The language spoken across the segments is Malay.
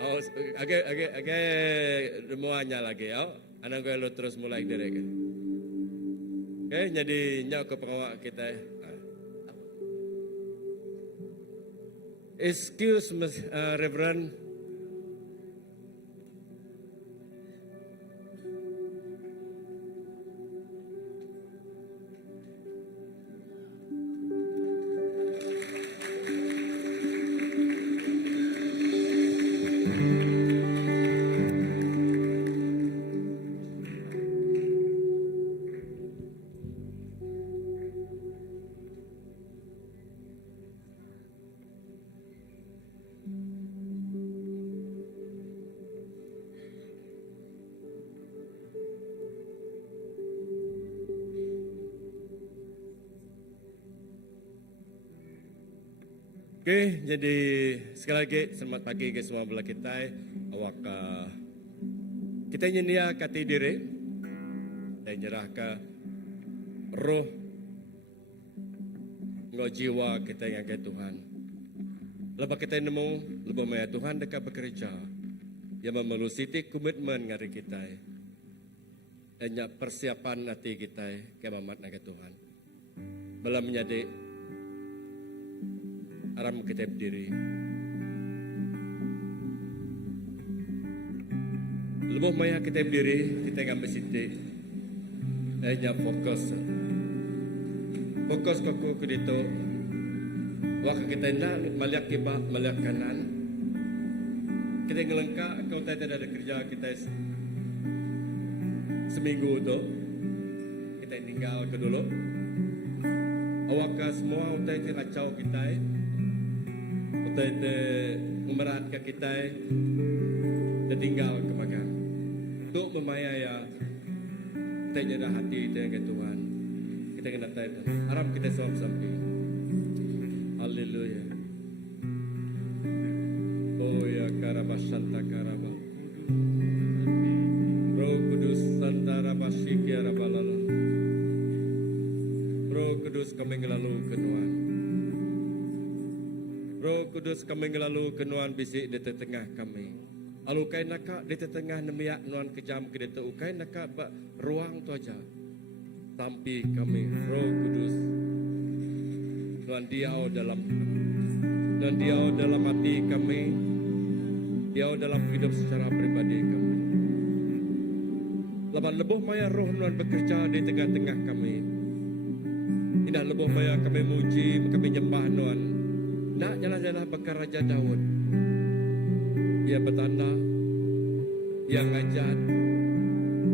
Oh, agak semuanya lagi. Oh, anak gue lo terus mulai dari kan. Oke, jadi nyak ke pengawal kita. Excuse me, Reverend. Oke, jadi sekali lagi selamat pagi ke semua belah kita. Awak kita nyendia kati diri dan nyerah ke roh ngau jiwa kita yang ke Tuhan. Lepas kita nemu lebih maya Tuhan dekat bekerja yang memelusiti komitmen ngari kita. Dan persiapan hati kita ke mamat naga Tuhan. Belum menjadi aram kita berdiri. Lebih maya kita berdiri, kita ngambil siti. Hanya fokus. Fokus ke dito. Waktu kita nak melihat kibak, melihat kanan. Kita ngelengkak, kau tak ada kerja kita seminggu tu. Kita tinggal ke dulu. Awak semua utai kacau kita. Utai memerat ke kita. Dan tinggal ke makan. Untuk memayaya kita nyerah hati kita ke Tuhan. Kita kena tahu. Harap kita semua sampai. Haleluya. Oh ya karaba santa karaba. Roh Kudus santa rabashiki arabalala. Roh Kudus kami ngelalu kenuan. Roh Kudus kami ngelalu kenuan bisik di tengah kami. Alukai nakak di tengah nemiak nuan kejam ke detu ukai nakak ba ruang tu aja. Tampi kami Roh Kudus. Tuhan Diau dalam hati kami, Diau dalam hidup secara pribadi kami. Lepas lebuh maya roh Tuhan bekerja di tengah-tengah kami. Tidak lebuh maya kami muji, kami nyembah Tuhan. Nak jalan-jalan bakar Raja Daud. Ia bertanda, ia ngajat,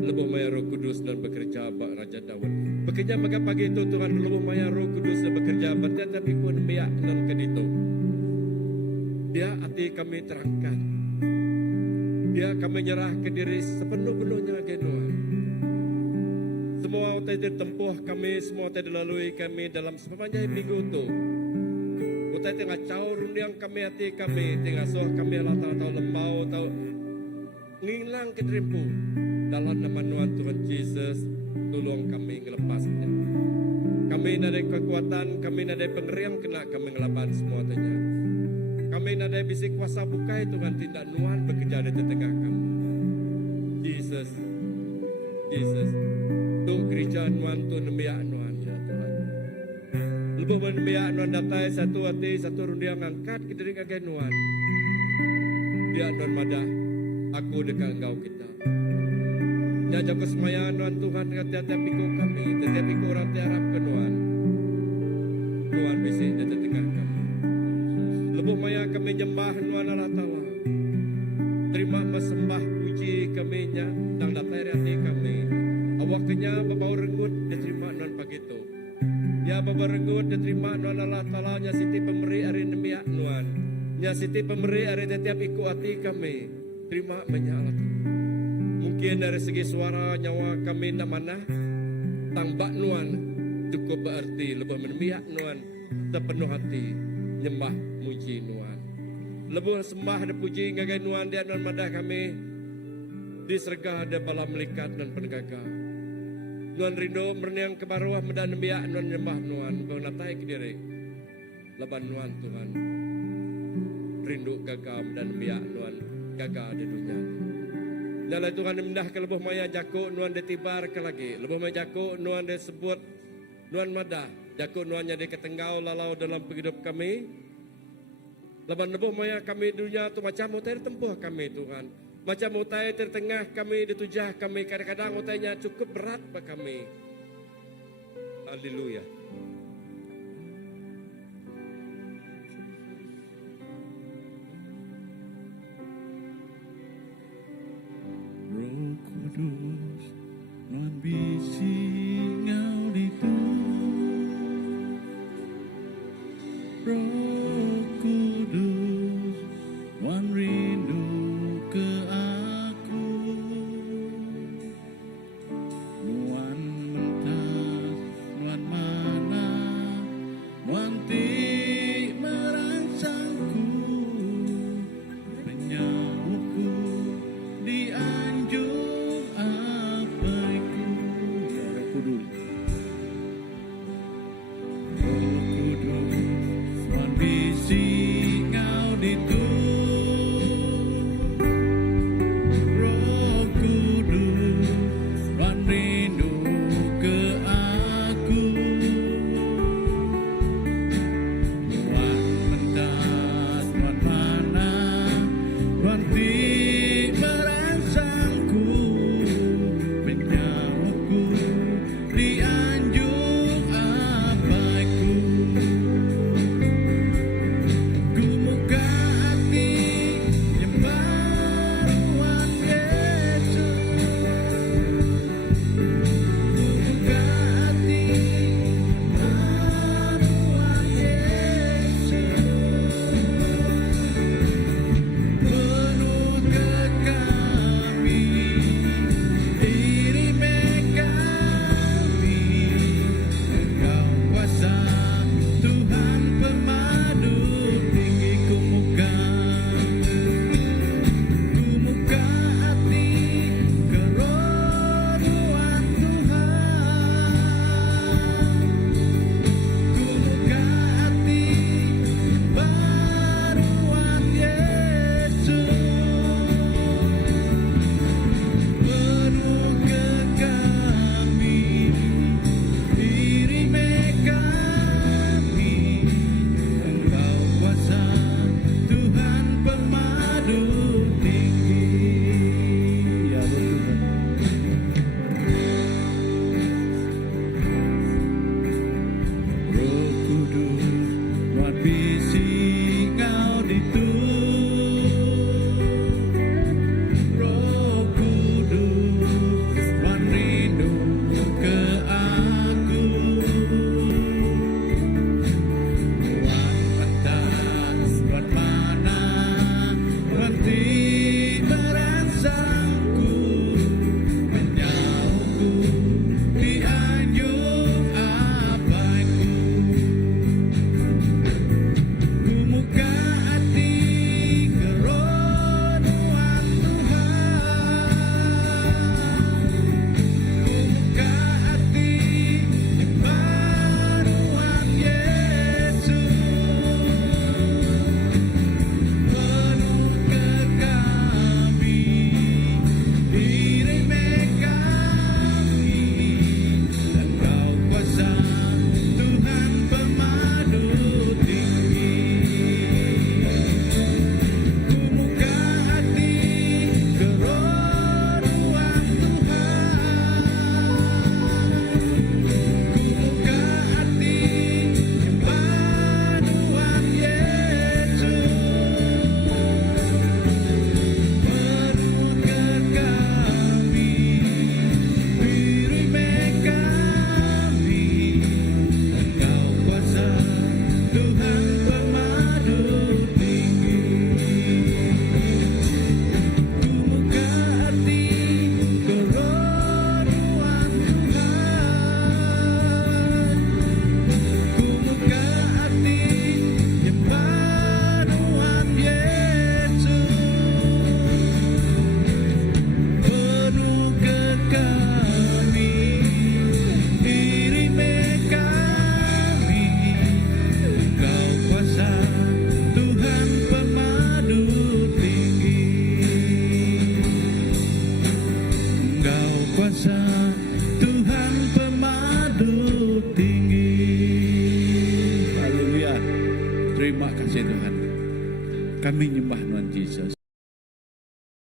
lebuh maya roh kudus dan bekerja bak Raja Daud. Bekerja maka pagi itu Tuhan lebuh maya roh kudus dan bekerja tapi pun biak non kedito. Dia hati kami terangkat. Dia kami nyerah ke diri sepenuh-penuhnya ke Tuhan. Semua utai tempuh kami, semua utai dilalui kami dalam sepanjang minggu itu. Utai tengah caur yang kami hati kami, tengah soh kami Allah tahu lembau tahu ngilang ke dirimu. Dalam nama Tuhan Yesus, tolong kami melepasnya. Kami ada kekuatan, kami ada pengeriam kena kami ngelaban semua tanya. Kami ada bisik kuasa bukai Tuhan tidak nuan bekerja di tengah kami. Yesus, tu gereja nuan tu nemiak nuan ya Tuhan. Lebih nemiak nuan datai satu hati satu rundiang angkat kita dengan nuan. Dia nuan madah, aku dekat engkau kita. Ya jaga semaya nuan Tuhan tiap-tiap ikut kami, tiap-tiap ikut orang tiarap ke nuan. Nuan bisik di tengah kami. Lebuh maya kami nyembah nuan Allah Ta'ala. Terima mesembah puji kami nya dan datai hati kami. Awaknya babau renggut diterima nuan pagi itu. Ya babau renggut diterima nuan Allah Ta'ala nya siti pemberi hari nemiak nuan. Nya siti pemberi hari tiap ikut hati kami. Terima menyala Tuhan. Mungkin dari segi suara nyawa kami nak mana tambak nuan cukup berarti lebih menemiak nuan sepenuh hati nyembah muji nuan. Lebih sembah dan puji ngagai nuan dia nuan madah kami disergah ada bala melikat dan penegaka. Nuan rindu merniang ke baruah medan nemiak nuan nyembah nuan mengatai ke diri leban nuan Tuhan. rindu gagam dan biak nuan gagal di dunia. Nyalai Tuhan mendah ke lebuh maya jaku nuan detibar ke lagi. Lebuh maya jaku nuan disebut nuan madah. Jaku nuannya di ketenggau lalau dalam hidup kami. Leban lebuh maya kami dunia tu macam utai tempuh kami Tuhan. Macam utai tertengah kami ditujah kami. Kadang-kadang utainya cukup berat bagi kami. Haleluya. Roh Kudus, nuan bisi ngau ditu. Roh Kudus, nuan rindu ke aku. Nuan mentas, nuan mana, nuan ti merangsangku, menyauku di anjuk Kami nyembah Tuhan Yesus.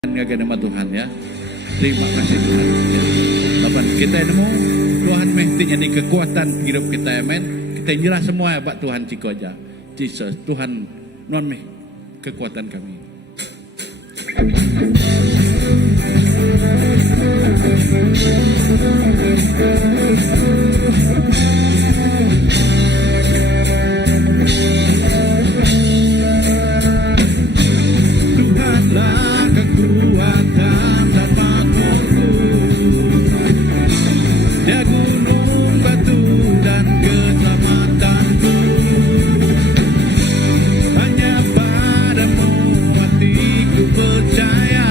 Ngagai nama Tuhan ya. Terima kasih Tuhan. Ya. Bapak kita nemu Tuhan mestinya ini kekuatan hidup kita, amen. Kita nyerah semua ya Pak Tuhan Ciko aja. Yesus Tuhan non meh kekuatan kami. Tuhanlah kekuatan dan makmurku, Dia gunung batu dan keselamatanku. Hanya padamu hatiku percaya.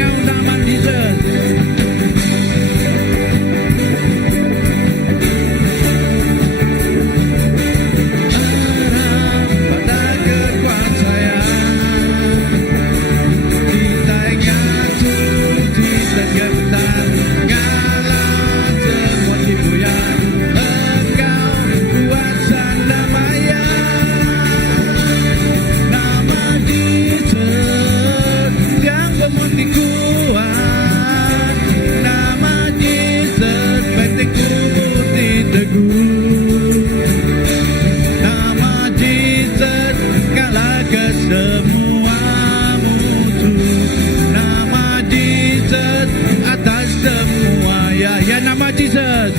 Engkau nama Jesus. Pada kekuasaan kita nyatu, kita gentar, ngalah semua tipuan. Engkau kuasa damaian, nama Jesus yang pemuti kuat, nama Jesus bentengku putih teguh, nama Jesus kalahkan semua musuh, nama Jesus atas semua ya nama Jesus,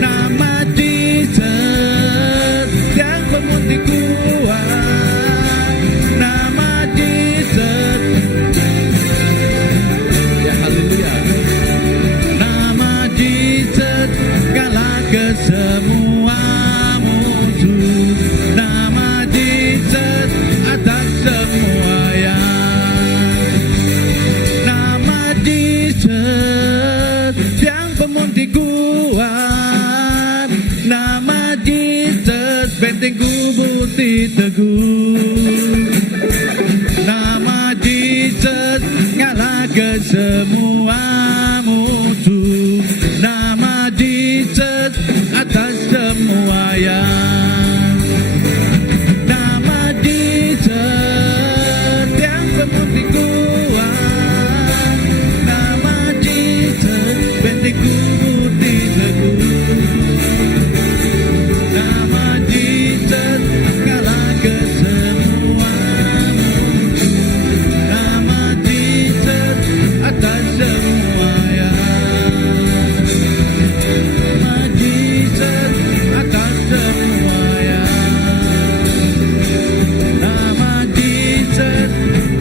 nama Jesus yang pemuti kuat, nama Jesus ya haleluya, nama Jesus kalahkan semua musuh, nama Jesus atas semua ya, nama Jesus yang pemuti kuat, nama Jesus bentengku putih teguh, nama Jesus ngalahkan semua musuh, nama Jesus atas semua ya, nama Jesus yang pemuti kuat, nama Jesus bentengku putih teguh, nama Jesus ngalahkan semua musuh, nama Jesus atas semua ya, nama Jesus atas semua ya, nama Jesus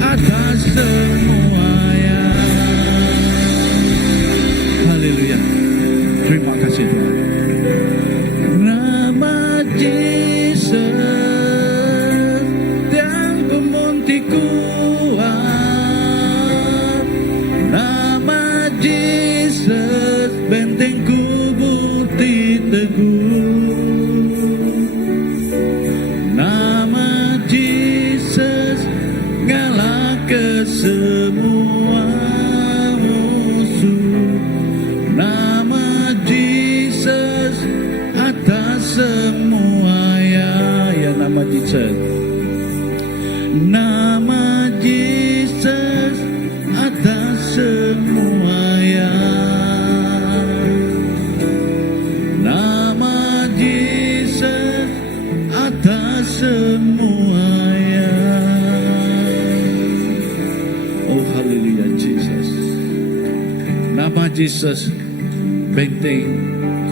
atas semua ya. Haleluya. Terima kasih Tuhan. Nama Jesus yang pemuti kuat, nama Jesus bentengku putih teguh, nama Jesus ngalahkan semua musuh, nama Jesus atas semua ya nama Jesus, nama Jesus atas semua ya, nama Jesus atas semua ya. Oh haleluya Jesus, nama Jesus benteng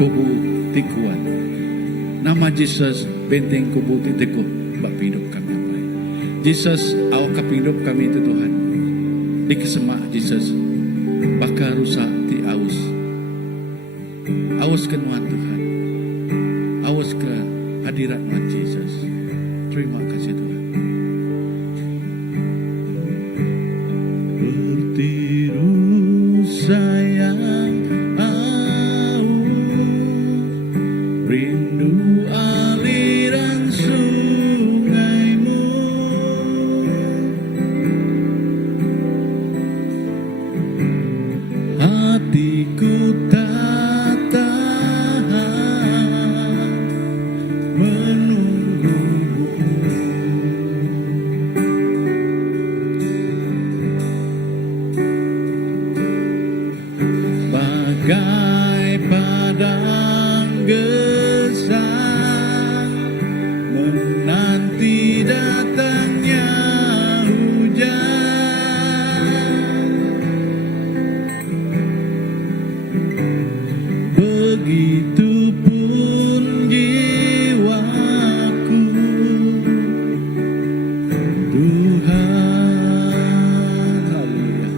kubu tikuan, nama Jesus benteng kubu tikuan bak hidup kami apa Jesus awak hidup kami itu Tuhan di kesemak Jesus bakal rusak di aus kenuan Tuhan, aus ke hadirat Tuhan Jesus. Terima kasih Tuhan. Bertiru sayang rindu aliran sungaimu, hatiku tak tahan menunggumu, bagai padang gesang menanti datangnya hujan, begitupun jiwaku Tuhan. Haleluya.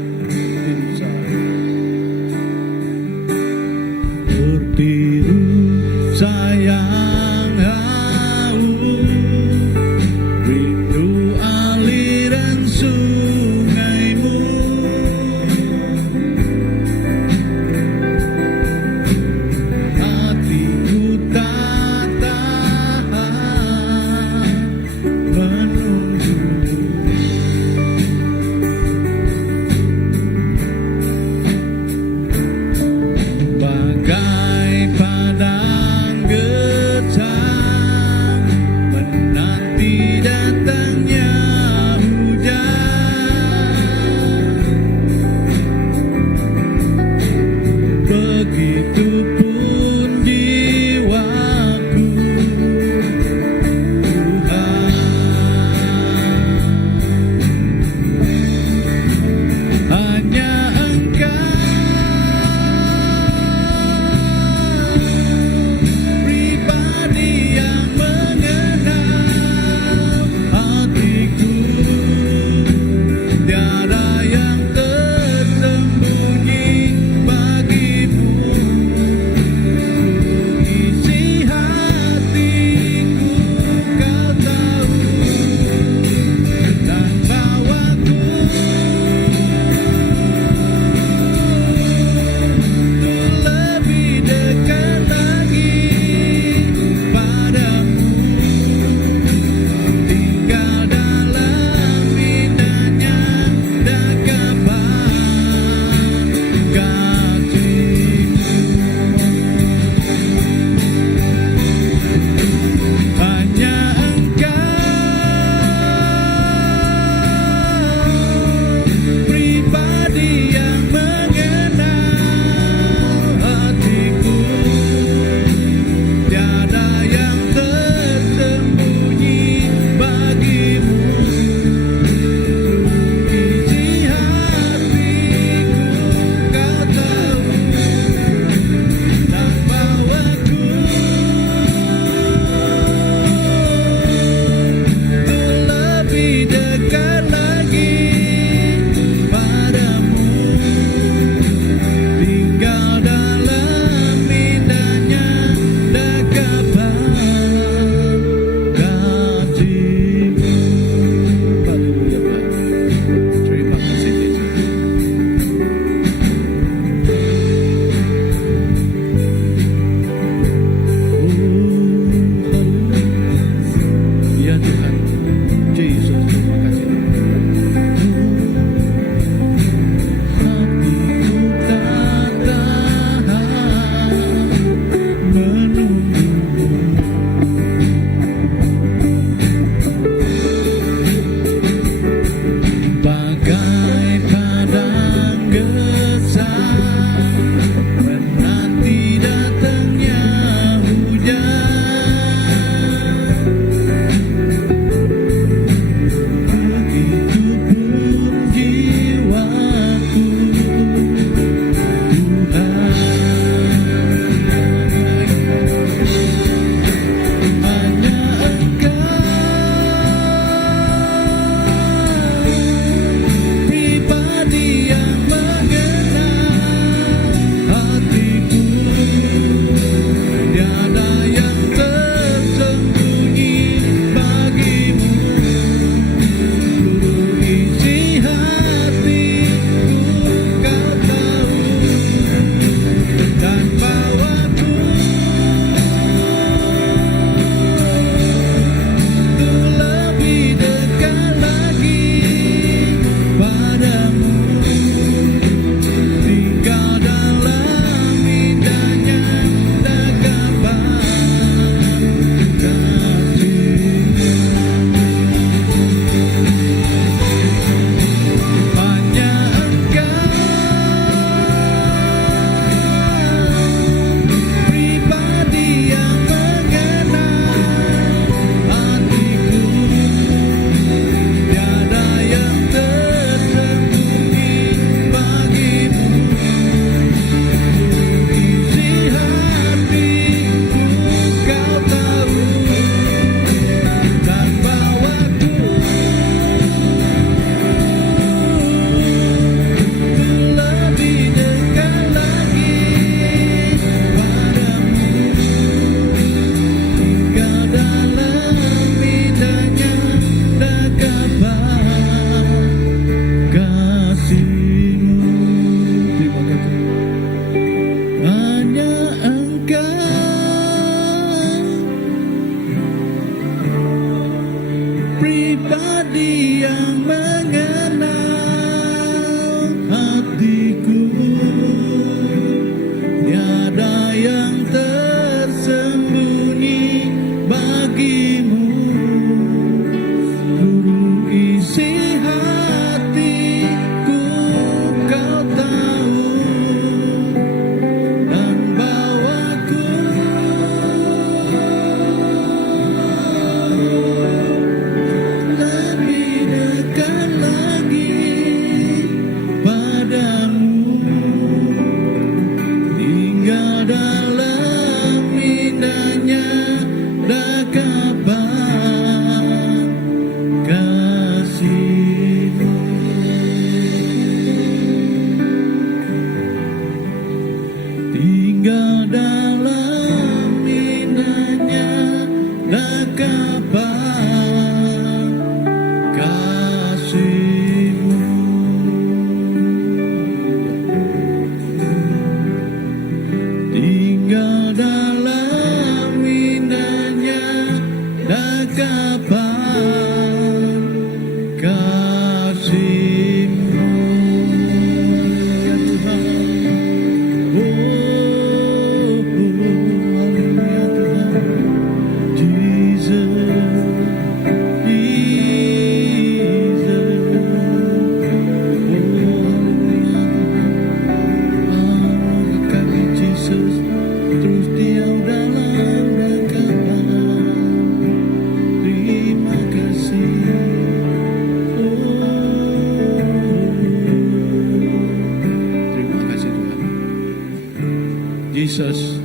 Jesus,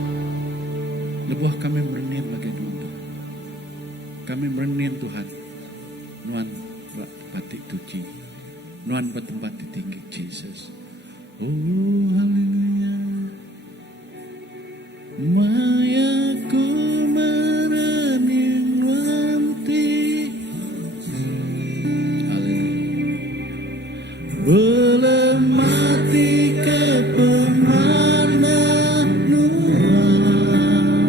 lebuh kami merenung lagi Tuhan. Kami merenung Tuhan. Nuan batik tuci. Nuan tempat tinggi Jesus. Oh haleluya. Mayaku merenung nanti. Haleluya. Belum mati kepemana Nuan.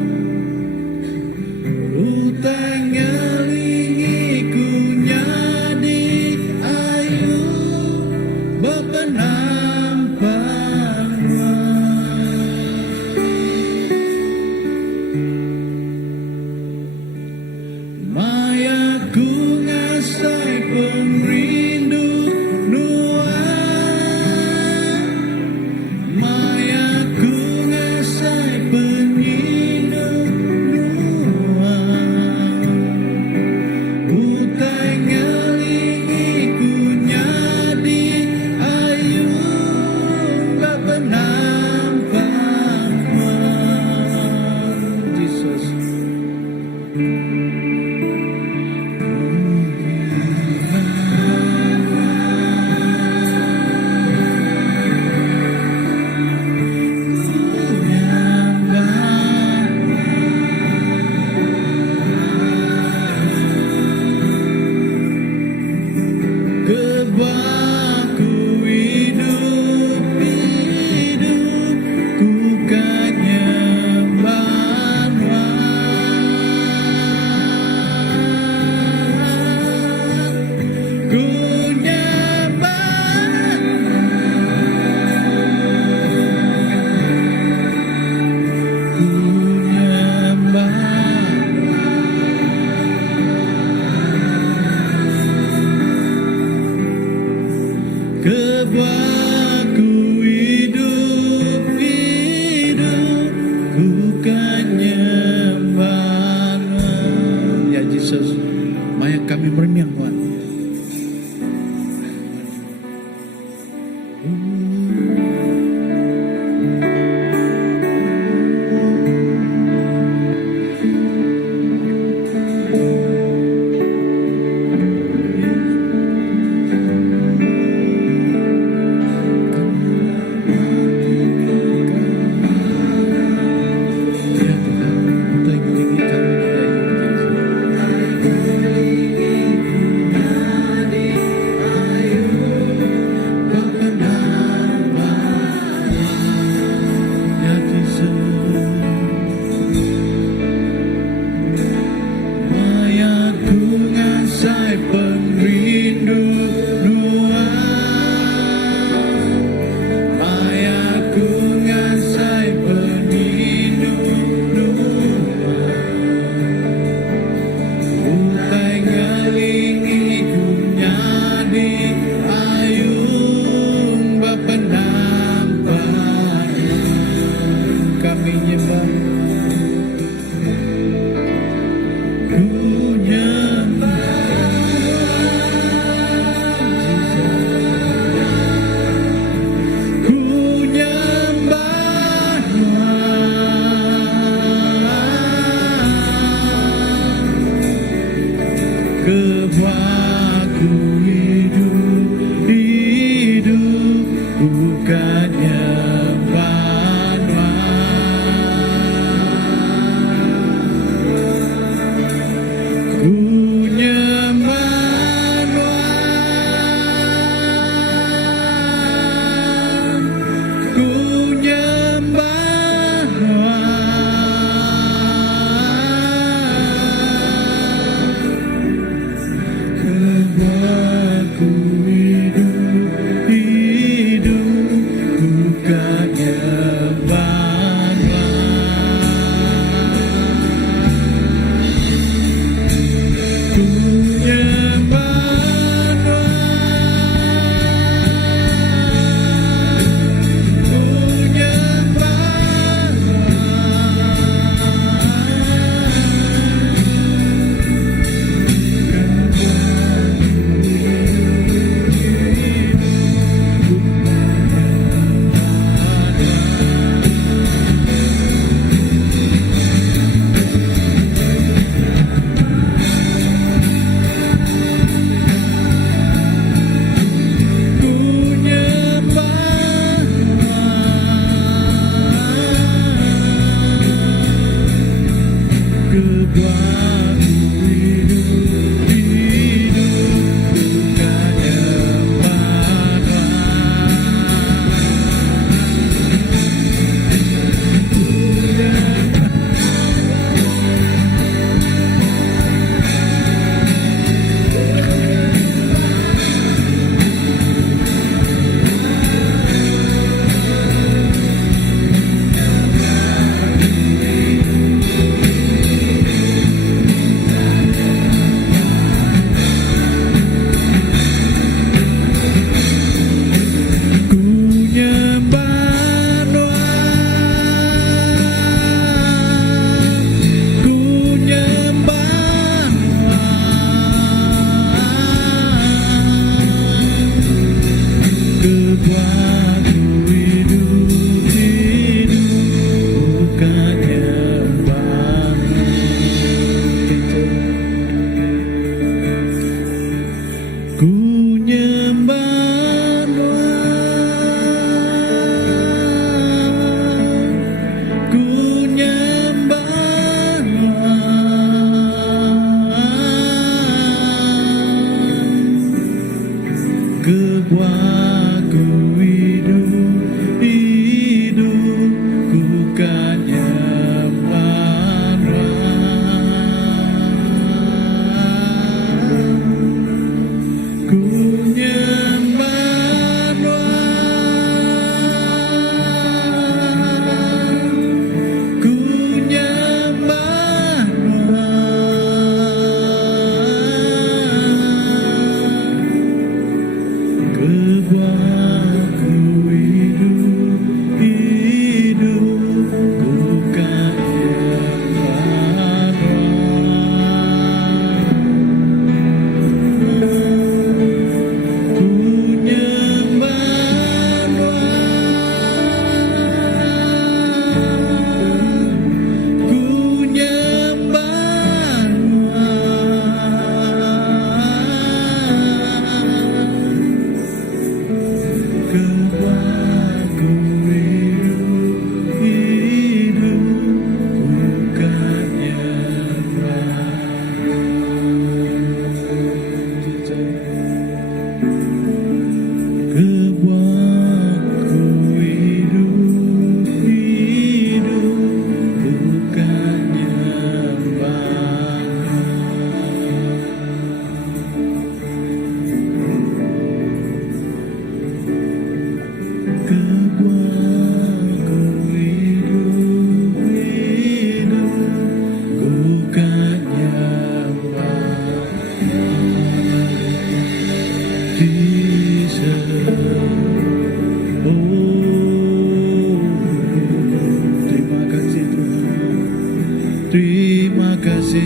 Utangnya lingiku nyadi ayu bepenampan mayaku ngasai pemerindu Nuan. Mayaku ngasai penyindu Nuan. Utangnya lingiku nyadi ayu bepenampan Jesus. Kebaku hidup ku kan nyembah ku nyembah Kebaku hidup ku kan nyembah. Ya Jesus, maya kami merenung Tuhan. Bapa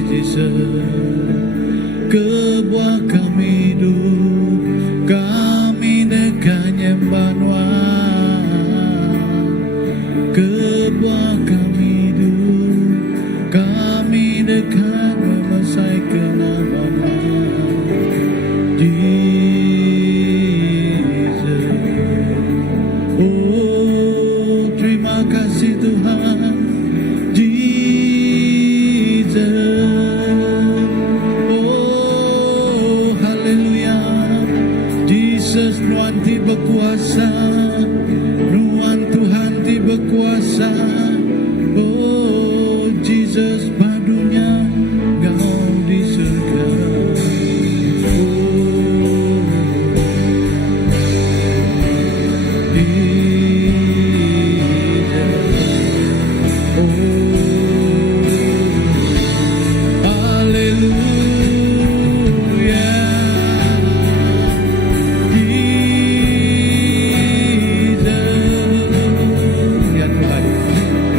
Jesus. Kebuah kami hidup, kami dekat Emmanuel. Kebuah kami hidup, kami dekat Mesai kenal Jesus. Oh, terima kasih Tuhan Jesus. Oh, haleluya. Jesus, Tuhan ti berkuasa, Tuhan Tuhan ti berkuasa. Oh, Jesus, padunya Engkau di surga.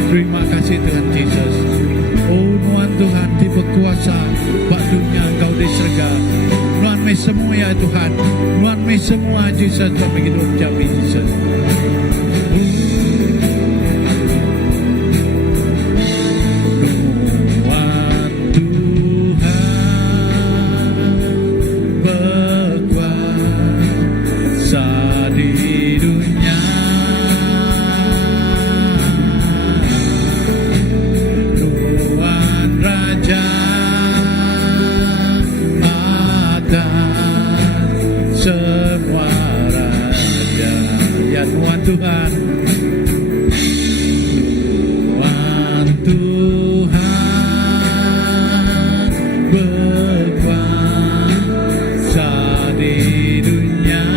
Terima kasih Tuhan Yesus. Oh Tuhan Tuhan di berkuasa, Pak dunia Engkau di surga. Tuhan me semua ya Tuhan. Tuhan me semua Jesus kami hidup kami Jesus. Tuhan Tuhan berkuasa di dunia. Semua raja, ya Tuhan Tuhan, Tuhan Tuhan berkuasa di dunia.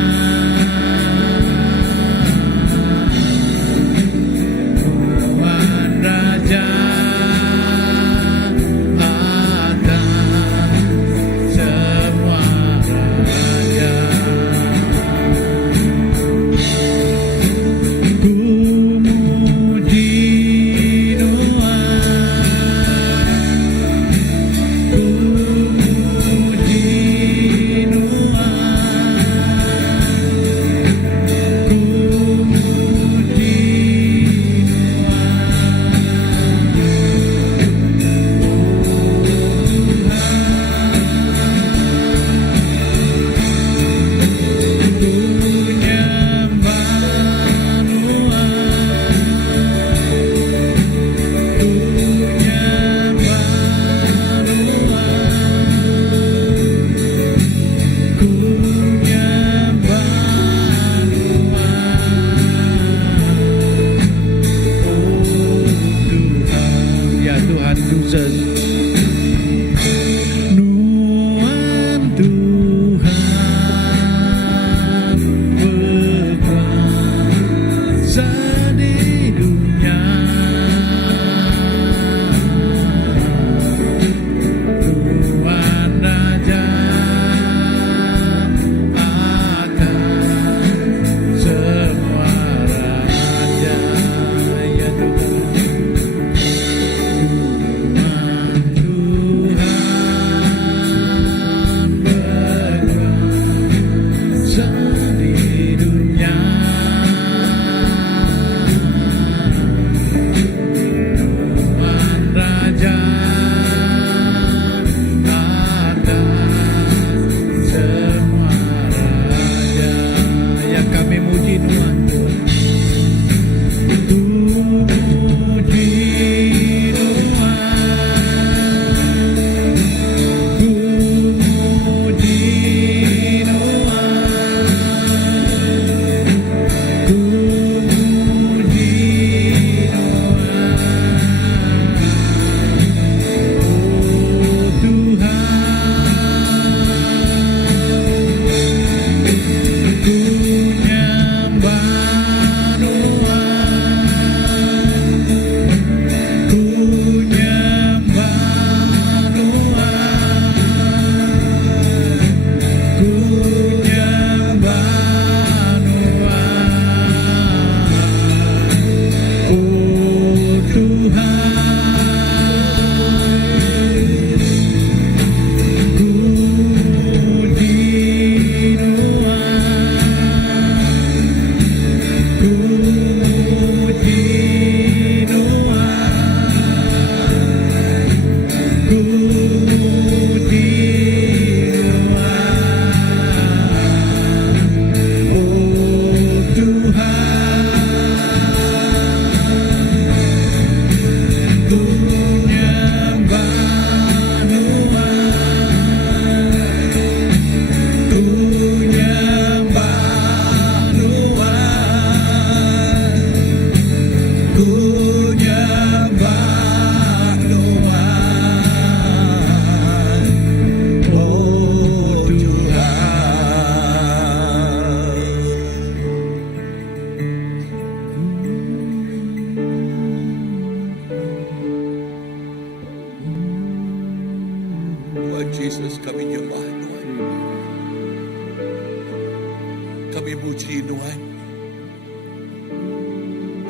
Tuhan Raja atas semua raja.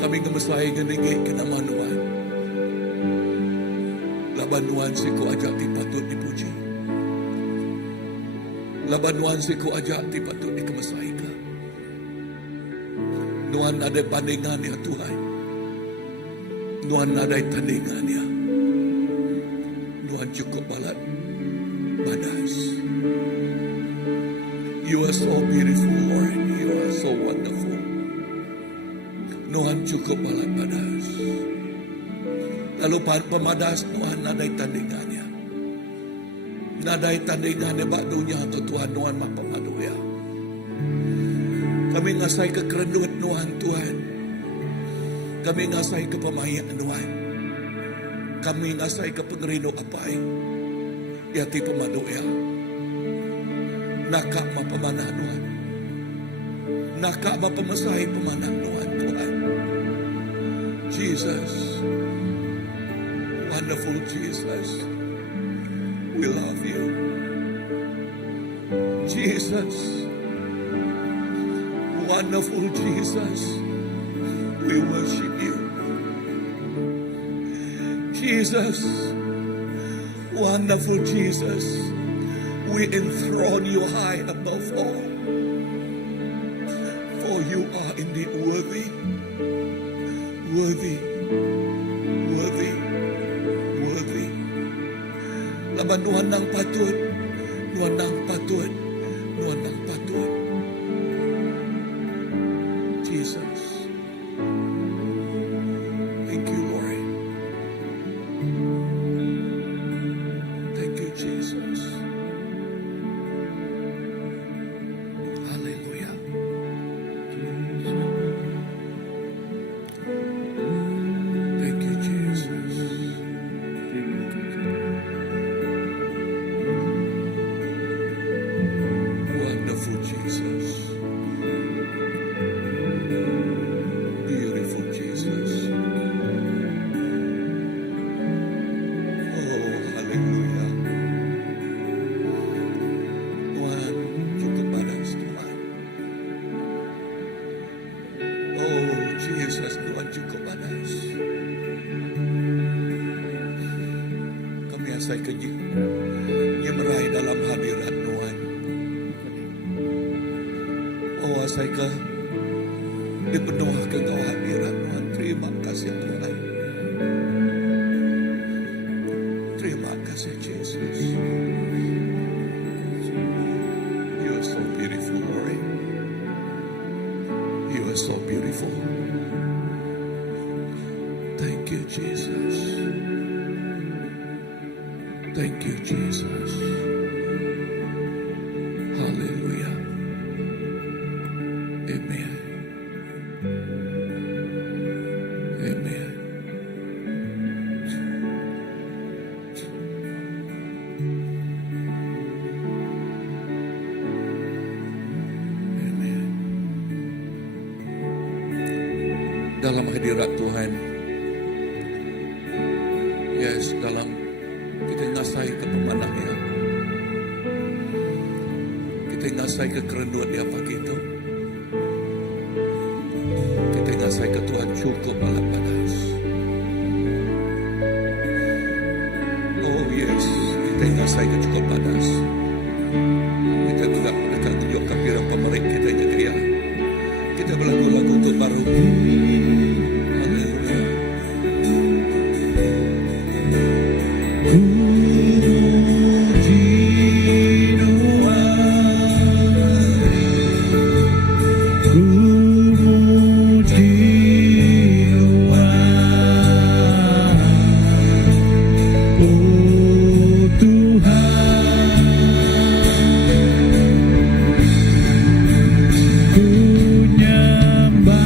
Kami ngemasay ganigi kinamanuan. Labanuan si ko aja ti patut dipuji. Labanuan si ko aja ti patut ikamasay ka. Nuan aday paningan niya Tuhan. Nuan aday taningan niya. Nuan cukup balat badas. You are so beautiful, Lord. You are so wonderful. Nuhan cukup balat badas. Lalu pemadas Nuhan nadai tandingannya. Nadai tandingannya bak dunia tu Tuhan Nuhan mak pemadu ya. Kami ngasai kekerenduan Nuhan Tuhan. Kami ngasai ke pemayak Nuhan. Kami ngasai ke pengerino apai. Ya ti pemadu ya. Nakak ma pemanah Tuhan. Nakak ma pemasai pemanah Tuhan Tuhan. Jesus. Wonderful Jesus. We love you. Jesus. Wonderful Jesus. We worship you. Jesus. Wonderful Jesus. We enthrone you high above all. For you are indeed worthy. Worthy. Worthy. Worthy. Laban Nuhan nang patut. Nuhan nang patut. Nuhan nang patut. Jesus. Thank you, Lord. Thank you, Jesus. Hallelujah. Thank you, Jesus. Wonderful Jesus. Beautiful Jesus. Oh, hallelujah. Tuhan, cukup badas Tuhan. Oh, Jesus, Tuhan cukup badas. Kami asai keji, nyemerai dalam hadirat Tuhan. Oh, asai ke dipenuhkan kau hadirat Tuhan. Terima kasih Tuhan. Terima kasih Jesus. You are so beautiful, Lord. You are so beautiful. Thank you, Jesus. Thank you, Jesus. Hallelujah. Amen. Amen. Amen. Dalam hadirat Tuhan, yes, dalam kita ngasai ke pemanahnya, kita ngasai ke kerenduan dia pagi itu, kita ngasai ke Tuhan cukup alat panas. Oh yes, kita ngasai ke cukup panas. Kita juga mendekat tunjuk kapirang pemerik kita yang dia. Kita berlagu-lagu untuk baru. Haleluya. Ku nyembah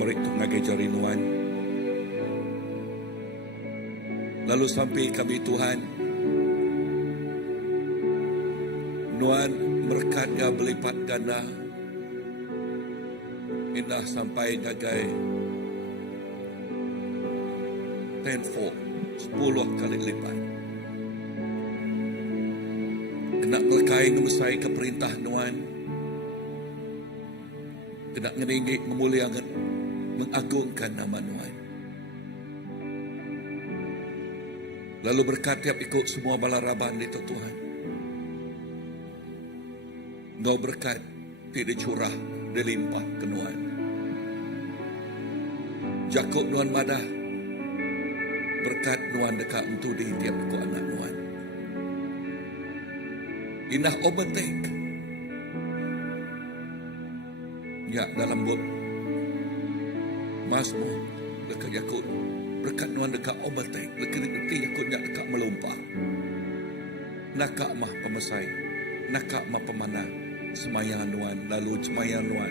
pamarik tu ngagai jari Nuan. Lalu sampai kami Tuhan, Nuan berkatnya berlipat ganda, indah sampai ngagai tenfold, 10 kali lipat. Kena melekai ngemesai ke perintah Nuan, kena ngeringgi memuliakan, mengagungkan nama Nuan. Lalu berkat tiap ikut semua balaraban itu Tuhan. Engkau berkat tidak curah, dilimpah ke Nuan. Jakob Nuan madah, berkat Nuan dekat untuk di tiap ikut anak Nuan. Indah overtake. Ya dalam bot Mazmur dekat Yakub, berkat Nuan dekat overtake, dekat Yakub nak dekat melumpah. Nakak mah pemesai, nakak mah pemanah, semayang Nuan, lalu semayang Nuan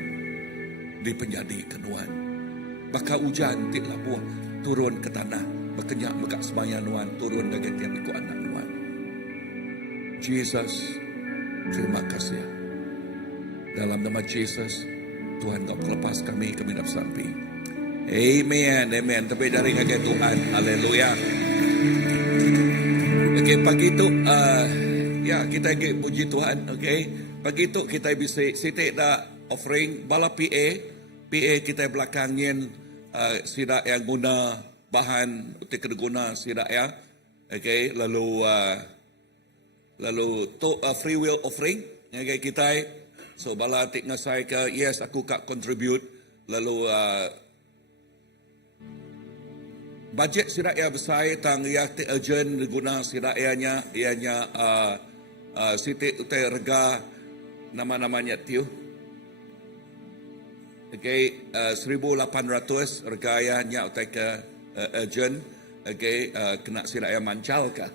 di penjadi ke Nuan. Bakal hujan tiklah buah turun ke tanah, berkenyak megak semayang Nuan turun dari tiap ikut anak Nuan. Jesus, terima kasih. Dalam nama Jesus, Tuhan kau lepas kami dapat sampai. Amen, amen. Tapi dari kaki Tuhan, haleluya. Okay, pagi itu, ya kita puji Tuhan. Okay, pagi itu kita bisa sitik dah offering bala PA kita belakangin sidak yang guna bahan untuk guna sidak ya. Okay, lalu free will offering okay, kita. So bala tik ngasai ke yes aku kak contribute lalu budget siraya besar tang ya tik urgent guna sirayanya ianya sitik utai rega nama-namanya tiu. Okay, 1,800 regayanya utai ke urgent. Okay, kena siraya mancal ka.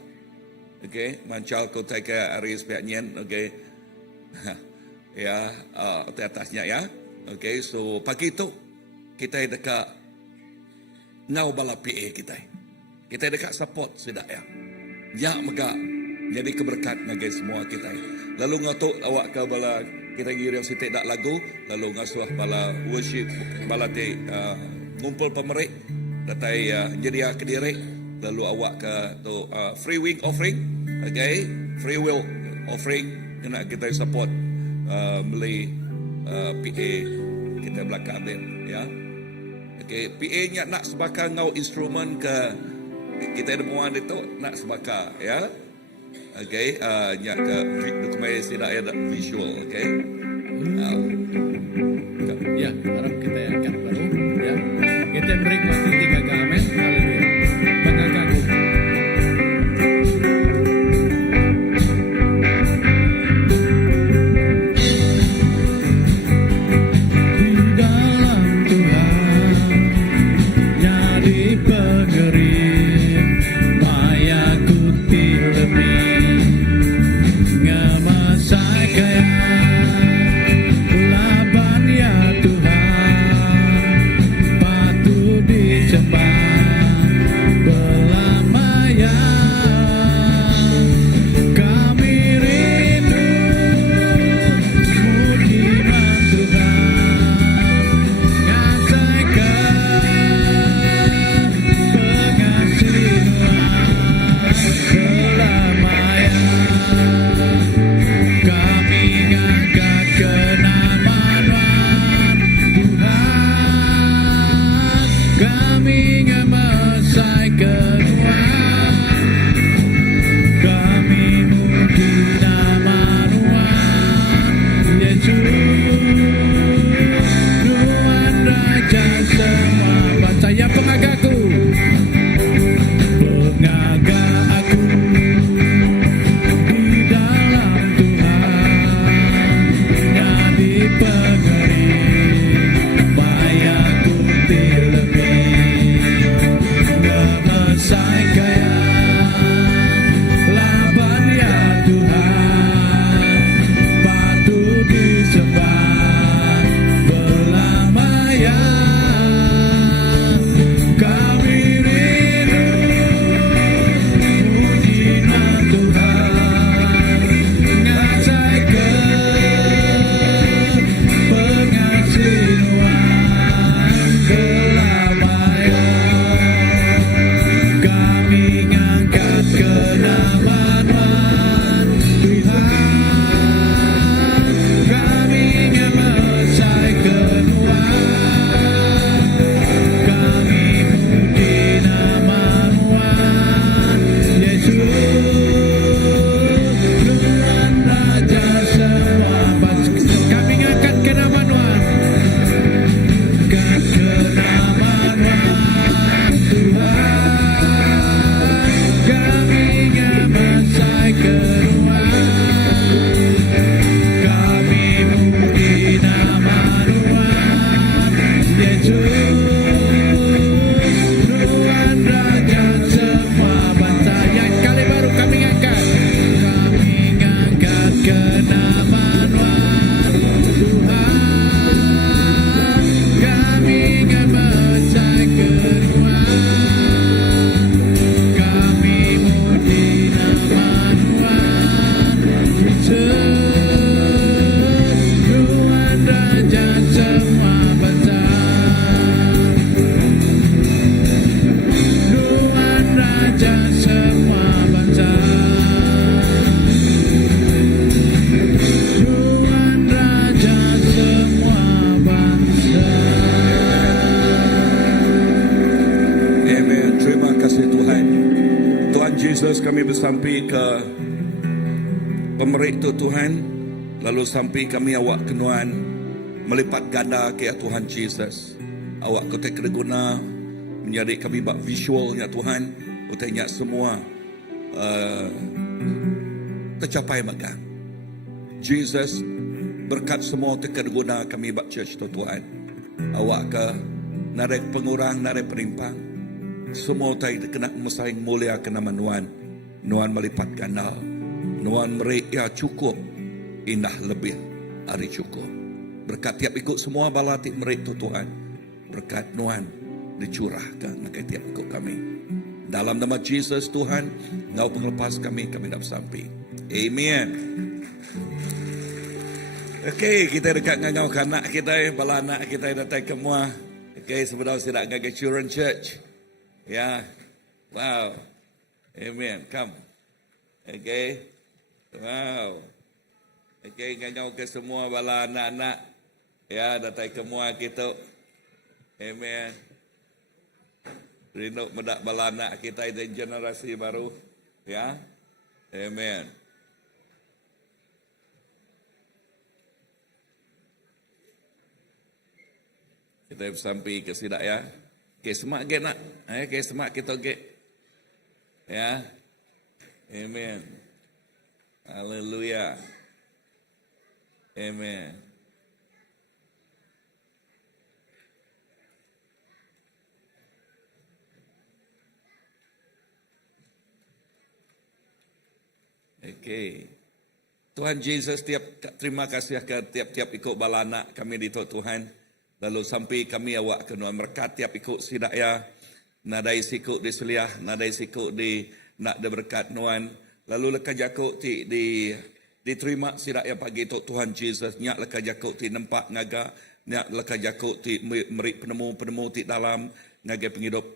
Okay, mancal ko utai ke aris piaknyen. Okay. Ya, di atasnya ya. Okay, so pagi itu kita dekat ngau bala PA kita. Kita dekat support sudah ya. Ya mega jadi keberkat ngagai semua kita. Lalu ngatuk awak ke bala kita giring sitik dak lagu, lalu ngasuh bala worship bala te ngumpul pemerik datai jadi kediri, lalu awak ke tu free will offering. Okay, free will offering kena kita support beli PA kita belakang dia ya. Okay, PA nya nak sebakar ngau instrumen ke kita demuan itu nak sebakar ya. Okay, nya ke dokumen sidak ada visual. Okay, ya harap kita angkat baru ya. Kita beri waktu 3 amen. Haleluya. Banggakan. Laban ya Tuhan, patut ke pemerik tu Tuhan, lalu sampai kami awak kenuan melipat ganda ke Tuhan Jesus. Awak kau kena guna menjadi kami bak visualnya Tuhan, kau tanya semua tercapai magang. Jesus berkat semua kena guna kami bak church tu Tuhan. Awak ke narik pengurang, narik perimpang, semua tay kena mesaing mulia kena menuan. Nuan melipat ganda. Nuan merik ya cukup, indah lebih hari cukup. Berkat tiap ikut semua balatik merik tu Tuhan. Berkat Nuan dicurahkan ke tiap ikut kami. Dalam nama Jesus Tuhan, Ngau penglepas kami dapat sampai. Amen. Okey, kita dekat dengan kanak kita, bala anak kita datang ke mua. Okey, sebenarnya tidak ngagai Children Church. Ya. Wow. Amen. Come. Okey. Wow. Okey, ngau ke semua bala anak-anak. Ya, datang ke mua kita. Amen. Rindu medak bala anak kita dan generasi baru. Ya. Amen. Kita sampai ke sidak ya. Ke semak ke nak. Ke semak kita ke. Ya. Amen. Haleluya. Amen. Okey. Tuhan Yesus terima kasih ke tiap-tiap ikut bala anak kami di Tuhan. Lalu sampai kami awak kena berkat tiap ikut sidak ya. Nadai sikut di seliah, nadai sikut di nak de berkat Nuan. Lalu lekas jakuk ti diterima sidak ya pagi tok Tuhan Yesus. Nyak lekas jakuk ti nempak ngaga, nyak lekas jakuk ti merik penemu ti dalam ngagai penghidup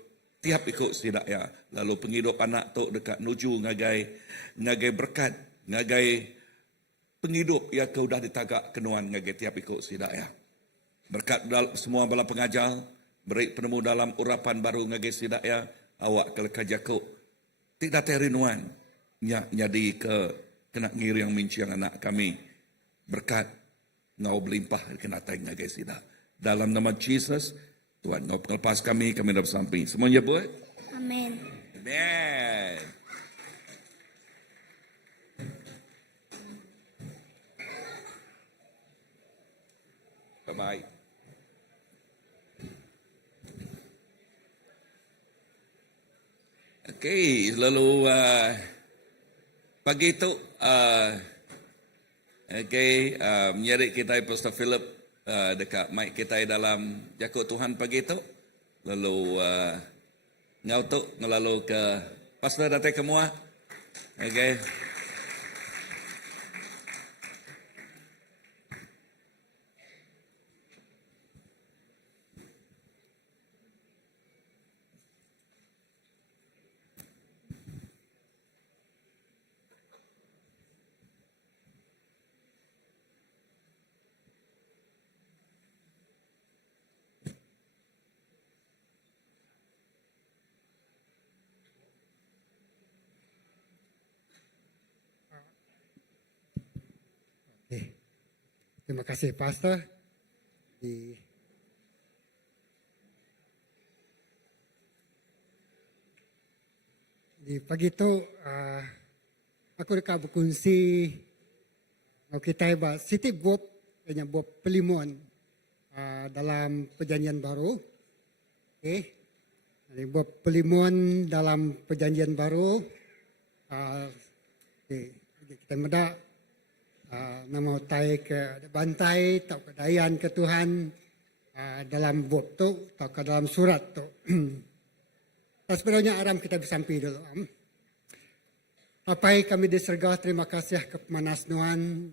tiap ikut sidak ya. Lalu penghidup anak tok dekat nuju ngagai berkat, ngagai penghidup ya kau dah ditagak kenuan ngagai tiap ikut sidak ya. Berkat semua bala pengajar, beri penemu dalam urapan baru ngagai sidak ya, awak ke lekas jakuk. Tidak terinuan, jadi ke kena ngiri yang minciang anak kami. Berkat ngau berlimpah kena tayang ngagai sidak. Dalam nama Jesus, Tuhan ngau pelepas kami dapat sampai. Semuanya buat? Amin. Amen. Bye-bye. Okey, lalu pagi itu menyerik kita Pastor Philip dekat mic kita dalam jakut Tuhan pagi itu. Lalu ngau tu ngelalu ke Pastor datang ke mua. Okey. Terima kasih Pastor. Di pagi itu aku dekat berkongsi kita hebat Siti Bob dengan Bob Pelimuan dalam perjanjian baru. Okay. Jadi Bob Pelimuan dalam perjanjian baru. Kita medak nama utai ke bantai atau kedayan ke Tuhan dalam Bob tu atau ke dalam surat tu. Sebenarnya aram kita bersampai dulu. Apa kami disergah terima kasih ke pemanas Nuan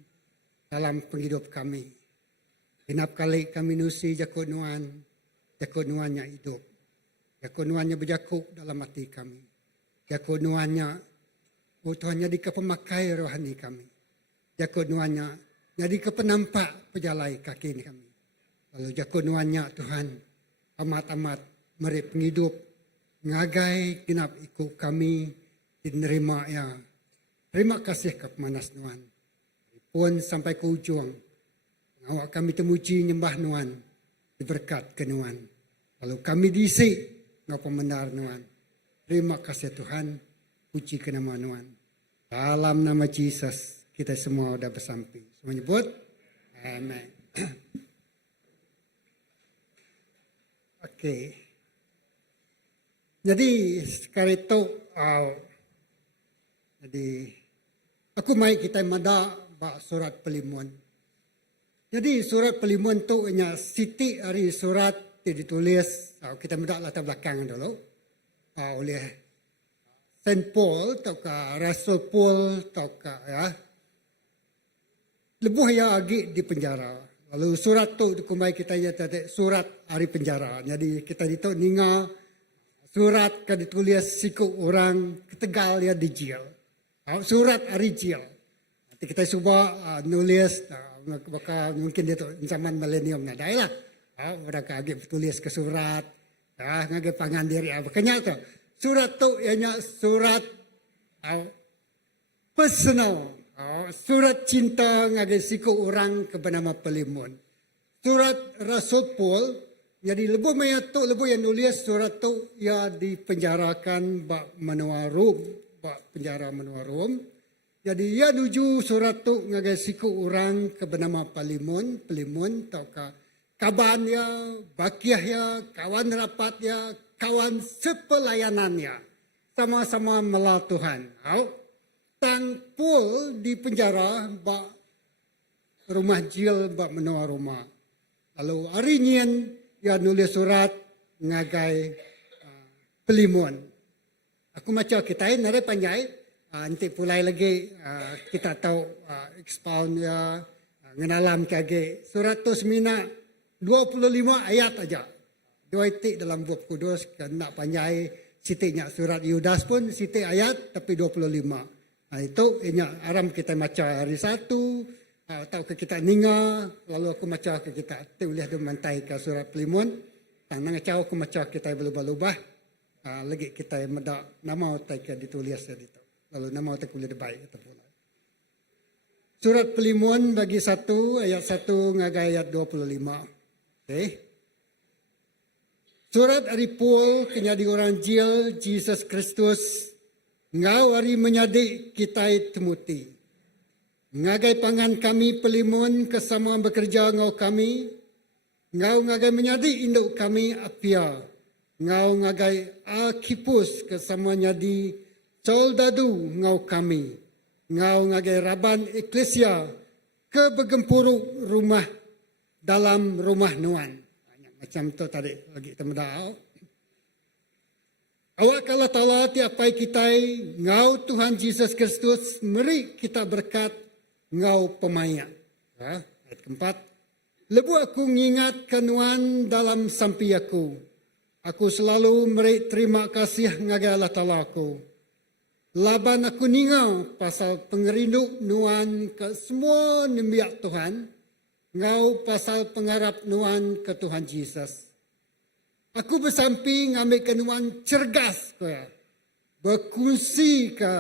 dalam penghidup kami. Genap kali kami nusi jakut Nuannya hidup. Jakut Nuannya berjakut dalam hati kami. Jakut Nuannya, Tuhannya di kepemakai rohani kami. Jakut Nuannya jadi kepenampak pejalai kaki kami. Lalu jakut Nuannya Tuhan amat-amat meri penghidup ngagai genap ikut kami diterima ya Terima kasih ke pemanas Nuan. Pun sampai ke ujung. Awak kami temuji nyembah Nuan. Diberkat ke Nuan. Lalu kami diisi ngau pembenar Nuan. Terima kasih Tuhan. Puji ke nama Nuan. Dalam nama Yesus kita semua sudah bersampai. Semua nyebut. Amen. Okey. Jadi sekarang itu jadi aku mai kita mada bak surat pelimun. Jadi surat pelimun tu hanya siti hari surat ditulis kita mada latar belakang dulu oleh Saint Paul atau ke Rasul Paul atau ke ya lebuh ya agi di penjara. Lalu surat tu kumai kita ya tadi surat hari penjara. Jadi kita itu ninga surat kan ditulis siku orang ketegal ya di jail. Surat hari jail. Nanti kita cuba nulis bakal mungkin dia tu zaman milenium nadai lah. Orang kagak tulis ke surat. Ngage pangan diri. Makanya tu surat tu ianya surat personal. Surat cinta ngage siku orang ke bernama Pelimun. Surat Rasul Paul, jadi lebu mayat tu lebu yang nulis surat tu ia dipenjarakan bak menua Rom, bak penjara menua Rom. Jadi ia nuju surat tu ngage siku orang ke bernama Pelimun tau ka kaban ya, bakiah ya, kawan rapat ya, kawan sepelayanannya. Sama-sama melah Tuhan. Tang Paul di penjara bak rumah jail bak menua rumah. Lalu hari nyen ia nulis surat ngagai Pelimun. Aku macam kita ini nare panjai. Nanti pulai lagi kita tahu expound ya ngenalam kage surat tu semina 25 ayat aja. Dua itik dalam buku kudus kena panjai sitiknya surat Yudas pun sitik ayat tapi 25. Itu inya aram kita macam hari satu atau ke kita ninga lalu aku macam ke kita tulis dan mantai ke surat Pelimun tanang cau aku macam kita berubah-ubah lagi kita meda nama utai ke ditulis itu lalu nama utai kuliah baik itu pula. Surat Pelimun bagi 1 ayat 1 ngagai ayat 25. Okey. Surat dari Paul kenyadi orang jail Jesus Kristus ngau hari menyadik kita Timoti. Ngagai pangan kami Pelimun kesama bekerja ngau kami. Ngau ngagai menyadik induk kami Apia. Ngau ngagai Akipus kesama nyadi soldadu ngau kami. Ngau ngagai raban eklesia ke begempuruk rumah dalam rumah Nuan. Macam tu tadi lagi kita mendau. Awak kalau tala tiapai kita ngau Tuhan Yesus Kristus meri kita berkat ngau pemaya. Ayat keempat. Lebu aku ngingat kenuan dalam sampi aku. Aku selalu meri terima kasih ngagai Allah Ta'ala aku. Laban aku ningau pasal pengerindu nuan ke semua nembiak Tuhan. Ngau pasal pengharap nuan ke Tuhan Yesus. Aku bersampi ngambil kenuan cergas ke. Berkongsi ke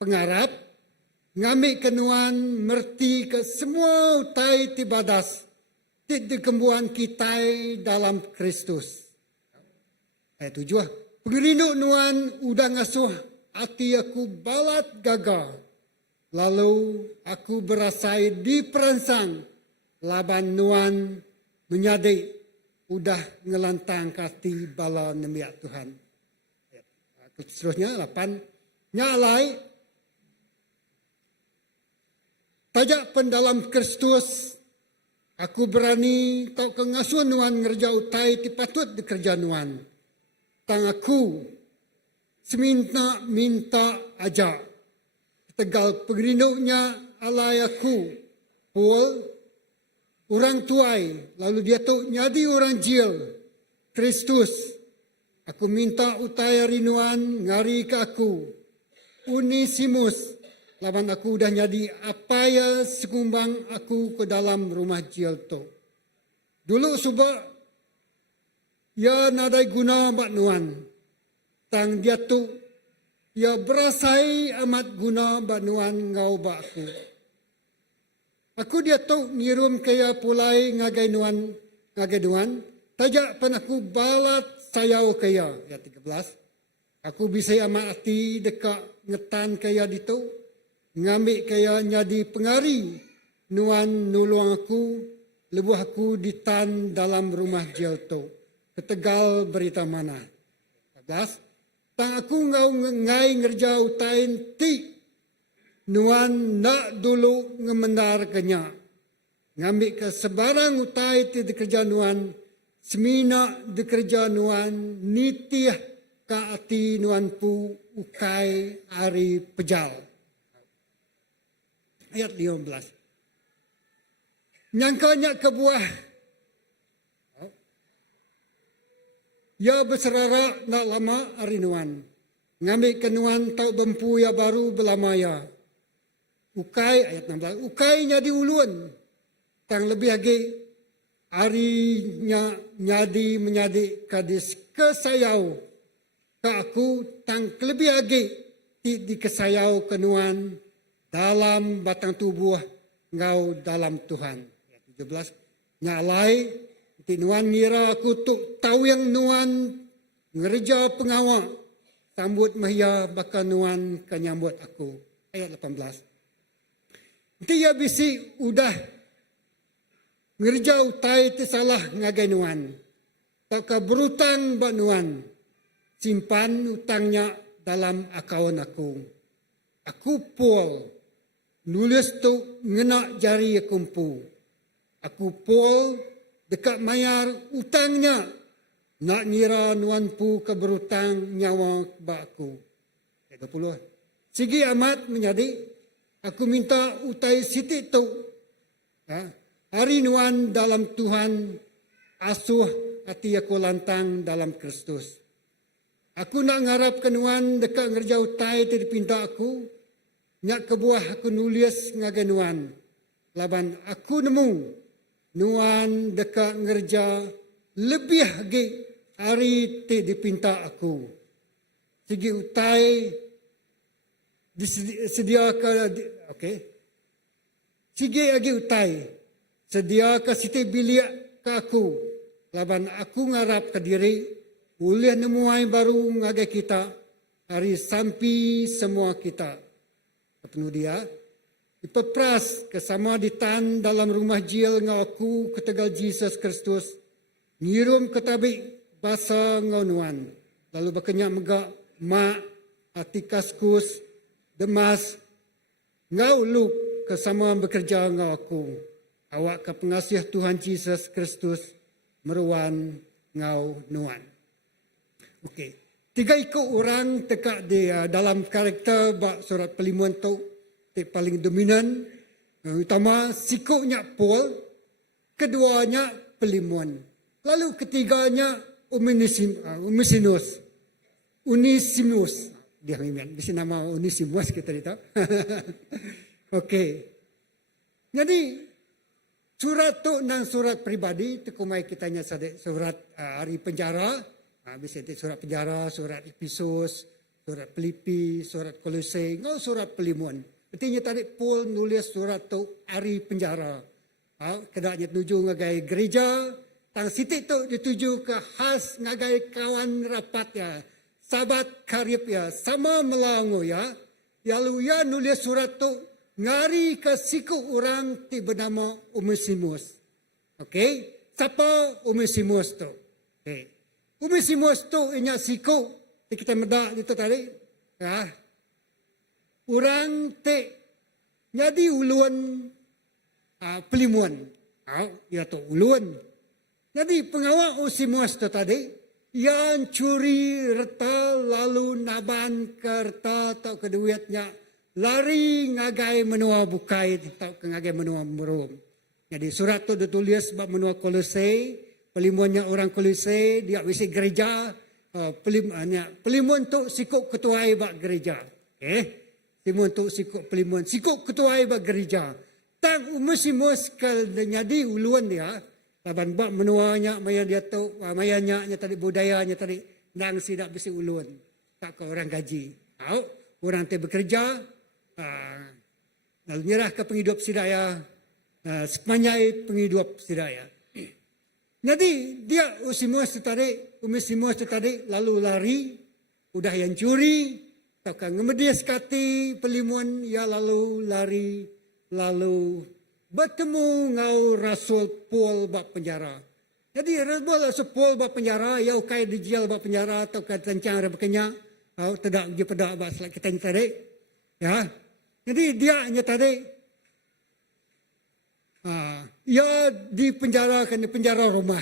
pengharap. Ngambil kenuan merti ke semua utai tibadas. Dikembuan kita dalam Kristus. Ayat 7. Pengerindu nuan udah ngasuh hati aku balat gagal. Lalu aku berasai diperansang. Laban nuan menyadik udah ngelantang kati bala nemiak Tuhan. Seterusnya 8. Nyalai. Tajak pendalam Kristus. Aku berani tau kengasuan nuan ngerja utai tipatut dikerja nuan. Tang aku seminta-minta aja. Tegal pengerindunya alai aku. Paul. Orang tuai, lalu dia tu nyadi orang jail. Kristus, aku minta utaya rinuan ngari ke aku. Unisimus, lawan aku dah nyadi apa ya sekumbang aku ke dalam rumah jail tu. Dulu sebab ya nadai guna bak nuan. Tang dia tu Ya berasai amat guna banuan ngau ba aku. Aku dia tahu ngirum kaya pulai ngagai nuan, tajak pan aku balat sayau kaya. Ya 13. Aku bisa amat hati dekat ngetan kaya ditu, ngambil kaya nyadi pengari, nuan nulung aku, lebuh aku ditan dalam rumah jel tu. Ketegal berita mana. 14. Tang aku ngau ngai ngerja utain ti, nuan nak dulu ngemendar kenya. Ngambil ke sebarang utai ti dikerja nuan, semina dikerja nuan, nitiah ka ati nuan pu ukai ari pejal. Ayat 15. Nyangkanya ke buah. Ya berserara nak lama ari nuan. Ngambil ke nuan tau bempu ya baru belamaya. Ukai ayat 16. Ukai nyadi ulun. Tang lebih lagi arinya nyadi menyadi kadis kesayau. Ka aku tang lebih lagi di kesayau ke nuan dalam batang tubuh ngau dalam Tuhan. Ayat 17. Nyalai nuan ngira aku tu tahu yang nuan ngerja pengawal sambut mahia baka nuan kanyambut aku. Ayat 18. Dia bisi udah ngerja utai tersalah ngagai nuan. Tak berutang bak nuan. Simpan utangnya dalam akaun aku. Aku pol nulis tu ngena jari kumpu. Aku pol dekat mayar utangnya. Nak ngira nuan pu keberutang nyawa bakku. 20. Sigi amat menjadi. Aku minta utai siti tu. Hari nuan dalam Tuhan. Asuh hati aku lantang dalam Kristus. Aku nak ngarap ke nuan dekat ngerja utai ti dipinta aku. Nyak kebuah aku nulis ngagai nuan. Laban aku nemu. Nuan dekat ngerja lebih lagi hari ti dipinta aku. Segi utai disediakan, okey. Segi lagi utai sediakan siti bilik ke aku. Laban aku ngarap ke diri boleh nemuai baru ngagai kita hari sampai semua kita. Penuh dia. Dipepras kesama ditan dalam rumah jil ngau aku ketegal Jesus Kristus. Ngirum ketabik bahasa ngau nuan. Lalu berkenyak megak mak, atikaskus, demas. Ngau luk kesama bekerja ngau aku. Awak ke pengasih Tuhan Jesus Kristus meruan ngau nuan. Okey. 3 ikut orang tekak dia dalam karakter bak surat pelimuan tu. Paling dominan, utama sikuknya Paul, keduanya pelimuan. Lalu ketiganya Onesimus. Dia mesti nama Onesimus kita tahu. Okey. Jadi surat tu dan surat pribadi tekumai kitanya surat hari penjara, bisa surat penjara, surat Efesus, surat Filipi, surat Kolose, ngau surat pelimuan. Artinya tadi Paul nulis surat tu hari penjara. Kedaknya tuju ngagai gereja. Tang sitik tu dituju ke khas ngagai kawan rapat ya. Sahabat karib ya. Sama melangu ya. Lalu ya nulis surat tu ngari ke siku orang ti bernama Onesimus. Okey. Siapa Onesimus tu? Okay. Onesimus tu inyak siku. Kita medak itu tadi. Ya. Orang te jadi uluan pelimuan. Ya tu uluan. Jadi pengawal Onesimus tu tadi yang curi reta lalu naban kerta atau keduitnya lari ngagai menua bukai atau ngagai menua merum. Jadi surat tu ditulis bab menua Kolose, pelimuannya orang Kolose, dia bisi gereja, pelimuan tu sikuk ketuai bab gereja. Pelimuan tu sikuk pelimuan, sikuk ketuai bab gereja. Tang Onesimus kal nyadi uluan dia, laban bab menuanya maya dia tu, mayanya tadi budayanya tadi nang sidak bisi uluan. Tak ke orang gaji. Orang tu bekerja, lalu nyerah ke penghidup sidaya, sepanjang penghidup sidaya. Jadi dia Onesimus tu tadi lalu lari, udah yang curi, takkan ngemedias kati pelimuan, ia lalu lari, lalu bertemu ngau Rasul Paul bak penjara. Jadi Rasul Paul bak penjara, ia ukai dijual bak penjara, atau ke tencang berkenyak, tidak dia pedak bak selak kita tadi. Ya, jadi dia hanya tadi, ia dipenjarakan di penjara rumah.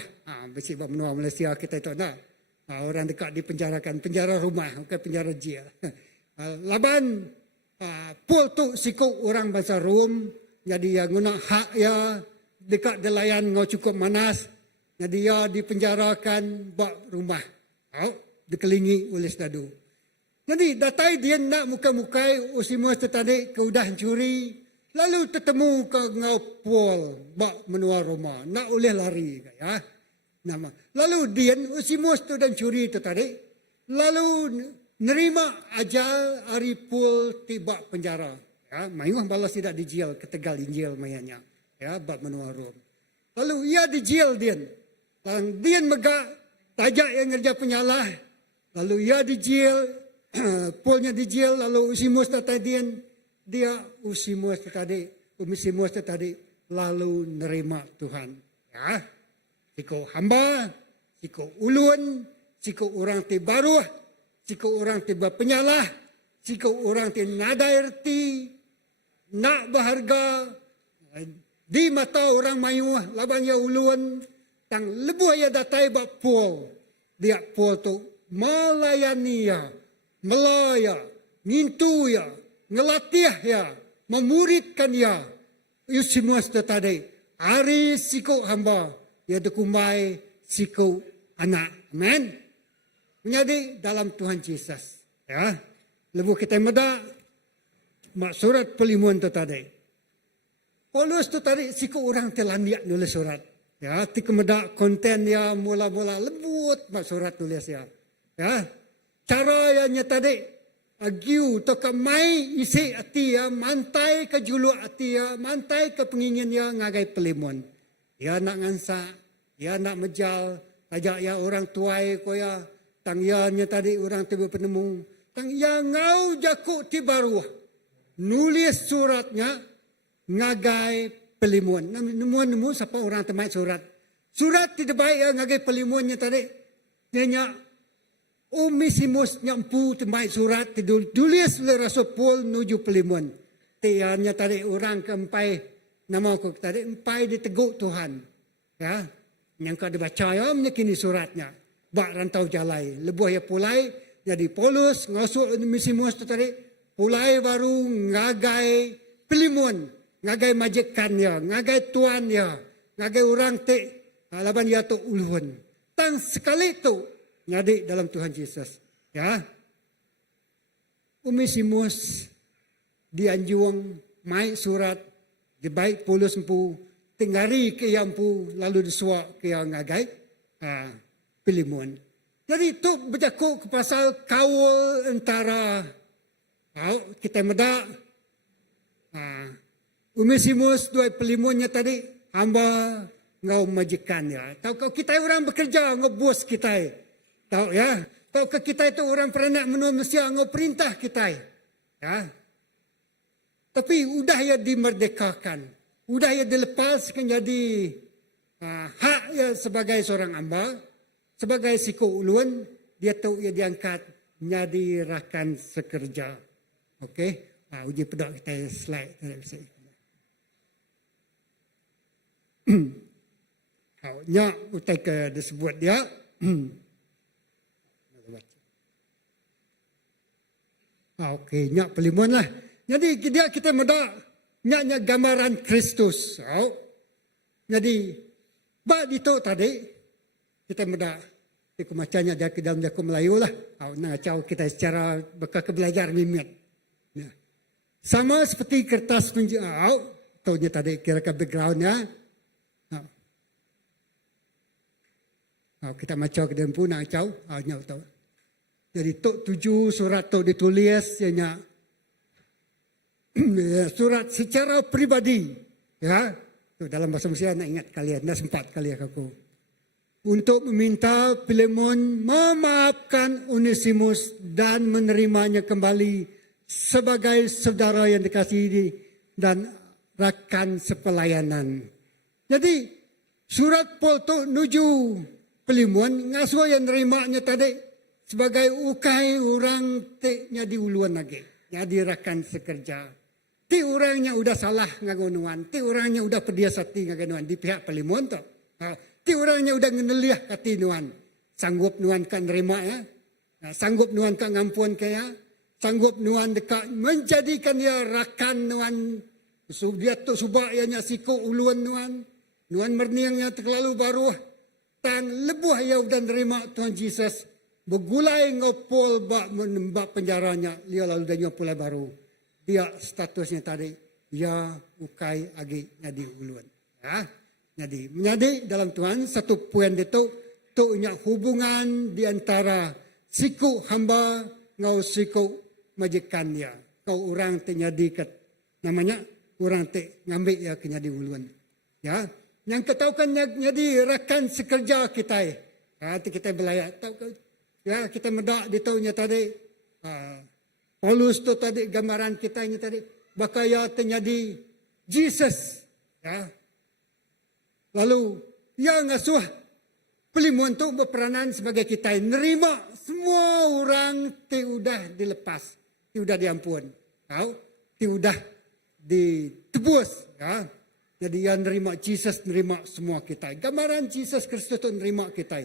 Besi bak menua Malaysia kita itu nak. Orang dekat dipenjarakan penjara rumah, bukan penjara jail. Laban Paul tu sikuk orang bangsa Rom, jadi yang guna hak ya dekat delayan ngau cukup manas, jadi ya dipenjarakan bak rumah, dikelilingi oleh sedadu. Jadi datai dia nak muka-mukai Onesimus tadi keudah curi, lalu ketemu ke ngau Paul bak menua rumah, nak oleh lari ya. Nama. Lalu dia Onesimus tu dan curi tu tadi, lalu nerima ajal hari Paul tiba penjara. Ya, mayuh balas tidak dijual ke Tegal Injil mayanya. Ya, bab menua Rom. Lalu ia dijual dia. Lalu dia megak tajak yang ngerja penyalah. Lalu ia dijual, Paulnya dijual, lalu Onesimus tadi dia Onesimus tadi lalu nerima Tuhan. Ya. Siko hamba, siko ulun, siko orang ti baruh, siko orang ti berpenyalah, siko orang ti nada erti, nak berharga, di mata orang mayuh, laban ya ulun, tang lebuh ya datai bak Paul. Dia Paul tu melayani ya, melaya, ngintu ya, ngelatih ya, memuridkan ya. Onesimus tadi, hari siko hamba, ia dikumbai siku anak. Amen. Menjadi dalam Tuhan Yesus. Ya. Lebu kita meda mak surat pelimuan tu tadi. Paulus tu tadi siku orang telandiak nulis surat. Ya, tika meda konten dia mula-mula lembut mak surat nulis ya. Ya. Cara yang tadi agiu to mai isi hati ya, mantai ke julu hati ya, mantai ke pengingin ya ngagai pelimuan. Ya nak ngansa, ya nak mejal, ajak ya orang tuai ko ya, tang ya nya tadi orang tiba penemu, tang ya ngau jakuk ti baruah, nulis suratnya ngagai pelimuan. Nemu siapa orang temai surat. Surat tidak baik ya ngagai pelimuannya tadi. Dia Onesimus nyampu temai surat tulis oleh Rasul Paul nuju pelimuan. Tiannya tadi orang keempai nama aku tadi empai diteguk Tuhan. Ya, yang kau dibaca ya menyekini suratnya. Bak rantau jalai. Lebuh ya pulai. Jadi Paulus ngasuh Onesimus tadi. Pulai baru ngagai pelimuan. Ngagai majikan ya. Ngagai tuan ya. Ngagai orang te. Laban ya tu ulun. Tang sekali tu. Nyadi dalam Tuhan Yesus. Ya. Onesimus dianjuang mai surat. Dibaik Paulus empu, tinggari ke yang empu, lalu disuak ke yang ngagai, pelimuan. Jadi itu berjakuk ke pasal kawal antara, kita meda, Onesimus dua pelimuannya tadi, hamba ngau majikan ya. Tahu kau kita orang bekerja, ngau bos kita. Tahu ya, tahu ke kita itu orang peranak manusia, ngau perintah kita. Ya. Tapi udah ya dimerdekakan. Udah ya dilepaskan jadi hak ya sebagai seorang hamba. Sebagai siku ulun. Dia tahu ya diangkat menjadi rakan sekerja. Okey. Uji pedak kita slide. Nya utai ke disebut dia. Okey. Nya pelimuan lah. Jadi dia kita meda nya gambaran Kristus. Jadi bak itu tadi kita meda iku macamnya dia ke dalam jaku Melayu lah. Nah cau kita secara bekal belajar mimet. Ya. Sama seperti kertas tunjuk taunya tadi kira ke backgroundnya. Kita macam ke dalam pun nak cau nya tahu. Jadi tok tuju surat tok ditulis ianya surat secara pribadi, ya. Dalam bahasa Mesir nak ingat kalian, dah sempat kali aku. Untuk meminta Filemon memaafkan Onesimus dan menerimanya kembali sebagai saudara yang dikasihi dan rakan sepelayanan. Jadi surat Paul tu nuju Filemon ngasuh yang nerimanya tadi sebagai ukai orang teknya di uluan lagi, jadi rakan sekerja. Ti orangnya udah salah ngagonuan, ti orangnya udah pediasati ngagonuan di pihak Filemon tu. Ti orangnya udah ngeneliah kati nuan, sanggup nuan kan nerima ya, sanggup nuan kan ngampuan kaya, sanggup nuan dekat menjadikan dia rakan nuan, dia tu subak ianya siku uluan nuan merniangnya terlalu baru, dan lebuh ia udah nerima Tuhan Yesus, bergulai ngopol bak penjaranya, dia lalu dan pulai baru, dia statusnya tadi, ya ukai agi ngadi uluan, ya. Jadi menjadi dalam Tuhan satu poin itu nya hubungan di antara siku hamba ngau siku majikan dia. Kau orang te nyadi kat namanya orang te ngambil ya kenyadi uluan. Ya, yang ketaukan nyadi rakan sekerja kita. Hati kita belayak tahu ya kita medak di taunya tadi. Paulus tu tadi gambaran kita ini tadi bakaya te nyadi Jesus. Ya. Lalu yang ngasuh Filemon tu berperanan sebagai kita nerima semua orang udah dilepas, udah diampun, tahu, udah ditebus, ya. Jadi yang nerima Jesus nerima semua kita. Gambaran Jesus Kristus tu nerima kita,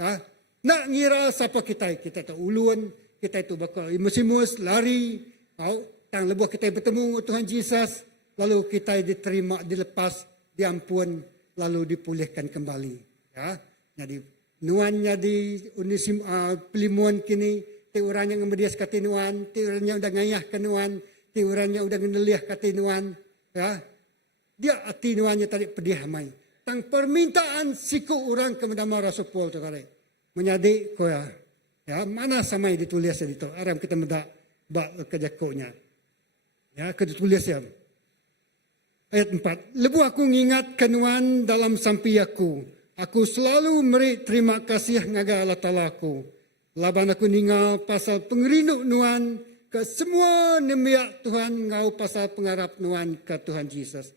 ya. Nak ngira siapa kita tu ulun, kita itu bakal musimus lari, tahu, tang lebuh kita bertemu Tuhan Yesus, lalu kita diterima, dilepas, diampun, lalu dipulihkan kembali. Ya, jadi nuannya di Filemon kini, ti orang yang ngemedias kati nuan, ti orang yang udah ngayah ke nuan, ti orang yang udah ngeneliah kati nuan. Ya, dia hati nuannya tadi pedih hamai. Tang permintaan siku orang kepada Rasul Paul tu tadi. Menjadi koya, ya mana samai ditulis itu. Aram kita mendak bak kejakonya. Ya, ketulis ya. Ayat 4. Lebu aku ngingat kenuan dalam sampi aku. Aku selalu beri terima kasih ngaga Allah Ta'ala aku. Laban aku ningal pasal pengerinuk nuan ke semua nemiak Tuhan ngau pasal pengarap nuan ke Tuhan Yesus.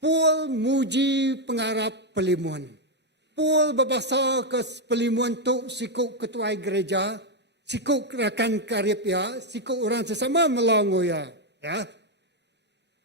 Paul muji pengarap Filemon. Paul berbahasa ke Filemon tu siku ketua gereja, siku rakan karib ya, siku orang sesama melango ya. Ya.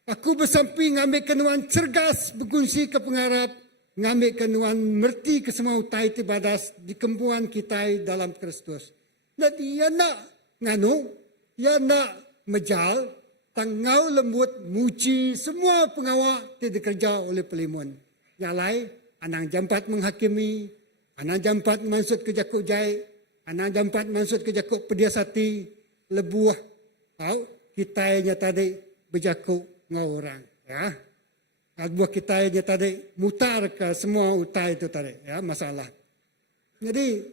Aku bersamping ngambil kenuan cergas berkunci ke pengarap, ngambil kenuan merti ke semua utai tibadas di kempuan kita dalam Kristus. Jadi ia nak nganu, ia nak mejal, tangau lembut muji semua pengawal tidak dikerja oleh Filemon. Yang lain, anang jampat menghakimi, anang jampat maksud ke jakuk jai, anang jampat maksud ke jakuk pediasati, lebuah, tahu kitanya tadi berjakuk ngau orang, ya. Buat kita dia tadi mutar ke semua utai itu tadi, ya masalah. Jadi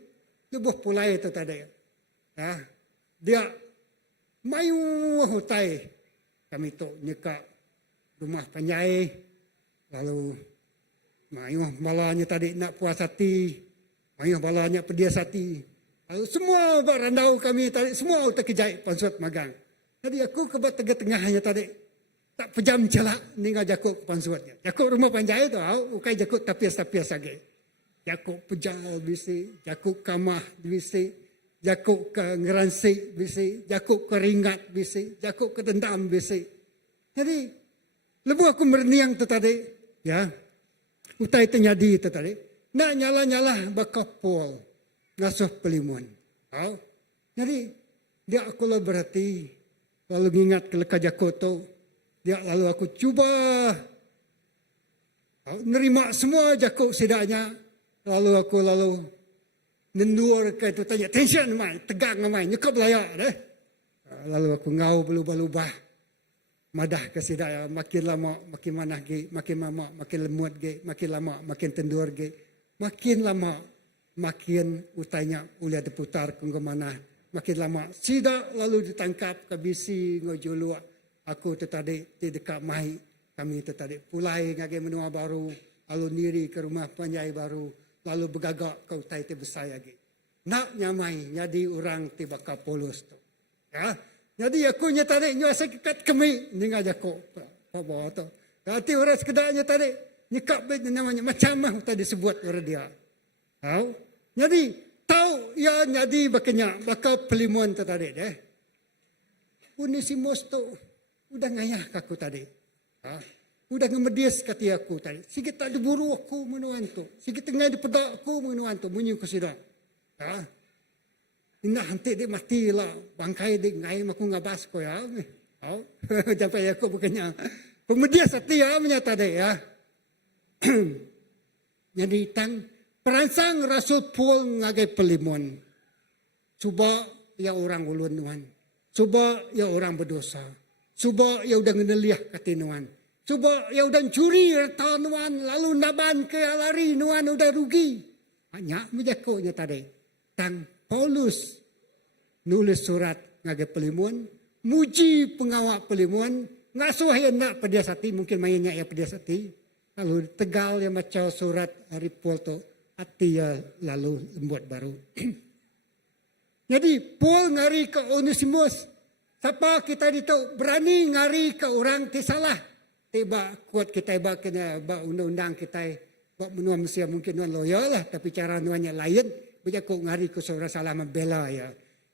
lebuh pulai itu tadi, ya. Dia mayu utai kami tu nyeka rumah penjai, lalu mayu balanya tadi nak puas hati, mayu balanya pedias hati, lalu semua barandau kami tadi semua utai kejai pansut magang. Jadi aku ke tengah-tengahnya tadi. Tak pejam celak ni ngah jakuk pansuatnya. Jakuk rumah panjai tu, ukai jakuk tapias-tapias lagi. Jakuk pejal bisi, jakuk kamah bisi, jakuk ke ngeransik bisi, jakuk ke ringat bisi, jakuk ke dendam bisi. Jadi, lebu aku merniang tu tadi, ya. Utai terjadi tu tadi. Nak nyala-nyala bakapol ngasuh Filemon. Jadi, dia aku lah berhati, lalu ingat ke leka jakuk tu, dia lalu aku cuba nerima semua jakuk sedaknya. Lalu aku nendur ke itu tanya, tension mai, tegang mai, nyekap layak deh. Lalu aku ngau berubah-ubah. Madah ke sedaya, makin lama, makin manah ge, makin mama, makin lemut ge, makin lama, makin tendur ge. Makin lama, makin utainya ulah diputar ke mana makin lama. Sida lalu ditangkap ke bisi ngojulua. Aku tertarik di dekat mai. Kami tertarik pulai ngagai menua baru. Lalu niri ke rumah penjai baru. Lalu bergagak ke utai besar lagi. Nak nyamai jadi orang tiba ke polos tu. Ya. Jadi aku nyatarik nyuasa kekat kami. Ini ngajak kok. Bawa tu. Berarti orang sekedar nyatarik. Nyekap bed namanya. Macam mana tadi sebut orang dia. Tahu? Jadi tahu ya jadi bakanya. Bakal pelimuan tertarik deh. Onesimus tu. Udah ngayah aku tadi. Ha? Udah ngemedias kati aku tadi. Sikit tak diburu aku menuan tu. Sikit tengah dipedak aku menuan tu. Bunyi aku sudah. Ha? Ina hanti dia mati lah. Bangkai dia ngai aku ngabas ko ya. Oh. Sampai aku bukannya. Pemedias hati ya menyata dia ya. Jadi tang perangsang Rasul Paul ngagai pelimun. Cuba ya orang ulun nuan. Cuba ya orang berdosa. Cuba ya udah ngeneliah kati nuan. Cuba ya udah curi harta nuan. Lalu naban ke lari nuan udah rugi. Hanya menjakonya tadi. Tang Paulus nulis surat ngagai pelimun, muji pengawak pelimun, ngasuh yang nak pedas hati, mungkin mainnya ya pedas hati. Lalu tegal yang macam surat hari Paul tu, hati ya lalu lembut baru. Jadi Paul ngari ke Onesimus, siapa kita itu berani ngari ke orang ti salah. Tiba kuat kita iba kena undang-undang kita, buat menua manusia mungkin nuan loyal lah, tapi cara nuannya lain. Berjaku ngari ke seorang salah membela ya.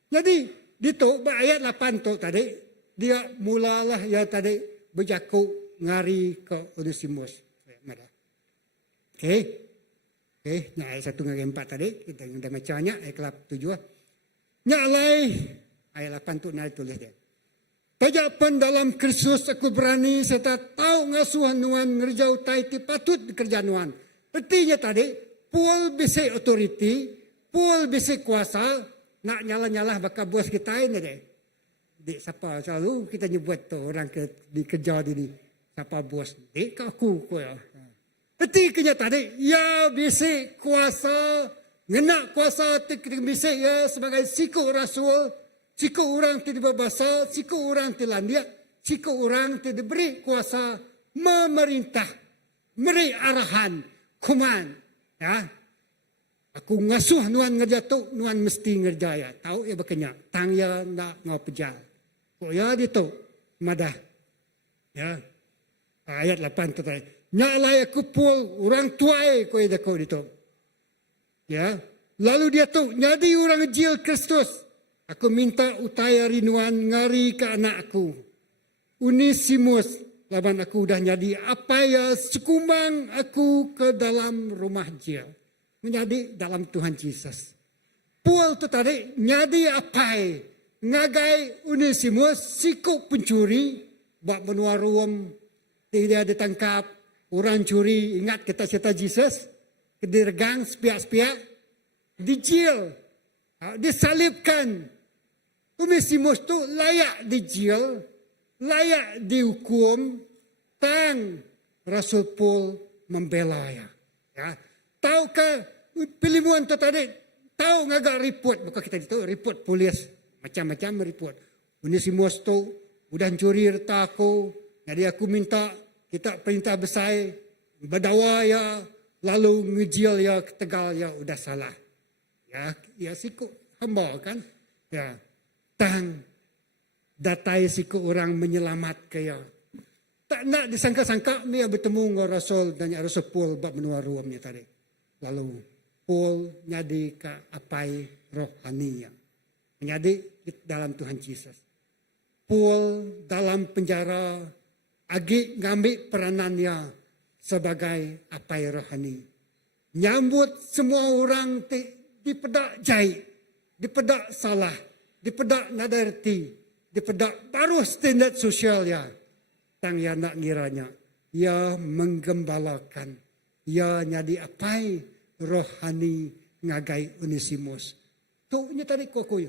Jadi itu ayat 8 tu tadi dia mulalah ya tadi berjaku ngari ke Onesimus. Okey. Nah ayat 1 ngari 4 tadi kita dah macamnya ayat 7. Nyalai ayat 8 tu nak tulis dia. Tajapan dalam Kristus aku berani serta tahu ngasuhan nuan ngerjau taiti patut dikerja nuan. Artinya tadi Paul bisa authority. Paul bisa kuasa, nak nyala-nyala bakal bos kita ini deh. Di siapa selalu kita nyebut tu orang di kerja ini siapa bos? Dek aku ya. Berarti kenyataan ya bisa kuasa, ngena kuasa bisa ya sebagai siku rasul, siku orang tidak berbahasa, siku orang tidak landia, siku orang tidak beri kuasa memerintah, beri arahan, command, ya. Aku ngasuh nuan ngerjatu, nuan mesti ngerjaya. Tahu ya bakanya. Tang ya nak ngau pejal. Kok ya itu. Madah. Ya. Ayat 8 tu tadi. Nyalai aku pul orang tuai ko ida ko dito. Ya. Lalu dia tu nyadi orang jil Kristus. Aku minta utaya rinuan ngari ke anak aku. Onesimus. Laban aku dah nyadi apa ya sekumbang aku ke dalam rumah jil. Menjadi dalam Tuhan Yesus. Paul tu tadi nyadi apai ngagai Onesimus siku pencuri bak benua ruam tidak ditangkap orang curi ingat kita cerita Yesus kedirgang sepiak-sepiak dijil disalibkan. Onesimus tu layak dijil layak dihukum tang Rasul Paul membela ya. Tahukah pilihan tu tadi, tahu ngagak report, bukan kita itu report polis, macam-macam report. Onesimus tu, udah curi harta aku, jadi aku minta kita perintah besar, berdawa ya, lalu ngejil ya, Tegal ya, udah salah. Ya siku hamba kan, ya, tang, datai siku orang menyelamat kaya. Tak nak disangka-sangka, dia bertemu dengan Rasul dan Rasul Paul bab menua ruamnya tadi. Lalu Paul nyadi ke apai rohaninya. Menyadi dalam Tuhan Yesus. Paul dalam penjara agi ngambil peranannya sebagai apai rohani. Nyambut semua orang dipedak jahit, dipedak salah, dipedak nadarti, dipedak baru standard sosial ya. Tang ya nak ngiranya. Ya menggembalakan. Ya nyadi apai rohani ngagai Onesimus. Tu nya tadi kokoy.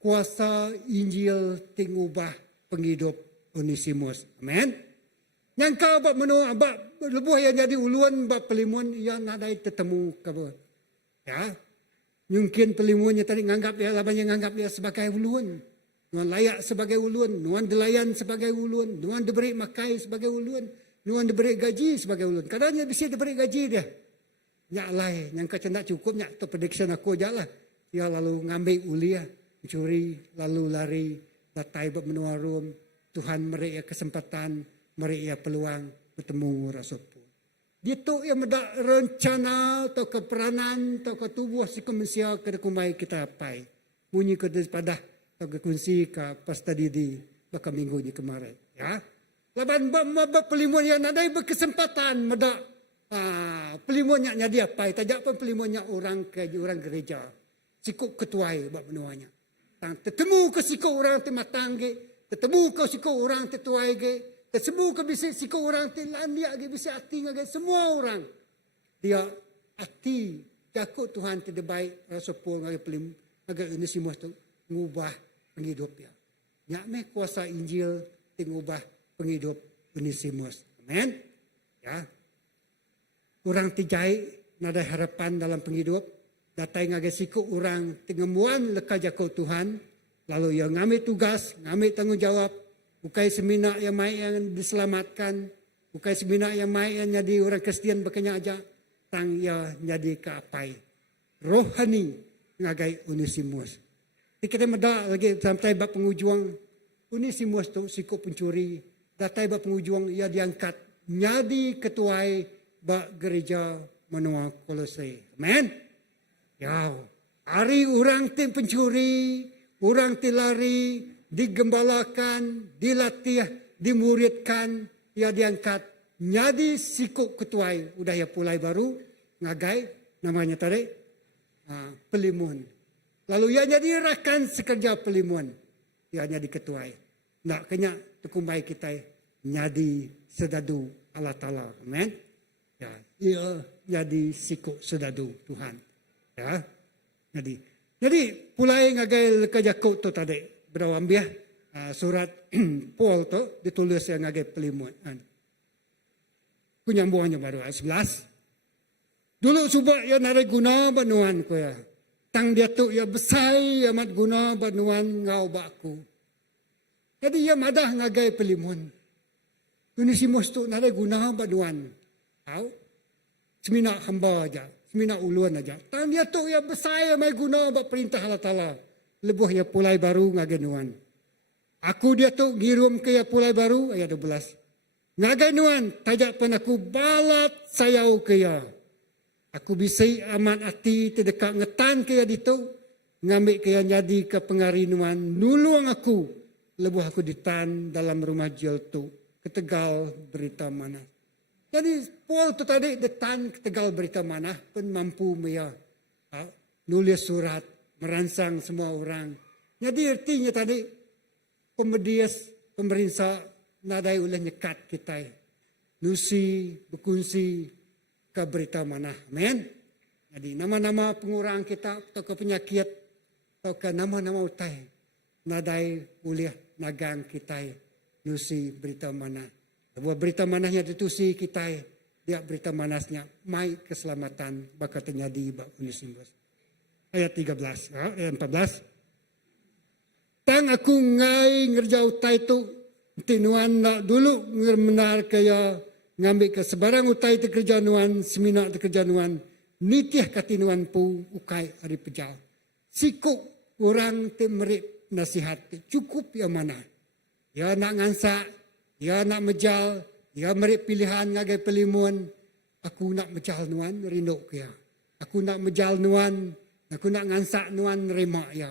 Kuasa Injil tingubah penghidup Onesimus. Amen. Yang kau bab menua bab lebuh yang jadi uluan bab pelimun yang nadai tetemu kabar. Ya. Mungkin pelimunnya tadi nganggap ya, labanya nganggap ya sebagai ulun. Nuan layak sebagai ulun, nuan delayan sebagai ulun, nuan diberi makai sebagai ulun, nuan diberi gaji sebagai ulun. Kadangnya bisa diberi gaji dia. Nyak lai, yang kata nak cukup, nyak tu prediction aku aja lah. Dia lalu ngambil uliah, mencuri, lalu lari, datai menua rum. Tuhan beri kesempatan, beri peluang bertemu Rasulullah. Dia tu yang ada rencana atau keperanan atau ketubuh si manusia ke kumai kita apai. Bunyi ke daripada atau ke kunci ke pas tadi di baka minggu ni kemarin. Ya. Laban pelimun yang ada berkesempatan meda pelimunnya nyadi apai. Tajak pun pelimunnya orang gereja. Sikuk ketuai bab menuanya. Tetemu ke sikuk orang tematang ge, tetemu ke sikuk orang tetuai ge. Semua ke bisa sikau orang telan dia ke bisa hati ngage semua orang. Dia hati jakut Tuhan tidak baik rasa pun ngage pelim ngage ini semua tu ngubah penghidup dia. Nyak meh kuasa Injil ngubah penghidup Onesimus. Amen. Ya. Orang tijai nada harapan dalam penghidup. Datai ngage sikau orang tengemuan leka jakut Tuhan. Lalu yang ngambil tugas, ngambil tanggungjawab. Bukai semina yang mai yang diselamatkan. Bukai semina yang mai yang jadi orang Kristian bekanya aja. Tang ya jadi keapai. Rohani ngagai Onesimus. Kita meda lagi sampai bab pengujuang. Onesimus tu sikap pencuri. Datai bab pengujuang ia diangkat. Nyadi ketuai bab gereja menua Kolose. Amen. Ya. Hari orang tim pencuri. Orang tilari. Digembalakan, dilatih, dimuridkan, ia diangkat. Nyadi sikuk ketuai, udah ya pulai baru, ngagai, namanya tadi, pelimun. Lalu ia jadi rakan sekerja pelimun, ia jadi ketuai. Nak kena tukumbai kita, nyadi sedadu Allah Ta'ala, amen. Ya, ia jadi sikuk sedadu Tuhan. Ya, jadi pulai ngagai kejakut tu tadi. Berawambiah surat Paul tu ditulis yang agak pelimun. Kunyambuannya baru ayat 11. Dulu subak ya narai guna banuan ko ya. Tang dia tu ya besai amat guna banuan ngau baku. Jadi ya madah ngagai pelimun. Onesimus tu narai guna banuan. Tahu? Semina hamba aja, semina uluan aja. Tang dia tu ya besai amat guna bak perintah Allah Ta'ala. Lebuh ya pulai baru ngagenuan. Aku dia tu ngirum ke ya pulai baru ayat 12. Ngagenuan tajak pun aku balat sayau ke ya. Aku bisa amat hati terdekat ngetan ke ya ditu. Ngambil ke ya jadi ke pengarinuan. Nulung aku. Lebuh aku ditan dalam rumah jual tu. Ketegal berita mana. Jadi Paul tu tadi ditan ketegal berita mana. Pun mampu mea. Nulis surat. Merangsang semua orang. Jadi artinya tadi pemedias pemerintah nadai oleh nyekat kita. Nusi, berkunci ke berita mana. Amen. Jadi nama-nama pengurang kita atau ke penyakit atau ke nama-nama utai. Nadai oleh nagang kita. Nusi berita mana. Buat berita manahnya ditusi kita. Dia berita manasnya. Mai keselamatan bakal terjadi bak Onesimus. Ayat 13, ayat 14. Tang aku ngai ngerjau utai tu. Tinuan nak dulu menar kaya ngambil ke sebarang utai te kerja nuan. Semina te kerja nuan. Nitih katinuan pu ukai hari pejal. Sikuk orang te merip nasihat. Cukup ya mana. Ya nak ngansak. Ya nak mejal. Ya merip pilihan ngagai pelimun. Aku nak mejal nuan rindu kaya. Aku nak mejal nuan. Aku nak ngansak nuan nerima ya.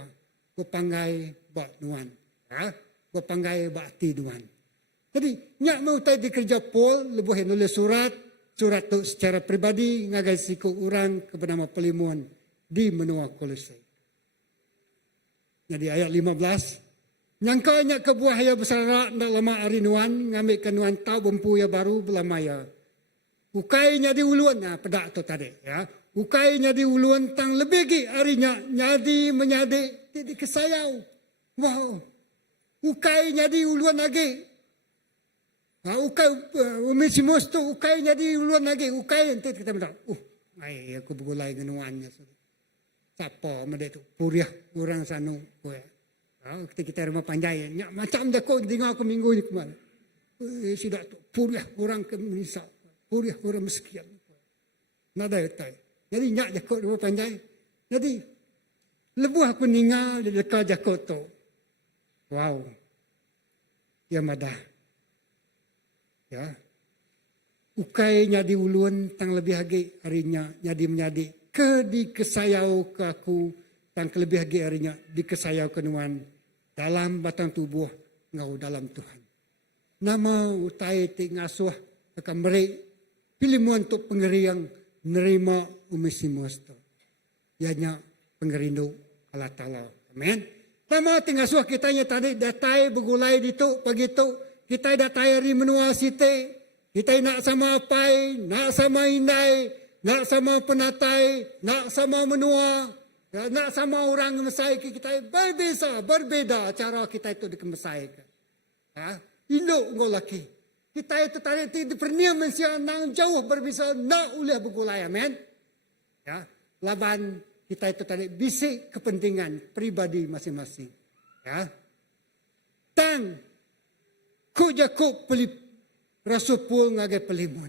Aku panggai bak nuan. Ya. Aku panggai bak hati nuan. Jadi, nyak mau tadi kerja Paul, lebuh nulis surat. Surat tu secara pribadi, ngagai siku orang ke bernama pelimun di menua Kolose. Jadi ayat 15. Nyangka nyak kebuah ya besar nak lama hari nuan. Ngambil ke nuan tahu bempu ya baru belama ya. Ukainya di uluan. Nah, pedak tu tadi ya. Ukainya di uluan tang lebih lagi harinya nyadi menyadi jadi kesayau. Wow. Ukainya di uluan lagi. Ukai Onesimus tu ukainya di uluan lagi. Ukai nanti kita bilang, ay aku bergulai genuannya. Siapa mada tu puriah orang sanu kowe. Kita rumah panjai macam dah kau dengar aku minggu ni kemarin. Sudah tu puriah orang ke Malaysia, puriah orang miskin. Nada itu. Jadi nyak jakut rumah panjai. Jadi lebuh aku ningal di dekat jakut tu. Wow. Ya mada. Ya. Ukai nyadi ulun tang lebih hagi harinya nyadi menyadi ke di kesayau ke aku tang lebih hagi harinya di kesayau kenuan dalam batang tubuh ngau dalam Tuhan. Nama utai ti ngasuh akan meri pilihan untuk pengeriang nerima Onesimus tu. Ianya pengerindu Allah Ta'ala. Amin. Nama ti ngasuh kitanya tadi datai bergulai ditu pagi tu kita datai hari menua site. Kita nak sama apai, nak sama indai, nak sama penatai, nak sama menua, nak sama orang Mesai kita berbeza cara kita itu dikemesai. Induk ngau laki. Kita itu tadi di perniam manusia nang jauh berbeza nak oleh bergulai, amin. Ya, laban kita itu tadi bisik kepentingan pribadi masing-masing. Ya. Tang ku jakuk pelip Rasul Paul ngagai pelimun.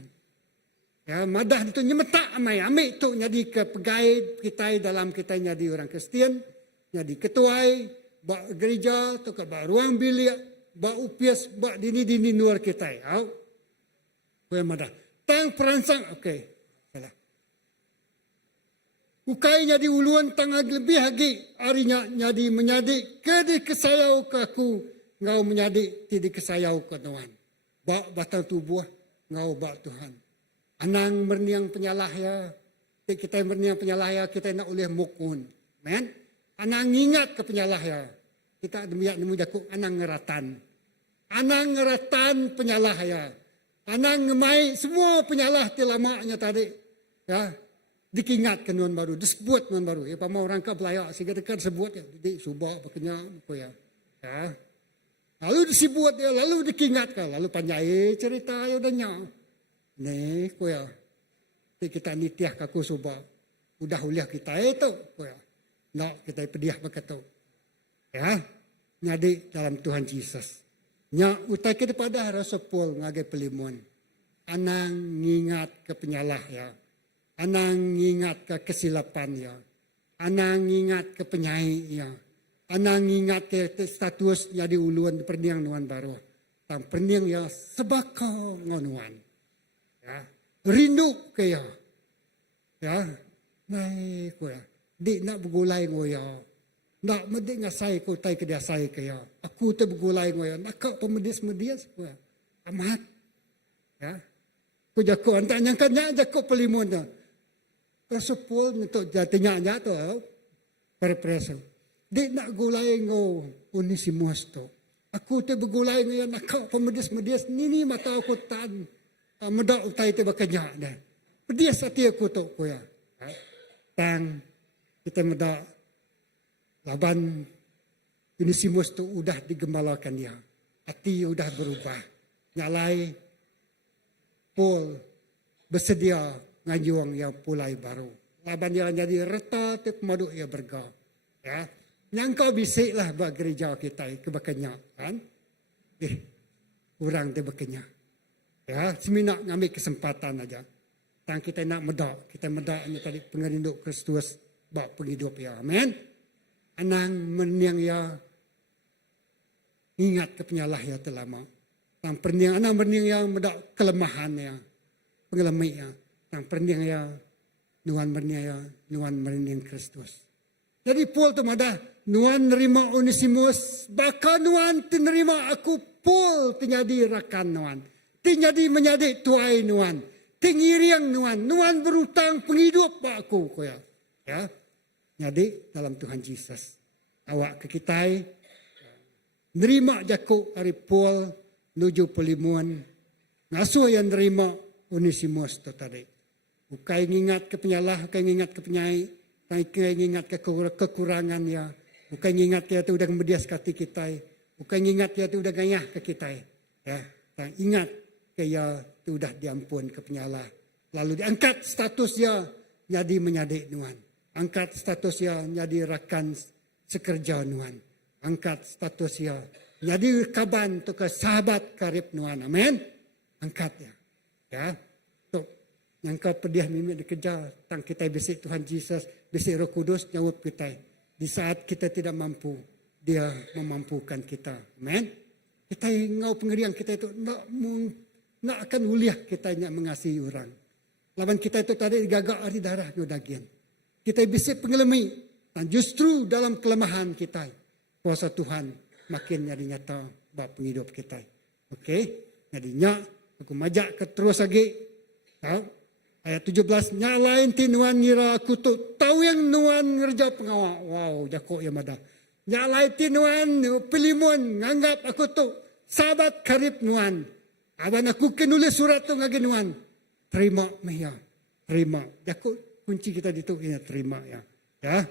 Ya, madah itu nyemetak amai. Ambil tu jadi ke pegawai kita dalam kita jadi orang Kristian. Jadi ketuai, bak gereja, tu ke bak ruang bilik, bak upias, bak dini-dini luar kita. Ya. Kue madah. Tang peransang, okey. Salah. Ukai jadi uluan tang lebih lagi harinya jadi menyadi ke kesayau ke aku. Ngau menyadi tidak kesayau ke Tuhan. Bak batang tubuh ngau bak Tuhan. Anang merniang penyalah ya. Kita merniang penyalah ya kita nak oleh mukun. Men. Anang ingat ke penyalah ya. Kita demiak nemu jakuk anang ngeratan. Anang ngeratan penyalah ya. Anang ngemai semua penyalah ti lamanya tadi. Ya. Dikingat ke nuan baru, disebut nuan baru. Ya pama orang ka belayak sehingga dekat sebut ya. Jadi subah pakenya apa ya. Ya. Lalu disebut dia, lalu dikingatkan, lalu panjai cerita ya udahnya. Nih, koya. Kita nitiah kaku subah. Udah uliah kita itu, koya. Nak kita pediah begitu. Ya, nyadi dalam Tuhan Yesus. Nya utai ke pada Rasul Paul ngagai pelimun. Anang ngingat ke penyalah ya. Anang ngingat ke kesilapan ya. Anang ngingat ke penyai ya. Anang ingat ke status jadi uluan perniang nuan baru. Tam perniang ya sebaka ngonuan. Ya. Rindu ke ya. Ya. Nai ko ya. Di nak bergulai ngoya. Nak medi ngasai ko tai ke dia sai ke ya. Aku te bergulai ngoya. Nak pemedis-medis ko ya. Amat. Ya. Ko jako antak nyangkanya jako pelimun dah. Rasul Paul untuk jatinya tu. Perpreso. Dia nak gulai ngau Onesimus tu. Aku tu bergulai ngau nak pemedis-medis. Nini mata aku tan. Medak utai tu berkenyak dah. Pedis hati aku tu. Ko ya. Tang kita medak. Laban Onesimus tu udah digembalakan dia. Hati udah berubah. Nyalai Paul bersedia ngajuang yang pulai baru. Laban dia jadi reta tu pemaduk ia berga. Ya. Yang kau bisiklah buat gereja kita kebakannya kan. Kurang dia berkenyak. Ya, seminak ngambil kesempatan aja. Tang kita nak medak, kita medak ni tadi pengerindu Kristus bak penghidup ya. Amin. Anang meniang ya ingat ke penyalah ya terlama. Tang perniang anang meniang ya medak kelemahan ya. Pengelemik ya. Tang perniang ya nuan meniang Kristus. Jadi Paul tu madah, nuan nerima Onesimus, bakal nuan tinerima aku Paul tinyadi rakan nuan. Tinyadi menyadi tuai nuan. Tingiriang nuan berutang penghidup aku koya. Ya. Jadi dalam Tuhan Yesus. Awak ke kita nerima jakuk hari Paul nuju pelimuan. Ngasuh yang nerima Onesimus tu tadi. Bukai ngingat ke penyalah, bukai ngingat ke penyai. Bukan ingat kekurangan ya. Bukan ingat dia tu udah memedias hati kita. Bukan ingat dia tu udah gayah ke kita. Ya. Ingat dia tu udah diampun ke penyalah. Lalu diangkat status dia jadi menyadik nuan. Angkat status ia jadi rakan sekerja nuan. Angkat status ia jadi kaban tu ke sahabat karib nuan. Amin. Angkat ya. Ya. Tok yang kau pedih mimik dikejar tang kita bisi Tuhan Yesus, bisi Roh Kudus jawab kita. Di saat kita tidak mampu, Dia memampukan kita. Amin. Kita ngau pengerian kita itu nak akan uliah kita yang mengasihi orang. Lawan kita itu tadi gagak ari darah no daging. Kita bisa pengelemi dan justru dalam kelemahan kita kuasa Tuhan makin jadi nyata bab penghidup kita. Okey, jadinya aku majak ke terus lagi. Tahu? Ayat 17, nyalain ti nuan ngira aku tu tahu yang nuan ngerja pengawal. Wow, jakok ya mada. Nyalain ti nuan pelimun nganggap aku tu sahabat karib nuan. Aban aku kenulis surat tu ngagi nuan. Terima maya. Terima. Jakok kunci kita ditu ya terima ya. Ya.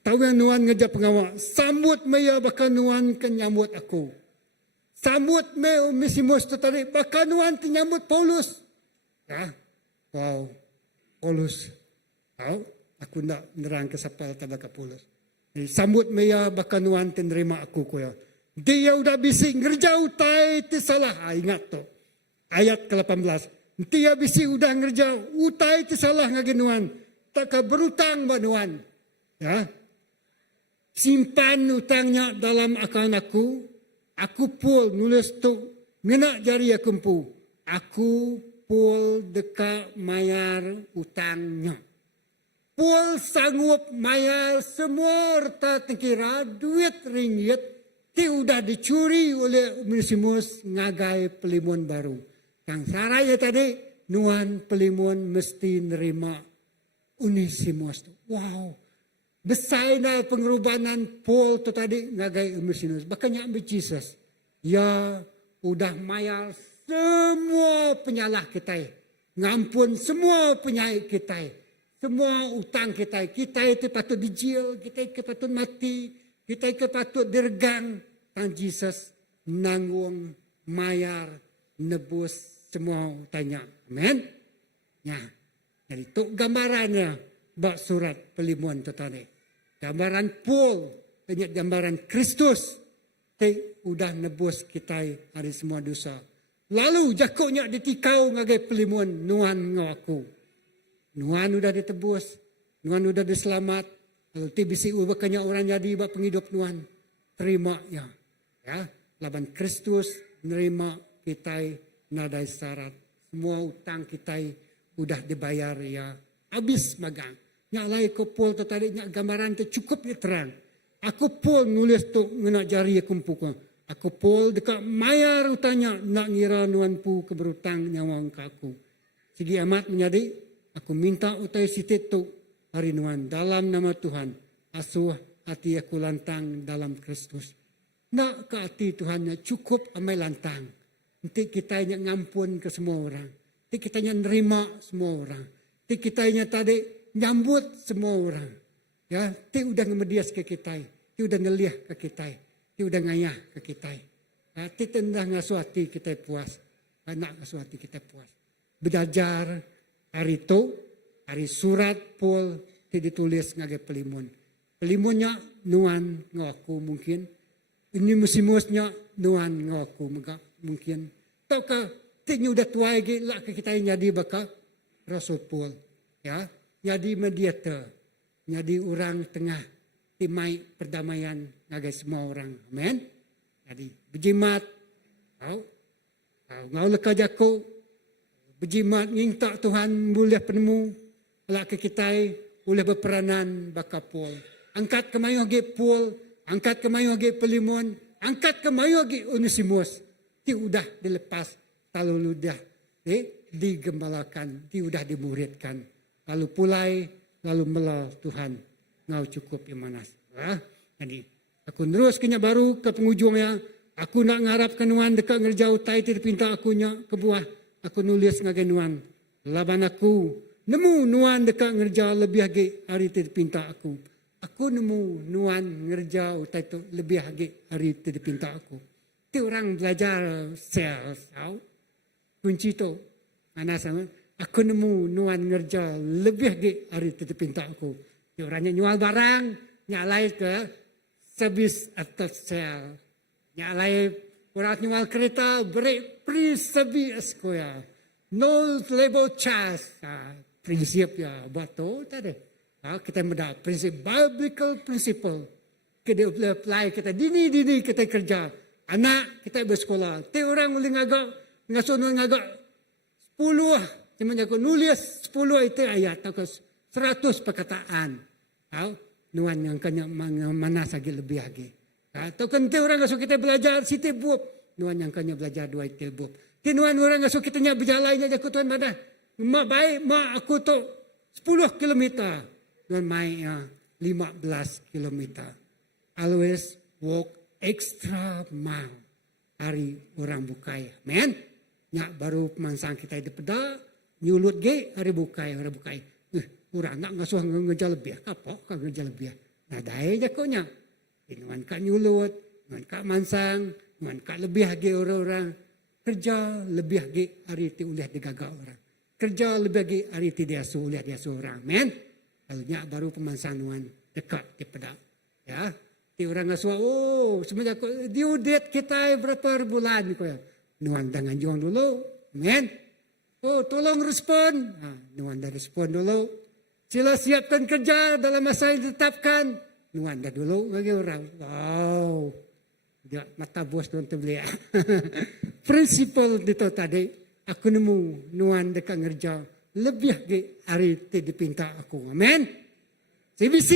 Tahu yang nuan ngerja pengawal. Sambut maya bakal nuan kenyambut aku. Sambut me Onesimus tu tadi bakal nuan kenyambut Paulus. Ya. Wow, Paulus. Tahu? Aku nak nerang ke siapa tabaka Paulus. Sambut maya bakal nuan terima aku kuya. Dia udah bising ngerja utai ti salah. Ingat tu. Ayat ke-18. Dia bising udah ngerja utai ti salah ngagi nuan. Tak berutang ba nuan. Ya. Simpan utangnya dalam akaun aku. Aku pul nulis tu ngena jari aku empu. Aku pul deka mayar utangnya. Pul sanggup mayar semua harta terkira duit ringgit ti udah dicuri oleh Onesimus ngagai pelimun baru. Yang saraya tadi nuan pelimun mesti nerima Onesimus. Wow. Besar na pengerubanan Paul tu tadi ngagai Onesimus. Bahkan ambil Jesus. Ya udah mayar semua penyalah kita, ngampun semua penyakit kita, semua utang kita. Kita itu patut dijil, kita itu patut mati, kita itu patut diregang. Dan Jesus nanggung, mayar, nebus semua utangnya. Amin. Ya. Jadi itu gambarannya bak surat pelimuan itu tadi. Gambaran Paul, banyak gambaran Kristus. Udah nebus kita dari semua dosa. Lalu jakoknya ditikau ngagai pelimuan nuan ngaku. Nuan udah ditebus, nuan udah diselamat. Lalu ti bisi ubakanya orang jadi bak penghidup nuan. Terima ya. Ya, laban Kristus nerima kita nadai syarat. Semua utang kita udah dibayar ya. Habis magang. Nyak lai ko Paul tu tadi nyak gambaran tu cukup ya terang. Aku Paul nulis tu ngena jari kumpul. Aku Paul dekat mayar utangnya nak ngira nuan pu keberutang nyawang ke aku. Sigi amat menjadi aku minta utai sitit tu hari nuan dalam nama Tuhan. Asuh hati aku lantang dalam Kristus. Nak ke hati Tuhannya cukup amai lantang. Nanti kita yang ngampun ke semua orang. Nanti kita yang nerima semua orang. Nanti kita yang tadi nyambut semua orang. Ya, nanti udah ngemedias ke kita. Nanti udah ngeliah ke kita. Dia udah ngayah ke kita. Hati tendah ngasuh hati kita puas. Anak ngasuh hati kita puas. Belajar hari itu, hari surat Paul ditulis ngagai pelimun. Pelimunnya nuan ngaku mungkin. Ini musimusnya nuan ngaku mungkin. Taukah tinggi udah tua lagi lah ke kita yang jadi bakal Rasul Paul. Ya, jadi mediator. Jadi orang tengah timai perdamaian ngagai semua orang. Amen. Jadi berjimat. Ngau leka jako. Berjimat nginta Tuhan boleh penemu. Lak ke kita boleh berperanan baka Paul. Angkat kemayu lagi Paul. Angkat kemayu lagi pelimun. Angkat kemayu lagi Onesimus. Ti udah dilepas. Lalu udah digembalakan. Ti udah dimuridkan. Lalu pulai. Lalu mela Tuhan. Ngau cukup imanas. Jadi aku terus kena baru ke penghujungnya. Aku nak ngarap nuan dekat ngerjau tai ti pinta akunya ke buah. Aku nulis ngagai nuan. Laban aku nemu nuan dekat ngerjau lebih lagi hari ti pinta aku. Aku nemu nuan ngerjau tai tu lebih lagi hari ti pinta aku. Ti orang belajar sales. Kunci tu. Mana sama. Aku nemu nuan ngerjau lebih lagi hari ti pinta aku. Orangnya jual barang, nyalai ke service atau sell. Nyalai orang jual kereta, beri free service ko ya. No labor charge. Prinsip ya, betul tadi. Kita mendapat prinsip, biblical principle. Kita apply, kita dini kita kerja. Anak kita bersekolah. Ti orang boleh ngasuh ngagak 10. Cuma aku nulis 10 itu ayat atau 100 perkataan. Nuan yang kanya mana lagi lebih lagi. Atau kan orang ngasuh kita belajar siti buat. Nuan yang kanya belajar 2 itu buat. Ti nuan orang ngasuh kita nya berjalan aja aku tuan mana. Mak baik mak aku tu 10 kilometer. Nuan mai 15 kilometer. Always walk extra mile. Hari orang bukai. Men, nyak baru pemansang kita di peda, nyulut ge hari bukai. Orang nak ngasuh ngejar lebih. Kapok kan ngejar lebih. Nah daya je kau nyak. Nuan kak nyulut, nuan kak mansang, nuan kak lebih lagi orang-orang. Kerja lebih lagi hari itu uliah digagak orang. Kerja lebih lagi hari itu dia suh uliah dia orang. Men, kalau nyak baru pemansang nuan dekat di peda. Ya. Orang ngasuh, semenjak due date kita berapa bulan ko ya. Nuan dengan juang dulu, men. Tolong respon. Nuan dah respon dulu. Sila siapkan kerja dalam masa yang ditetapkan. Nuan dah dulu bagi orang. Wow. Dia mata bos tuan terbeli. Prinsipal itu tadi, aku nemu nuan dekat ngerja lebih lagi hari itu dipinta aku. Amen. CBC.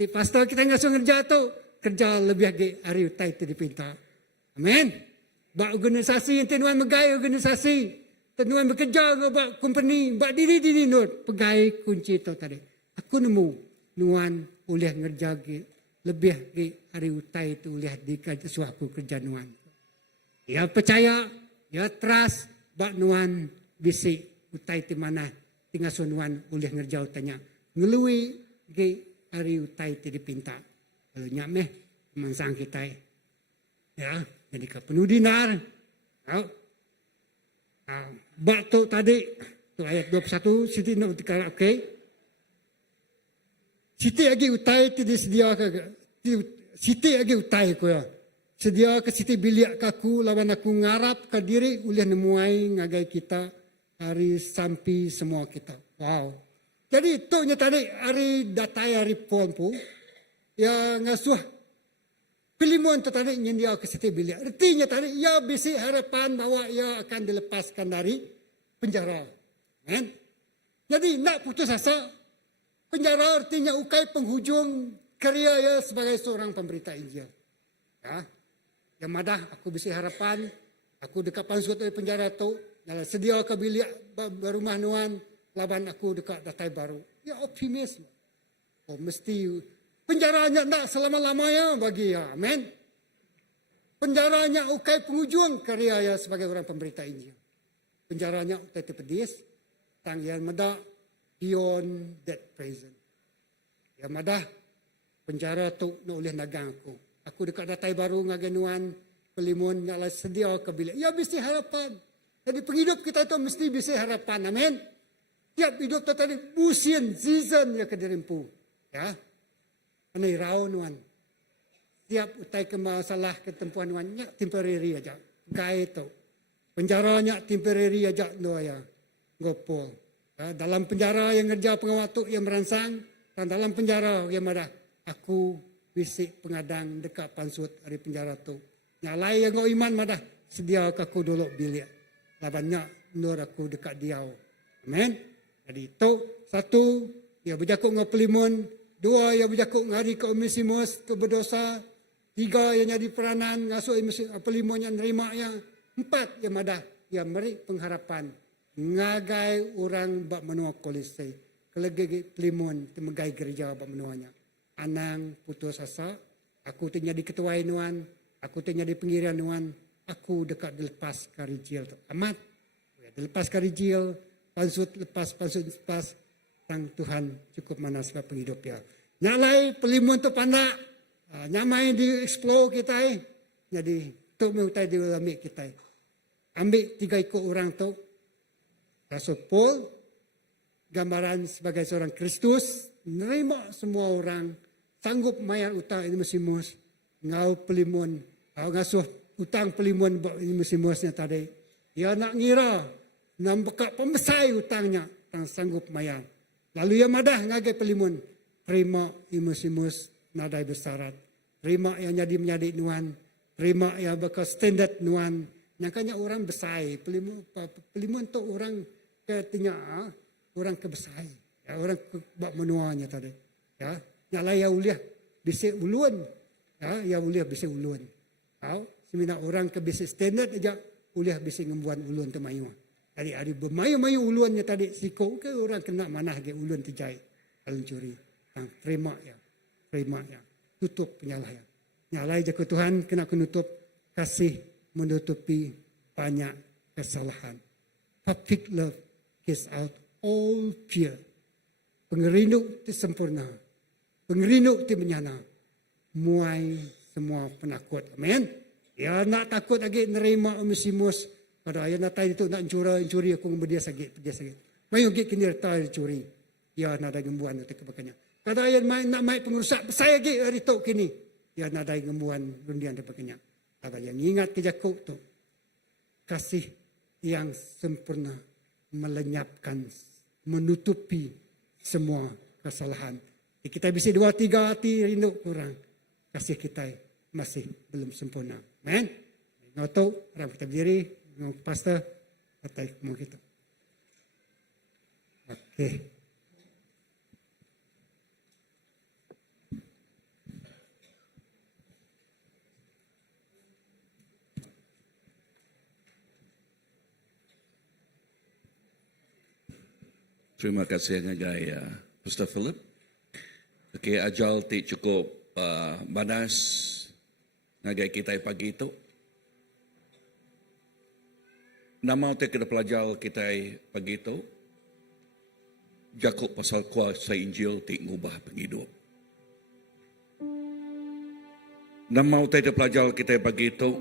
Di pastor kita ngasuh ngerja tu, kerja lebih lagi hari utai itu dipinta. Amin. Bak organisasi yang tenuan megai organisasi. Tenuan bekerja ngobak company, bak diri nur pegai kunci tu tadi. Aku nemu nuan boleh ngerja lebih lagi hari utai itu boleh dikasih aku kerja nuan. Ya percaya, ya trust bak nuan bisi utai di mana tinggal nuan boleh ngerja utanya. Ngelui hari utai itu dipinta. Kalau nyameh mansang kita. Ya, jadi ke penuh dinar. Bak tu tadi, tu ayat 21, Siti nak dikala okey. Siti lagi utai itu disedia ke. Siti lagi utai ko ya. Sedia ke Siti biliak kaku lawan aku ngarap ke diri ulih nemuai ngagai kita hari sampai semua kita. Wow. Jadi itu tadi hari datai hari pon pu yang ngasuh pilihan tu tadi nyendia ke Siti biliak. Artinya tadi ia bisi harapan bahwa ia akan dilepaskan dari penjara. Kan? Jadi nak putus asa. Penjara artinya ukai penghujung karya ia sebagai seorang pemberita Injil. Ya. Yang madah aku bisi harapan, aku dekat pansut dari penjara tu, dalam sedia ke biliak rumah nuan, laban aku dekat datai baru. Ya optimis. Oh mesti penjaranya tak selama-lamanya bagi ya. Amin. Penjaranya ukai penghujung karya ia sebagai orang pemberita Injil. Penjaranya ukai pedis, tanggian madah beyond that present. Ya madah penjara tu nak oleh nagang aku. Aku dekat datai baru ngaganuan pelimun yang sedia ke bilik. Ya mesti harapan. Jadi penghidup kita tu mesti bisa harapan. Amin. Tiap hidup tu tadi musim season ya kedirimpu. Ya. Anai rau nuan. Tiap utai ke masalah ketempuan nuan nya temporary aja. Gai tu. Penjaranya temporary aja no ya. Gopol. Ya, dalam penjara yang ngerja pengawatu yang merangsang dan dalam penjara yang ada aku bisik pengadang dekat pansut hari penjara tu. Nyalai yang iman madah sedia aku dulu bilik. Labannya nur aku dekat diau. Amen. Jadi itu satu ia berjakuk ngau pelimun, dua ia berjakuk ngari ke Onesimus ke berdosa, tiga ia nyadi peranan ngasuh pelimun yang nerima yang, empat ia madah ia beri pengharapan ngagai orang bak menua Kolose, kelegi pelimun temegai gereja bak menuanya. Anang putus asa, aku ternyadi ketua nuan, aku ternyadi pengirian nuan, aku dekat dilepas karijil tu. Amat, dilepas karijil, pansut lepas, sang Tuhan cukup mana sebab penghidup ya. Nyalai pelimun tu pandak, nyamai di explore kita jadi tu mengutai di dalam kita. Ambil 3 ikut orang tu, Rasul Paul, gambaran sebagai seorang Kristus, nerima semua orang sanggup mayar utang ini musimus ngau pelimun ngasuh utang pelimun ini musimusnya tadi. Ia nak ngira nampak pemesai utangnya tang sanggup mayar. Lalu ia madah ngagai pelimun terima imus-imus nadai bersarat. Terima yang jadi menjadi nuan. Terima yang bakal standard nuan. Nyakanya orang besai. Pelimun tu orang ketinya orang kebesai. Ya, orang buat menuanya tadi. Ya, nyala ya uliah bisik ulun. Ya uliah bisik ulun. Tahu? Semina orang ke bisik standard aja uliah bisik ngembuan ulun tu mayu. Jadi ada bermayu-mayu ulunnya tadi siko ke orang kena manah ke ulun tejai. Alun curi. Terima ya. Tutup penyalahan. Nyalai je ke Tuhan kena menutup kasih menutupi banyak kesalahan. Perfect love casts out all fear. Pengerinuk ti sempurna. Pengerinuk ti menyana. Muai semua penakut. Amin. Ya nak takut lagi nerima umisimus. Pada ayah natai itu nak curi aku berdia sakit. Mayu git kini retai curi. Ya nak ada gembuan itu kebakanya. Kada ayah nak mai pengurusak saya git hari tu kini. Ya nak ada gembuan rundian kebakanya. Kada yang ingat kejakuk tu. Kasih yang sempurna melenyapkan, menutupi semua kesalahan. Kita bisa 2-3 hati rindu kurang. Kasih kita masih belum sempurna. Amen. Ngoto, orang kita berdiri, pastor, katai mau kita. Oke. Terima kasih ngagai Pastor Philip. Okey, ajal ti cukup banas ngagai kita pagi itu. Nama te kita pelajar kita pagi itu. Jakub pasal kuasa Injil ti ngubah penghidup. Nama te pelajar kita pagi itu.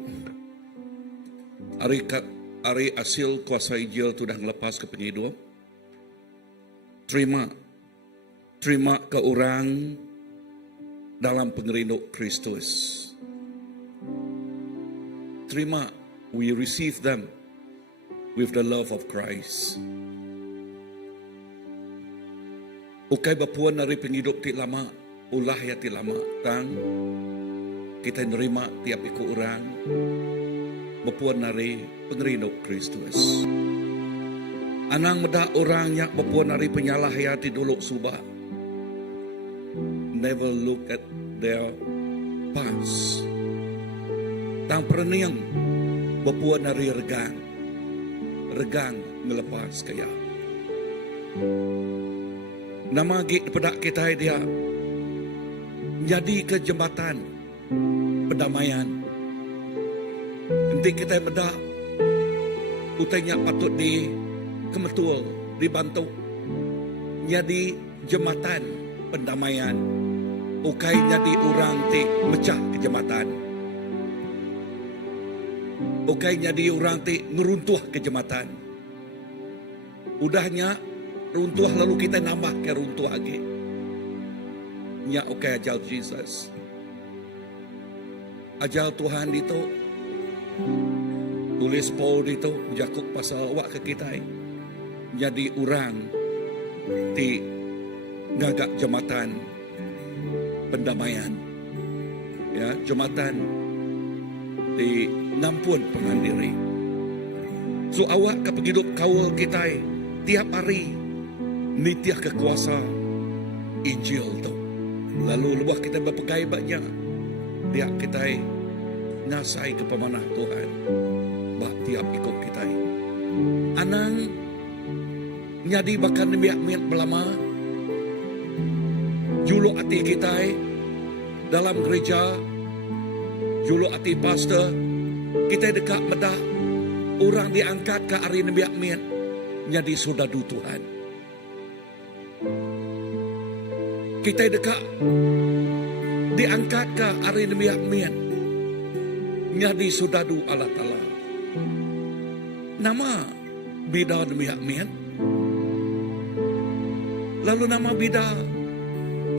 Hari hasil kuasa Injil tu dah ngelepas ke penghidup. Terima ke orang dalam pengerinuk Kristus. Terima, we receive them with the love of Christ. Ukai bapuan dari penghidup ti lama, ulah ya ti lama, tang kita nerima tiap ikut orang bapuan dari pengerinuk Kristus. Anang meda orang yang bapuan dari penyalah hati dulu subah. Never look at their past. Tang perniang bapuan dari regang melepas kaya. Nama git pada kita dia jadi ke jembatan perdamaian. Nanti kita meda utainya patut di kemetul dibantu jadi jembatan pendamaian. Ukai jadi orang ti mecah ke jembatan. Ukai jadi orang ti ngeruntuh ke jembatan. Udahnya runtuh lalu kita nambah ke runtuh lagi. Nya ukai ajal Jesus. Ajal Tuhan itu tulis Paul itu Jakub pasal awak ke kita. Jadi orang di ngagak jembatan pendamaian, ya jembatan di ngampun pengandiri. So awak ke penghidup kaul kita tiap hari nitiah kekuasa Injil tu. Lalu luah kita berpegai banyak tiap kita ngasai ke pemanah Tuhan. Bak tiap ikut kita. Anang nyadi bahkan miak belama julu hati kita dalam gereja, julu hati pastor kita dekat medah orang diangkat ke hari miak nyadi sudadu Tuhan. Kita dekat diangkat ke hari miak nyadi sudadu Allah Ta'ala. Nama bida miak. Lalu nama bida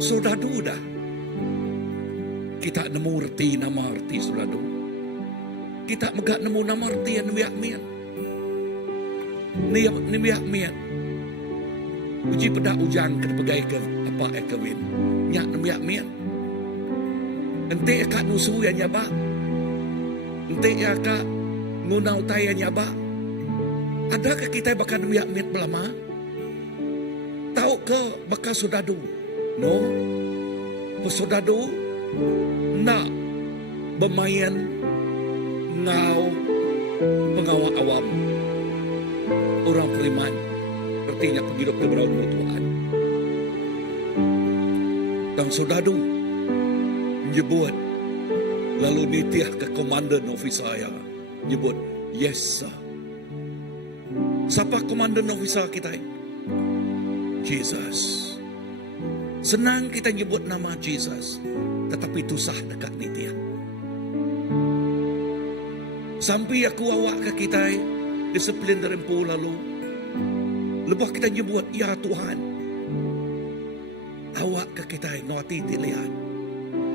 Sodadu dah. Kita nemu erti nama erti sodadu. Kita megak nemu nama erti yang niak mian. Niak mian. Uji pedak ujang ke pegai ke apa ekawin. Nyak niak mian. Ente akak nusu yang nyaba. Ente akak ngunau tay yang nyaba. Adakah kita bakal niak mian belama? Tahu ke bakal sodadu? No. Pesodadu nak bermain ngau pengawal awam orang beriman artinya penghidup kebenaran Tuhan. Dan sodadu menyebut lalu nitiah ke komandan ofisaya menyebut yes sir. Siapa komandan ofisar kita? Jesus. Senang kita nyebut nama Jesus, tetapi susah dekat nitiah. Sampai aku awak ke kita disiplin dari empu lalu. Lepas kita nyebut ya Tuhan. Awak ke kita ngawati tilihan.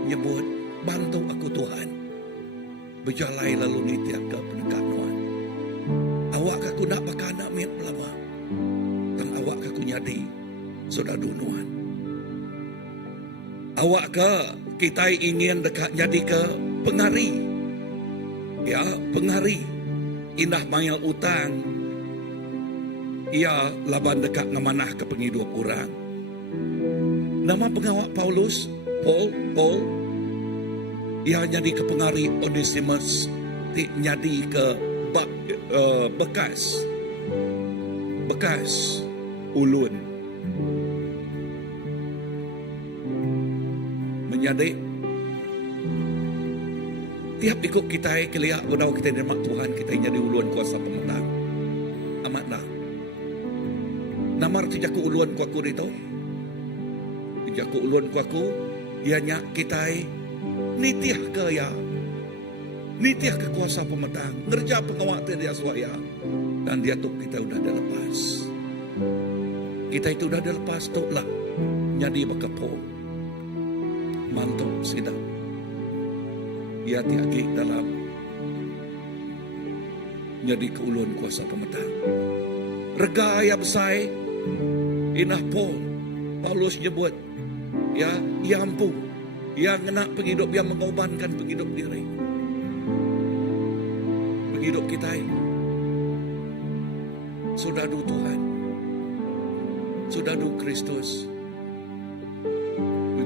Nyebut bantu aku Tuhan. Berjalai lalu nitiah ke pendekat Tuhan. Awak aku nak bakal nak miat pelama. Dan awak aku nyadi sodadu Tuhan. Awak ke kita ingin dekat jadi ke pengari. Ya, pengari. Indah mayal utang. Ia laban dekat ngemanah ke penghidup orang. Nama pengawak Paulus, Paul. Ia jadi ke pengari Onesimus. Jadi ke bekas ulun. Menjadi tiap ikut kita keliak wadau kita nermak Tuhan kita jadi uluan kuasa pemenang amat nah namar tu jaku uluan kuaku itu jaku uluan kuaku ianya kita nitiah ke ya nitiah ke kuasa pemenang ngerja pengawak dia suaya dan dia tu kita udah ada lepas kita itu udah ada lepas tu lah jadi bakapol mantap sidang. Ia tiagi dalam jadi keuluan kuasa pemetang. Rega yang besar inah Paulus nyebut ya ia ampuh ia ngenak penghidup yang mengorbankan penghidup diri. Penghidup kita sodadu Tuhan. Sodadu Kristus.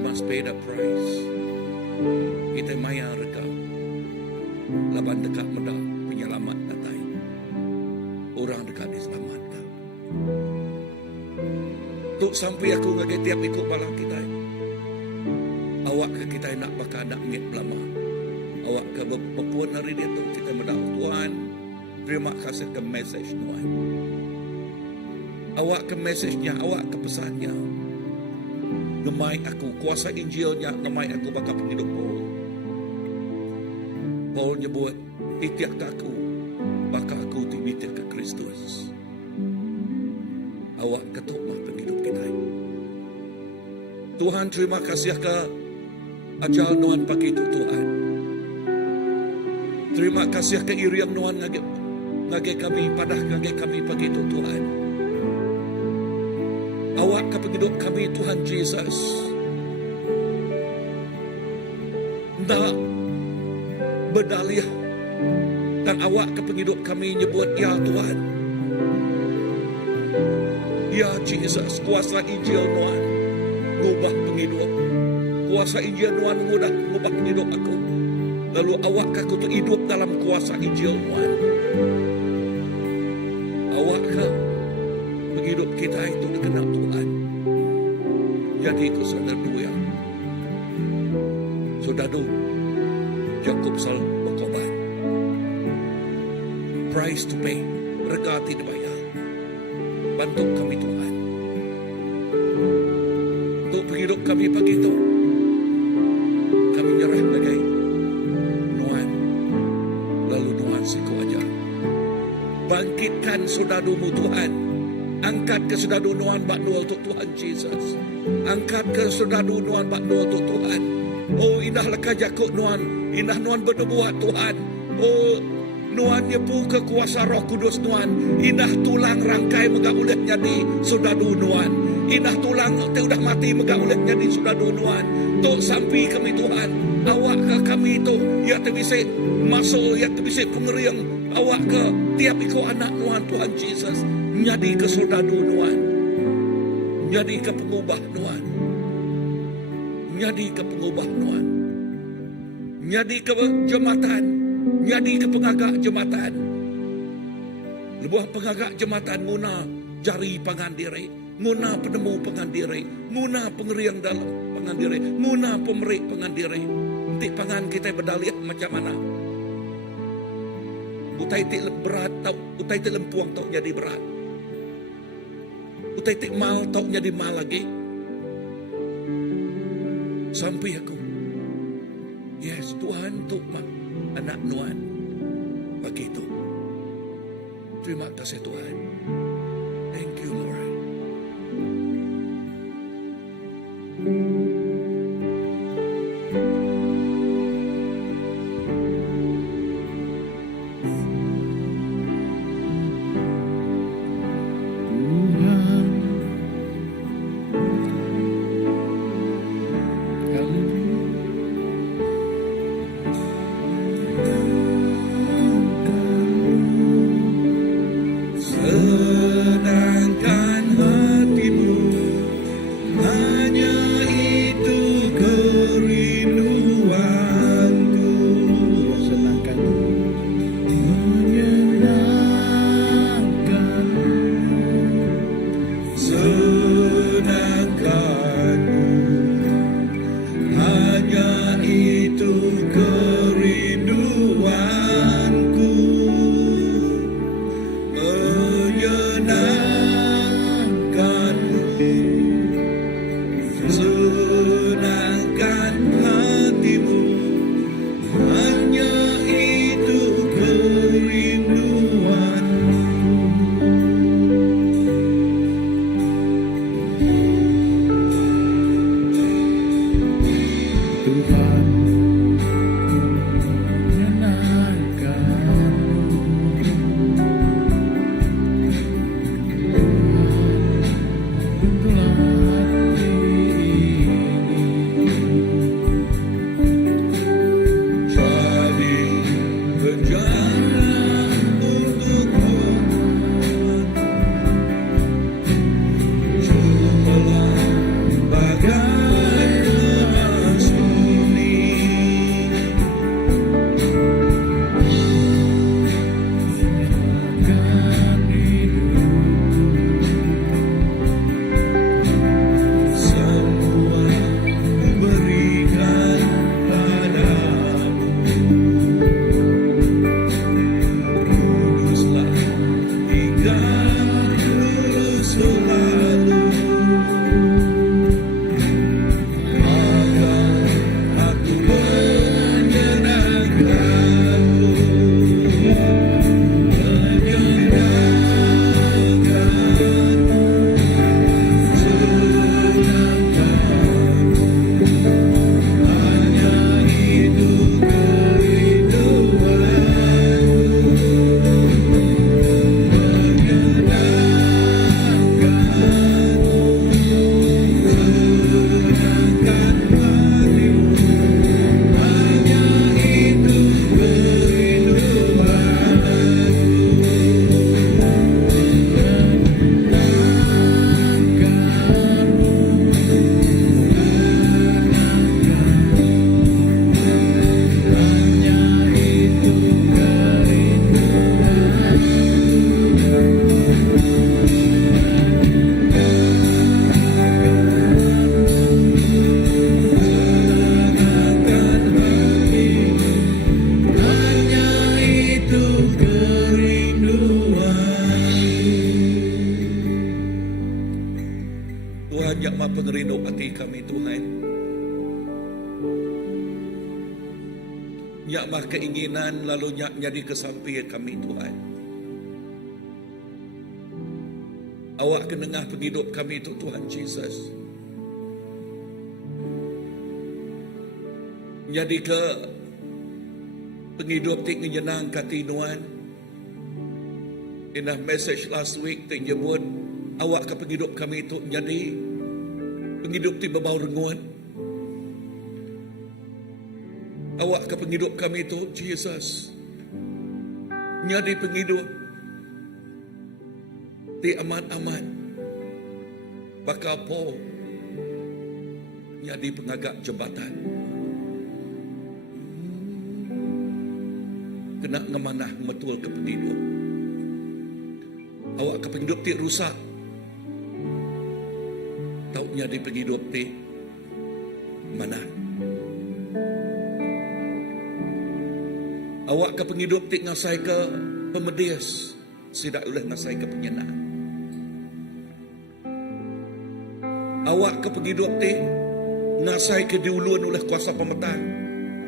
Must pay the price. Kita maya reka. Laban dekat meda penyelamat datai. Orang dekat diselamatkan. Tuk sampai aku ngagai tiap ikut balang kita. Awak ke kita nak bakal nak ngit pelama. Awak ke berpuan hari dia tu kita meda Tuhan. Terima kasih ke message Tuhan. Awak ke message-nya, awak ke pesannya. Ngemai aku, kuasa Injilnya, ngemai aku bakal penghidup Paul nyebut, itiak ke aku, bakal aku tinitiak ke Kristus. Awak ketuk mah penghidup kita. Tuhan terima kasih ke ajal Nuhan pagi itu Tuhan. Terima kasih ke iriang Nuhan ngage kami, padah ngage kami pagi itu Tuhan. Awak ke penghidup kami Tuhan Jesus. Nak berdalih dan awak ke penghidup kami nyebut ya Tuhan. Ya Jesus, kuasa Injil Tuhan ngubah penghidup. Kuasa Injil Tuhan ngubah penghidup aku. Lalu awak aku tu hidup dalam kuasa Injil Tuhan. Awak ke penghidup kita itu dikenal Tuhan. Jadi itu saudara ya. Saudara Jakob sal berkobar. Price to pay. Rega tidak bayar. Bantu kami Tuhan. Untuk penghidup kami pagi itu. Kami nyerah bagai Tuhan. Lalu Tuhan siku aja. Bangkitkan saudaramu Tuhan. Angkat kesudadunuan bak doa untuk Tuhan Jesus. Angkat kesudadunuan bak doa untuk Tuhan. Oh indah leka jakuk nuan. Indah nuan bernubuat Tuhan. Oh nuan nyepu kekuasa Roh Kudus nuan. Indah tulang rangkai megak ulet jadi sudadu nuan. Indah tulang te udah mati megak ulet jadi sudadu nuan. Tok sampai kami Tuhan. Awak ke kami itu ya te bisa masuk ya te bisa pengeriang. Awak ke tiap iko anak nuan Tuhan Jesus. Jadi ke sudadu nuan. Jadi ke pengubah nuan. Jadi ke pengubah nuan. Jadi ke jematan. Jadi ke pengagak jematan. Lebuah pengagak jematan muna jari pangandiri. Muna penemu pangandiri. Muna pengeriang dalam pangandiri. Muna pemerik pangandiri. Nanti pangan kita berdalih macam mana. Utai tik berat tau. Utai tik lempuang tau jadi berat. Utai tik mal tau jadi mal lagi. Sampai aku. Yes, Tuhan untuk anak nuan. Begitu. Terima kasih Tuhan. Thank you Lord. Senangkan hatimu, hanya itu kerinduanku. Senangkan, menyenangkan, Senangkanmu, hanya itu kerinduanku. Menyenangkanmu, senangkan hatimu, hanya itu kerinduanku. Tuhan menyenangkan. Jadi berjalan untukmu, jumpalah bagai lemas sunyi. Semua kuberikan padamu. Kuduslah hingga kudus selalu. Maka aku menyenangkanmu. Menyenangkanmu. Senangkanmu. Hanya itu kerinduanku. Senangkan hatimu, hanya itu Tuhan yang maha pengerindu hati kami Tuhan. Nyak mah keinginan lalu nyak jadi kesampaian kami Tuhan. Awak kenengah penghidup kami itu Tuhan Jesus. Jadi ke penghidup tik nyenang kati nuan. In a message last week tik nyebut awak ke penghidup kami itu menjadi penghidup ti berbau renguan. Awak ke penghidup kami itu Jesus. Menjadi penghidup ti aman-aman. Bakal po menjadi pengagak jabatan. Kena ngemanah metul ke penghidup. Awak ke penghidup ti rusak. Taunya di penghidup ti mana? Awak ke penghidup ti ngasai ke pemedias. Tidak boleh ngasai ke penyenang. Awak ke penghidup ti ngasai ke diuluan oleh kuasa pemetang.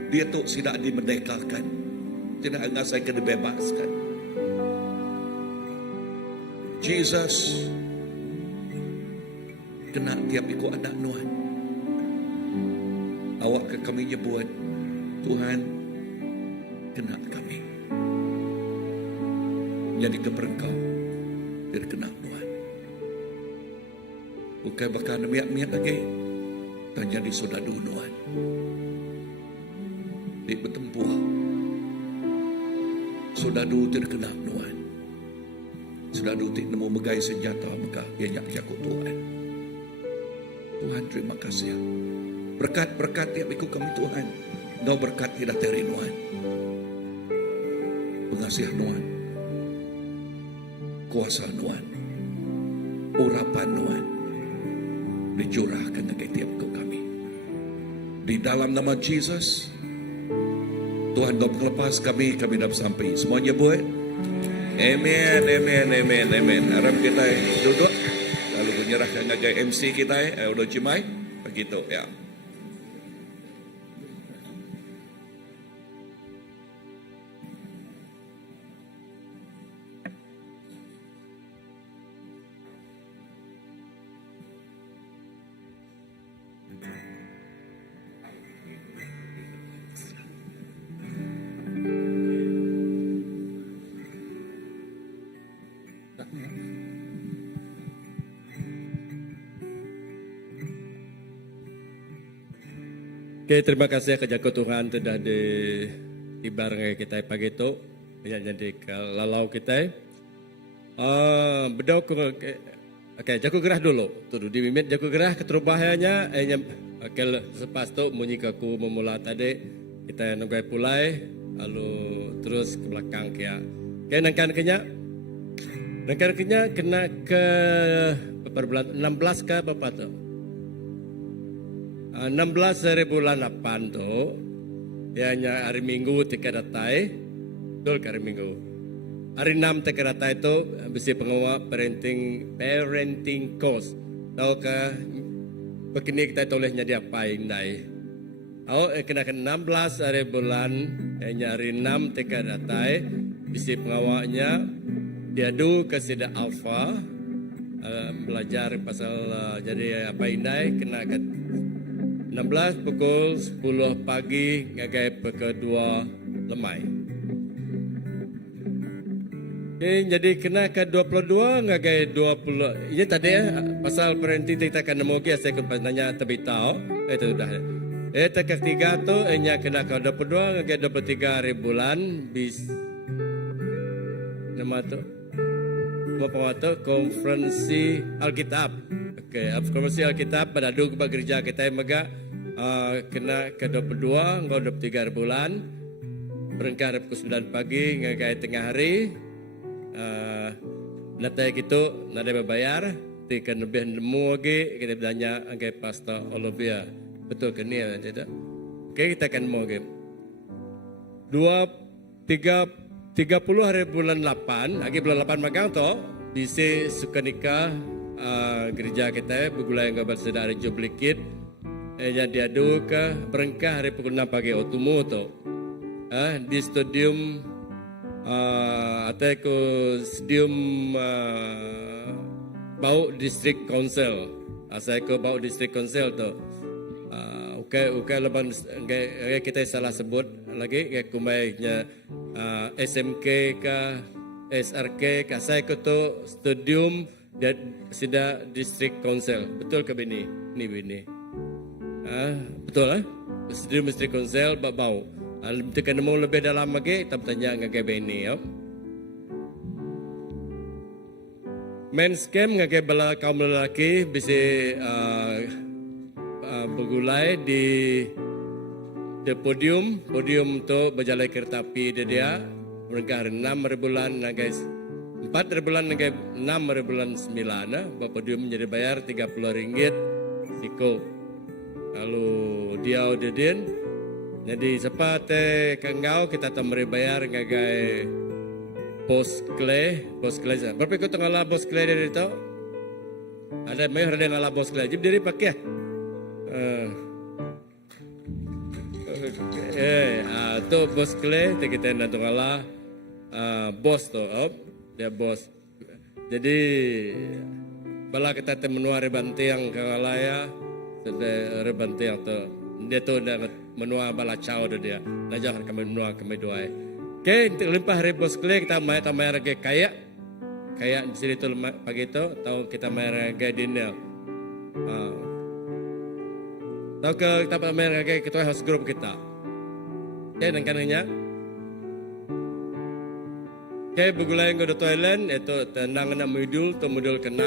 Dia tu tidak dimerdekakan. Tidak ngasai ke dibebaskan. Jesus kena tiap ikut anak Nuhan. Awak ke kami nyebut Tuhan kena kami. Jadi keberengkau dari kena Nuhan. Bukan bakal miak-miak lagi. Dan jadi saudara Nuhan. Di bertempuh. Saudara terkena Nuhan. Saudara tidak nemu megai senjata maka ia nyak jago Tuhan. Tuhan terima kasih. Berkat-berkat tiap ikut kami Tuhan. Engkau berkat tidak dari Tuhan. Pengasih Tuhan. Kuasa Tuhan. Urapan Tuhan. Dicurahkan ke tiap ikut kami. Di dalam nama Jesus. Tuhan kau melepas kami dapat sampai. Semuanya buat. Amen, amen, amen, amen. Harap kita duduk. Lalu menyerahkan ngagai MC kita. Udah cimai. Begitu ya. Oke, terima kasih kejaga Tuhan sudah di ibarat kita pagi itu jadi lalau kita. Bedau oke, jago gerah dulu. Tuh di mimit jago gerah keterubahnya. Oke, sepas tu munyi kaku memula tadi kita nunggu pulai lalu terus ke belakang kia. Oke, nangkan kenya kena ke berbulan 16 ke berapa tu? 16 dari bulan 8 tu, ianya hari Minggu tika datai, betul ke hari Minggu. Hari 6 tika datai tu, besi pengawal parenting course. Tahu ke, begini kita tulisnya dia apa indai. Tahu kena ke 16 hari bulan, ianya hari 6 tika datai, besi pengawalnya, dia du ke sida alpha, belajar pasal jadi apa indai, kena ke 16 pukul 10 pagi ngagai pukul 2 lemai. Okay, jadi kena ke 22 ngagai 20. Ini tadi pasal parenting kita akan nemu lagi saya akan nanya tapi tahu itu sudah. Ketiga tu nya kena ke 22 ngagai 23 hari bulan bis nama tu apa tu konferensi Alkitab. Okey, konferensi Alkitab pada dua gereja kita mega kena ke 22 ngau 23 hari bulan berengkar pukul 9 pagi ngagai tengah hari natai gitu nada berbayar tikan lebih nemu lagi kita bertanya ngagai pastor Olivia betul ke ni tidak. Okey, kita akan mau game 30 hari bulan 8 lagi bulan 8 magang tu bisa suka nikah gereja kita bergulai yang bersedia hari Jublikit yang diadu ke berengkah hari pukul 6 pagi otumu tu di stadium atau ke stadium bau district council. Saya ke bau district council tu. Ukai leban kita salah sebut lagi kumainya SMK ke SRK ke saya ke tu stadium dan sida district council. Betul ke bini? Ni bini. Betul Stadium district council bau. Tekan mau lebih dalam lagi kita bertanya dengan bini ya. Main scam ngagai bala kaum lelaki bisa bergulai di podium tu berjalan kereta api dia mereka 6 bulan guys 4 bulan nagai 6 bulan 9 podium menjadi bayar RM30 siko lalu dia udin jadi sepate kangau kita tambah bayar ngagai bos clay berapa ikut ngalah bos clay dari itu ada mayor ada ngalah bos clay jadi diri pakai tu bos clay kita nak ngalah bos tu dia bos jadi bala kita menua rebantiang ngalah ya sudah rebantiang tu dia tu dah menua bala caw dia najah kami menua kami doai. Okay, untuk limpah hari bos clay kita main lagi kayak di sini tu pagi tu tahu kita main lagi dinner. Tahu ke kita main lagi ketua house group kita. Okay, dan kanannya. Okay, bergulai ke Thailand itu tentang 6 modul, tu modul ke-6.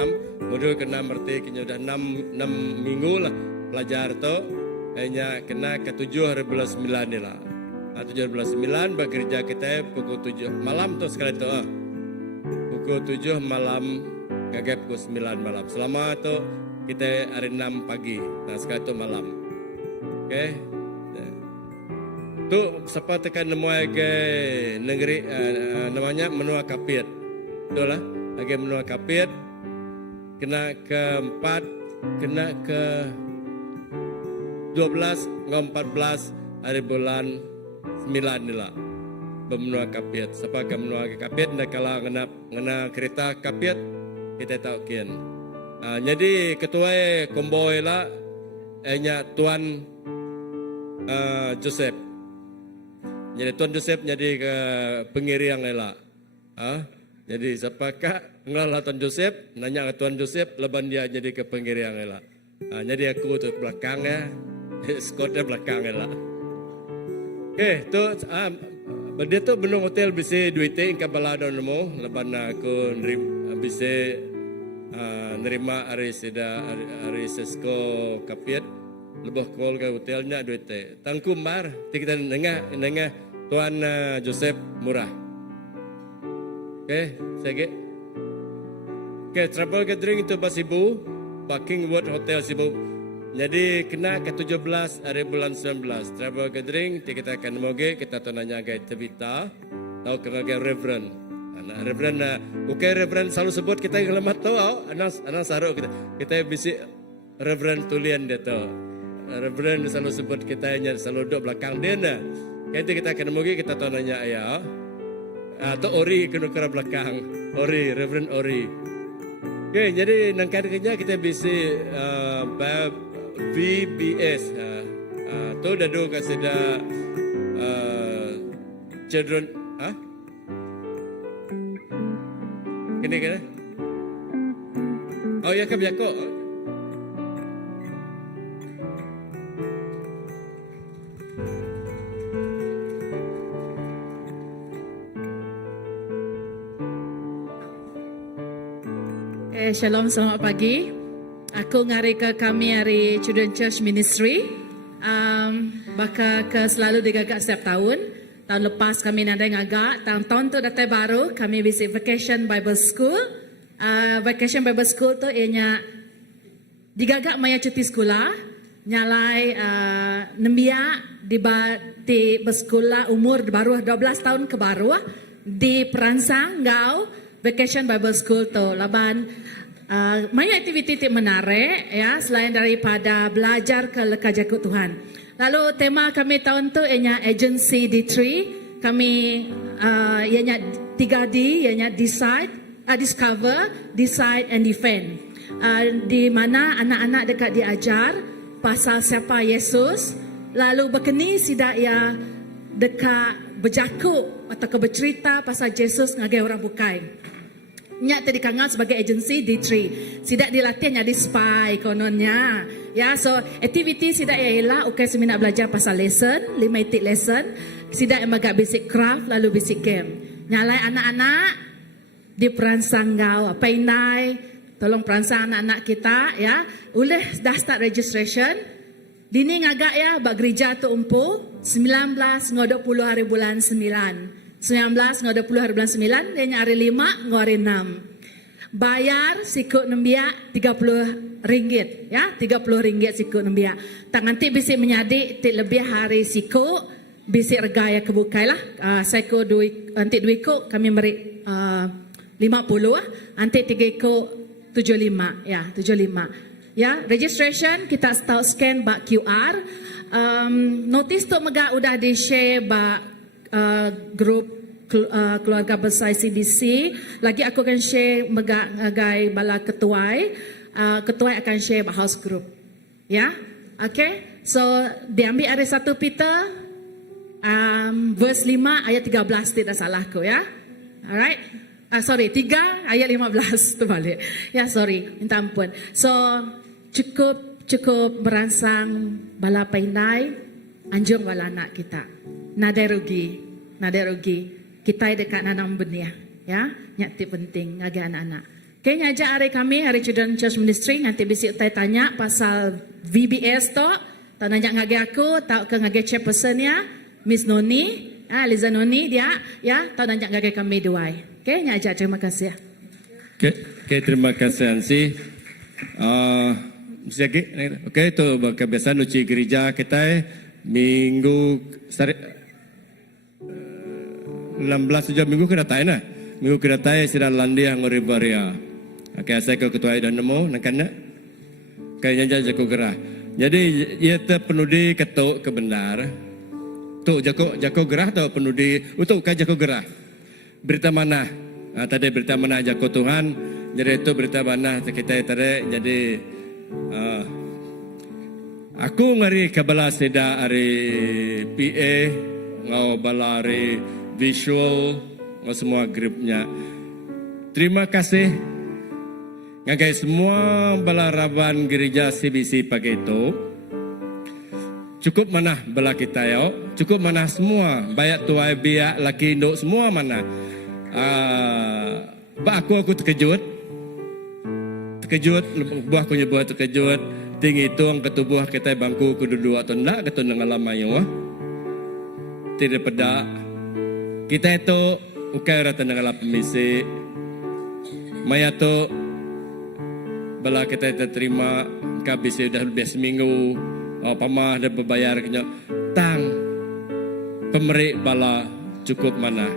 Modul ke-6 berarti kini sudah 6 minggu lah belajar tu. Hanya kena ke 7 bulan 9 ni lah. 17.9 bekerja kita pukul 7 malam tu sekali tu pukul 7 malam kagak pukul 9 malam selama tu kita hari 6 pagi nah sekali tu malam okay tu siapa tekan nemu ke negeri namanya menua kapit betul lah lagi menua kapit kena ke 4 kena ke 12 ke 14 hari bulan 9 nila bermenua kapiat siapa ke menua kapiat nak kala ngena kereta kapiat kita tahu kian jadi ketua konvoy lah nya tuan Joseph jadi tuan Joseph jadi ke pengiriang lah jadi siapa kak ngalah tuan Joseph nanya ke tuan Joseph leban dia jadi ke pengiriang lah jadi aku tu belakangnya skotnya belakangnya lah. Okay, tu dia tu benung hotel bisa duitnya ingka balada nemo leban aku bisa nerima hari sesko kapiat lebih call ke hotelnya duitnya. Tangku mar kita nengah tuan Joseph murah. Okay, saya okay, travel gathering itu basibu Parking World Hotel Sibu. Jadi kena ke 17 hari bulan 19 travel gathering kita akan moge kita tu nanya gai tebita tahu kena gai reverend anak reverend okay reverend selalu sebut kita yang lemah tahu anak saru kita bisi reverend tulian dia tu reverend selalu sebut kita nya selalu duduk belakang dia nah kita akan moge kita tu nanya ya atau ori kena ke belakang ori reverend ori okay jadi nangkadnya kita bisi VBS tu dah dulu kasi dah children kini kena oh ya kami aku Shalom, selamat pagi. Aku ngari ke kami hari Children Church Ministry. Baka ke selalu digagak setiap tahun. Tahun lepas kami nadai ngagak. Tahun tu datang baru kami visit Vacation Bible School. Vacation Bible School tu ianya digagak maya cuti sekolah. Nyalai nembia di bersekolah umur baru 12 tahun ke baru di peransang ngau Vacation Bible School tu. Laban banyak aktiviti menarik ya selain daripada belajar ke lekat jakut Tuhan. Lalu tema kami tahun tu ianya agency D3. Kami ianya 3D ianya decide, discover, decide and defend. Di mana anak-anak dekat diajar pasal siapa Yesus, lalu berkeni sidak ia dekat berjakuk atau bercerita pasal Yesus ngagai orang bukai. Nyak tadi kangal sebagai agensi D3. Sidak dilatih jadi spy kononnya. Ya, so aktiviti sidak ialah ukai semina belajar pasal lesson, 5 itik lesson. Sidak yang agak basic craft lalu basic game. Nyalai anak-anak di peransang gau apa inai, tolong peransang anak-anak kita ya. Uleh dah start registration. Dini ngagak ya bak gereja tu umpu 19 20 hari bulan 9. 19 20 hari bulan 9, dia hari 5 hari 6. Bayar sikut nembia RM30 ya, RM30 sikut nembia. Tak nanti bisi menyadik tik lebih hari sikut bisi regaya kebukai lah. Saya ko nanti 2 ko kami beri 50 nanti 3 ko 75 ya, 75. Ya, registration kita start scan bak QR. Notis tu mega udah di share bak grup keluarga besar CDC. Lagi aku akan share mega ngagai bala ketuai. Ketuai akan share bak house group. Ya, okay. So diambil hari 1 Peter verse 5 ayat 13 tidak salah ko ya. Alright. Sorry, 3 ayat 15 tu balik. Ya, sorry, minta ampun. So cukup merangsang bala painai anjung bala anak kita. Nada rugi. Kita dekat nanam benih ya. Nyati penting ngagi anak-anak. Okay, ngajak hari kami, hari Children Church Ministry, nanti bisi utai tanya pasal VBS tu. Tahu nanya ngagi aku, tahu ke ngagi chairperson ya, Miss Noni, Liza Noni dia, ya, tahu nanya ngagi kami duai. Okay, ngajak, terima kasih ya. Okay, terima kasih Ansi. Okay, itu kebiasaan uci gereja kita minggu 16 sejak minggu kena tay na. Minggu kena tay sira landia ngoribaria. Okay, saya ke ketua dan nemo nakana. Kayaknya jago gerah. Jadi ia terpenudi ketuk kebenar. Tu jago gerah atau penudi untuk kai jago gerah. Berita mana? Tadi berita mana jago Tuhan. Jadi itu berita mana kita tadi jadi aku ngari kabala seda hari PA ngau balari visual ngau semua grupnya. Terima kasih ngagai semua balaraban gereja CBC pagi itu. Cukup mana bala kita yo, cukup mana semua banyak tuai biak laki induk semua mana. Aku terkejut, buah aku nyebut terkejut. Tinggi tuang ketubuh kita bangku kedua atau nak ketu nengalam ayo. Tidak pada kita itu ukai rata nengalam misi. Maya tu bala kita terima kabisi dah lebih seminggu. Pamah dah berbayar kena tang pemerik bala cukup mana.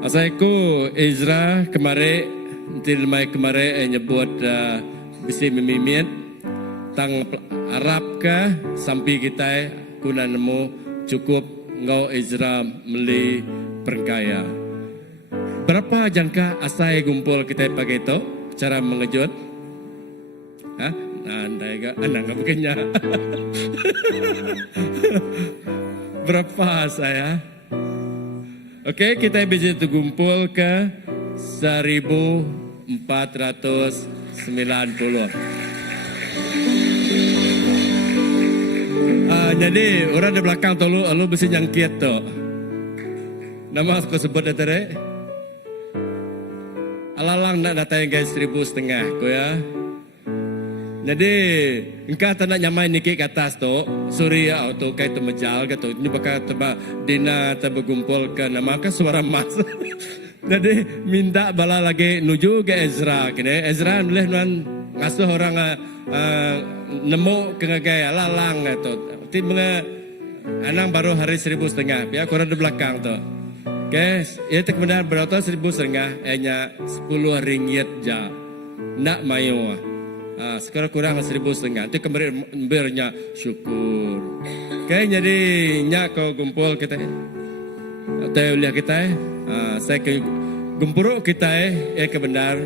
Asaiku Ezra kemarin tilmai kemarin nyebut bisi memimit tang Arab ke sampai kita kuna nemu cukup ngau Ezra meli perkaya. Berapa jangka asai gumpul kita pakai itu cara mengejut? Hah? Andai gak anak bukannya. Berapa saya? Oke, kita bisa tergumpul ke 1490. Jadi orang di belakang tu lu bisa jangkit tu. Nama aku sebut tadi. Alalang nak datang guys 1,500 ko ya. Jadi engkau tak nak nyamai niki ke atas tu Surya atau kai temejal gitu. Ini bakal teba dina terbergumpul ke nama ke suara mas. Jadi minta bala lagi nuju ke Ezra kini. Ezra boleh nuan ngasuh orang nemu ke ngagaya lalang gitu. Tiba anang baru hari 1,500 ya korang di belakang tu. Guys, ia tak benar berapa 1,500 hanya RM10 je. Nak mayu. Sekarang kurang 1,500. Itu kemarin bernya syukur. Okay, jadi nyak kau kumpul kita. Tahu lihat kita. Saya ke Gumpuro kita kebenar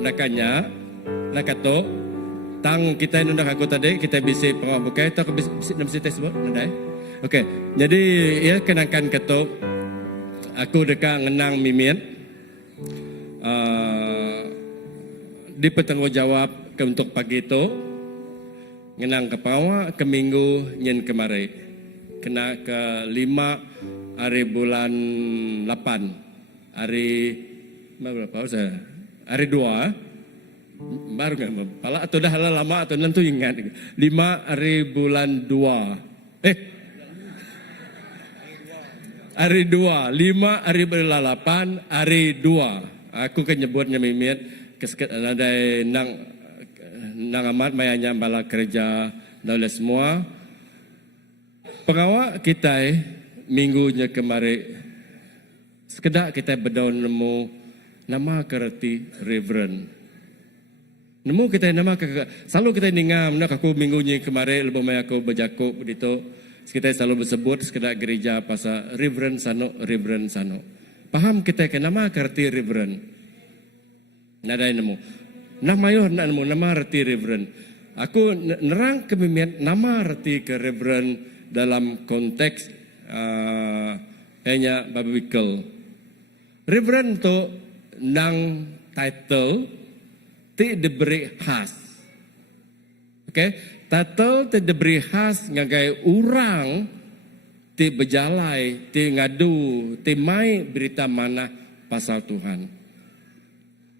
nakanya nakato tang kita nundak aku tadi kita bisa pengabukai atau bisa tes buat nandai. Okey, jadi ia kenangkan keto aku dekat ngenang mimin di bertanggungjawab ke untuk pagi itu ngenang ke pawa ke minggu nyen kemari kena ke 5 hari bulan 8 hari berapa saya hari 2 baru kan pala atau dah lama atau nanti ingat 5 hari bulan 2 hari 2 5 hari bulan 8 hari 2 aku kan nyebutnya mimit ada nang amat mayanya bala kerja dan semua pengawal kita minggunya kemarin sekedar kita berdaun nemu nama kerti Reverend. Nemu kita nama selalu kita ningam nak aku minggunya kemarin lebih banyak aku berjakuk begitu. Kita selalu bersebut sekedar gereja pasal Reverend Sano, Reverend Sano. Paham kita ke nama kerti Reverend. Nada nemu. Nama yo nak nemu nama kerti Reverend. Aku nerang kemimian nama kerti ke Reverend dalam konteks hanya biblical. Reverend tu nang title ti diberi khas. Okay? Title ti diberi khas ngagai orang ti berjalai, ti ngadu, ti mai berita mana pasal Tuhan.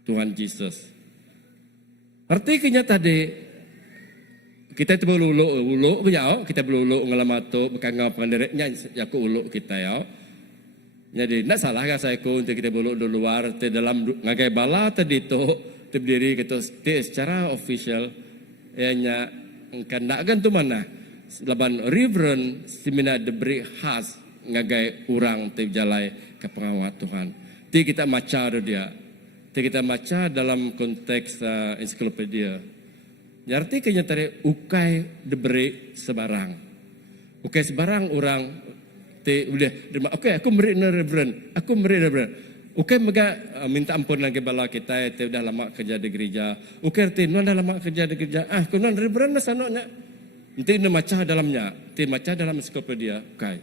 Tuhan Yesus. Artinya tadi kita tu ulu kita ulu ngalamato bekangau pengendereknya aku ulu kita ya. Jadi nak salah kan saya ku untuk kita bulu di luar di dalam ngagai bala tadi tu terdiri kita secara official ianya kandakan tu mana laban Reverend simina diberi khas ngagai orang ti jalai ke pengawal Tuhan. Ti kita maca dia. Ti kita maca dalam konteks ensiklopedia. Arti kenyataan ukai diberi sebarang. Ukai sebarang orang okey aku beri Reverend, aku beri Reverend. Okey mega minta ampun lagi bala kita dah lama kerja di gereja. Okey arti non dah lama kerja di gereja. Aku non Reverend sanoknya. Nanti nak maca dalamnya, ti maca dalam ensiklopedia. Okey.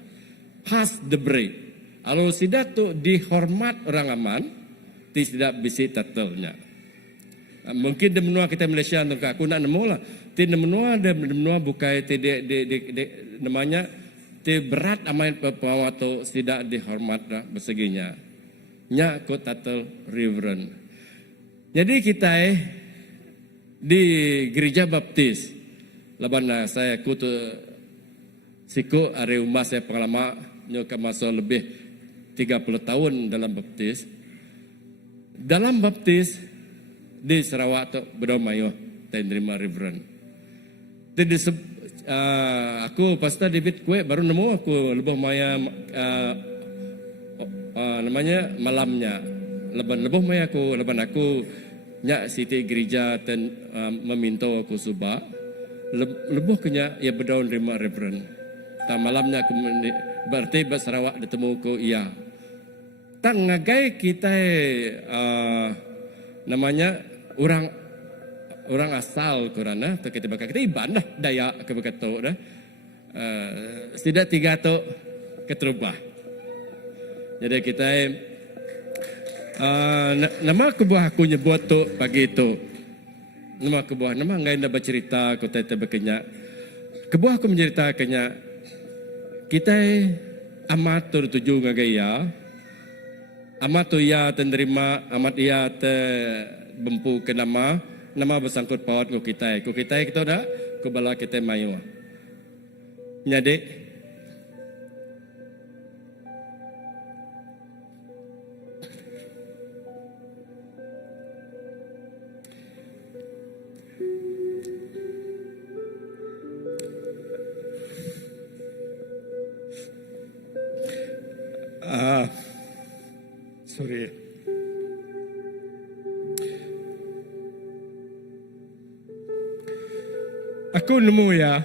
Khas diberi. Kalau sidak tu dihormat orang aman, ti tidak bisi title-nya. Mungkin di menua kita Malaysia tu aku nak nemu lah. Ti di menua bukai ti namanya ti berat amain pengawal tu tidak dihormat dah berseginya. Nya ko title Reverend. Jadi kita di gereja baptis laban saya ku tu siku are umas saya pengalaman nyoka masa lebih 30 tahun dalam baptis. Dalam baptis di Sarawak tu berdomayo dan terima Reverend. Jadi aku pasta David kue baru nemu aku lebih maya namanya malamnya lebih maya aku nya siti gereja dan meminta aku subah lebih kenya ya berdaun terima Reverend. Ta malamnya aku berarti Sarawak ditemu ku iya. Tak ngagai kita namanya orang asal Quran tu kita bakal kita iban dah daya ke berkata dah tidak 3 tu keterubah. Jadi kita nama kebuah aku nyebut tu pagi tu nama kebuah nama ngai nak bercerita aku tete berkenyak kebuah aku menceritakannya kita amat tu tuju ngagaya amat tu ya menerima amat ia te bempu ke nama bersangkut paut ku kita kita dah ku bala kita mayu. Jadi sorry. Aku nemu ya,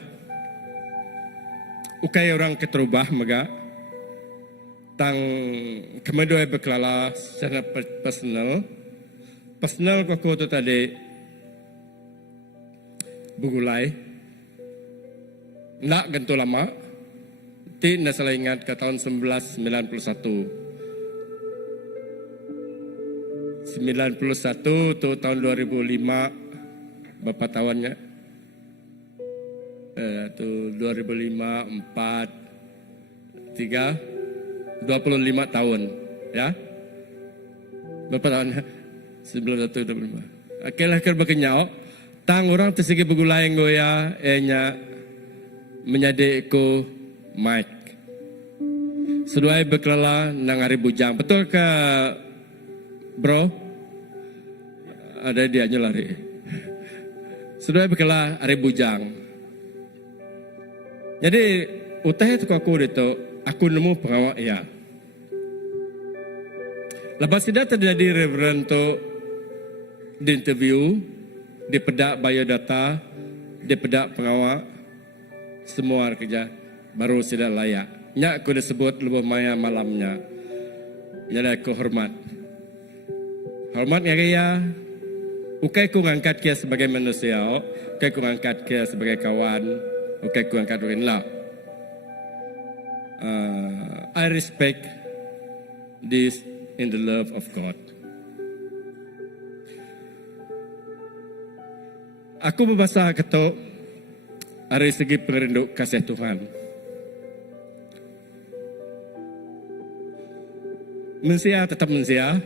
ukai orang keterubah mega. tang kemudian berkelala secara personal aku tu tadi bugulai nak gentu lama ti nak salah ingat ke tahun 1991 tu tahun 2005 berapa tahunnya tu 2005 4 3 25 tahun ya berapa tahun 1925 akhirnya berkenyau tang orang tersegi bergulai goya enya menjadi ko Mike seduai berkelala nang hari bujang betul ke bro ada dia lari seduai berkelala hari bujang jadi utah itu aku itu aku nemu pengawal ya lepas tidak terjadi reverend tu di interview di pedak biodata di pedak pengawal semua kerja baru sudah layak. Nya aku disebut lebih maya malamnya. Jadi aku hormat. Hormat ya gaya. Ukai ku ngangkat dia sebagai manusia. Ukai ku ngangkat dia sebagai kawan. Ukai ku ngangkat dia lah. I respect this in the love of God. Aku berbahasa ketok dari segi perindu kasih Tuhan. Mensia tetap mensia.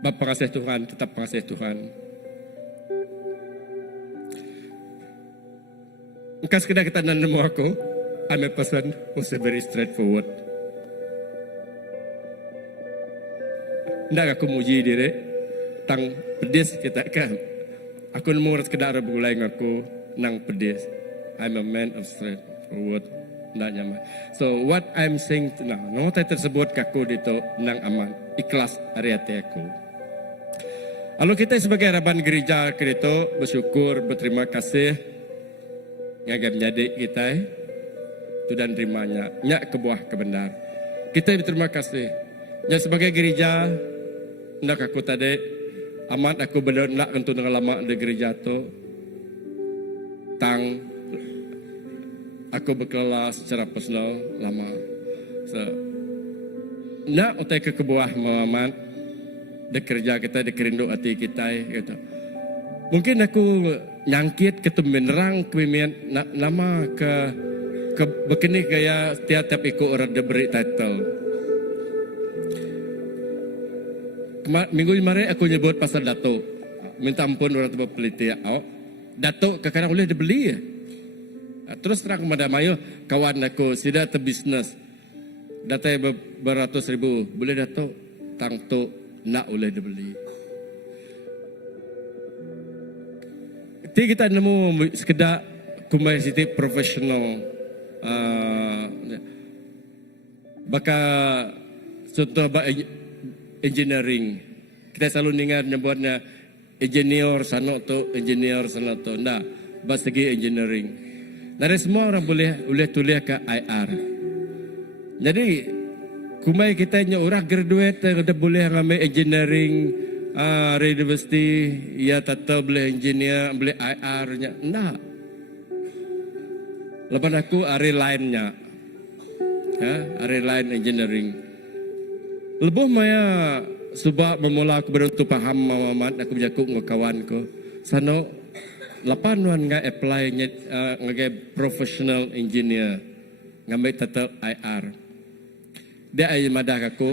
Bapa kasih Tuhan tetap kasih Tuhan. Bukan sekedar kita nemu aku. I'm a person who's very straightforward. Tidak aku muji diri. Tang pedis kita kan. Aku nemu sekedar bergulai aku nang pedis. I'm a man of straightforward. Tidak nyaman. So what I'm saying now, nota tersebut kaku dito nang aman ikhlas hari hati aku. Lalu kita sebagai harapan gereja kita bersyukur berterima kasih ngagam jadi kita itu dan terimanya nyak kebuah kebenar. Kita berterima kasih. Ya sebagai gereja nak aku tadi amat aku benar nak untuk dengan lama di gereja tu tang aku berkelas secara personal lama. So, nak utai ke kebuah Muhammad, de kerja kita, de kerindu hati kita, gitu. Mungkin aku nyangkit ke menerang kemian nama ke begini gaya tiap ikut orang de beri title. Minggu kemarin aku nyebut pasal Datuk. Minta ampun orang tu peliti. Datuk kadang-kadang boleh dibeli ya. Terus terang kepada Mayo, kawan aku sudah terbisnes. Datai beratus ribu, boleh Datuk tang tu nak boleh dibeli. Kita nemu sekedar kumpulan profesional. Baka contoh engineering. Kita selalu dengar nyebutnya engineer sana tu, engineer sana tu. Nah, bahas segi engineering. Dari semua orang boleh tulis ke IR. Jadi kumai kita nya orang graduate kita boleh ngambil engineering university ya tetap boleh engineer boleh IR nya. Nah. Lepas aku hari lainnya. Ya, hari lain engineering. Lebih maya sebab memula aku baru tu paham Muhammad aku berjakuk dengan kawanku. Sano lapan wan ngai apply ngai professional engineer ngambil tetap IR. Dia ai madah aku.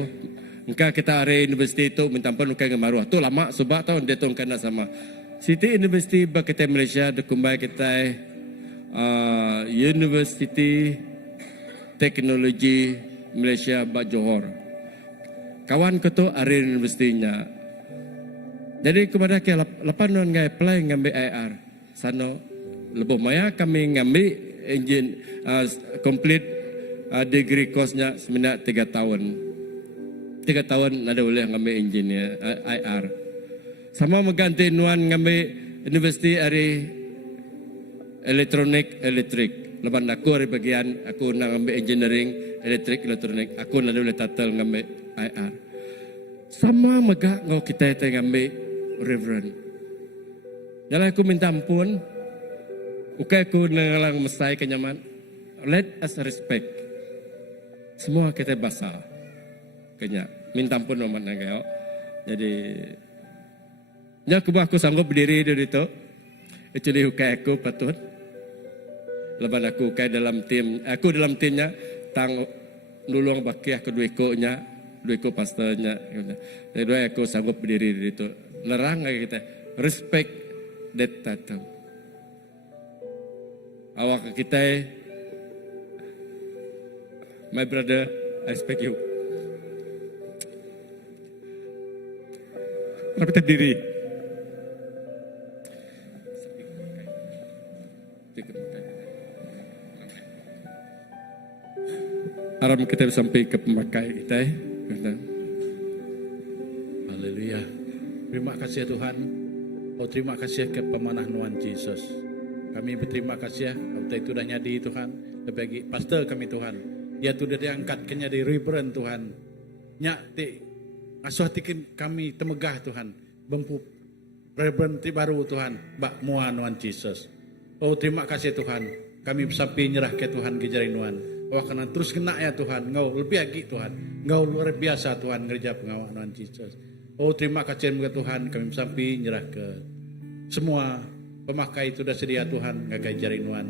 Engkau kita hari universiti itu minta ampun ukai ngamaruah. Tu lama sebab tahun dia tu kena sama. City University kita Malaysia dekumbai kita University Teknologi Malaysia Bak Johor. Kawan ku tu hari universitinya. Jadi kepada ke lapan wan ngai apply ngambil IR. Sana lebih maya kami ngambil engine complete degree course-nya sebenarnya 3 tahun. 3 tahun ada boleh ngambil engineer IR. Sama mengganti nuan ngambil universiti dari elektronik elektrik. Lepas aku hari bagian aku nak ambil engineering, elektrik, elektronik. Aku nak boleh tatal ngambil IR. Sama megak ngau kita yang ngambil reverend. Jalan aku minta ampun. Ukai aku ngalang mesai kenyaman. Let us respect. Semua kita basah. Kenya minta ampun amat nangkau. Jadi, ya aku sanggup berdiri dari itu. Actually ukai aku patut. Lepas aku ukai dalam tim, aku dalam timnya tang nulung baki aku dua iko pastornya. Jadi dua aku sanggup berdiri dari itu. Lerang lagi kita respect that title. Awak kita, my brother, I respect you. Tapi terdiri. Aram kita sampai ke pemakai kita. Haleluya. Terima kasih ya Tuhan. Oh terima kasih ke pemanah Tuhan Yesus. Kami berterima kasih ya. Waktu itu dah nyadi Tuhan. Bagi pastor kami Tuhan. Dia tu dah diangkat kenya di Reverend Tuhan. Nyak ti asuh tikin kami temegah Tuhan. Bempu Reverend ti baru Tuhan. Bak muan Tuhan Yesus. Oh terima kasih Tuhan. Kami sampai nyerah ke Tuhan kejarin Tuhan. Wah kena terus kena ya Tuhan. Engkau lebih lagi Tuhan. Engkau luar biasa Tuhan kerja pengawal Tuhan Yesus. Oh terima kasih kepada Tuhan. Kami sampai nyerah ke semua pemakai itu dah sedia Tuhan. Ngagai jarin Tuhan.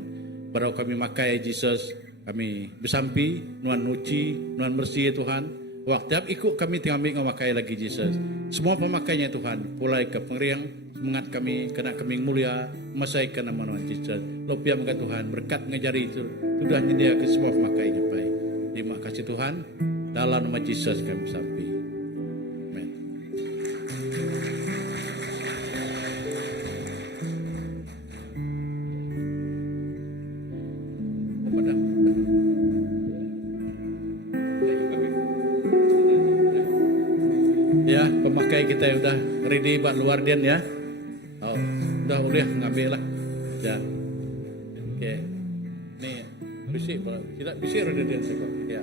Baru kami makai Yesus. Kami bersampi. Tuhan nuci. Tuhan bersih Tuhan. Waktu ikut kami tinggal memakai lagi Yesus. Semua pemakainya Tuhan. Mulai ke pengeriang. Semangat kami. Kena kami mulia. Masaikan nama Tuhan Yesus. Lopia mengatakan Tuhan. Berkat ngajari itu. Sudah nyedia ke semua pemakainya baik. Terima kasih Tuhan. Dalam nama Yesus kami sampai. Amen. Ya, pemakai kita yang udah ready buat luar dia ya. Oh, udah ngambil lah. Ya. Oke. Nih, bisik, tidak bisik ada dia sekok. Ya.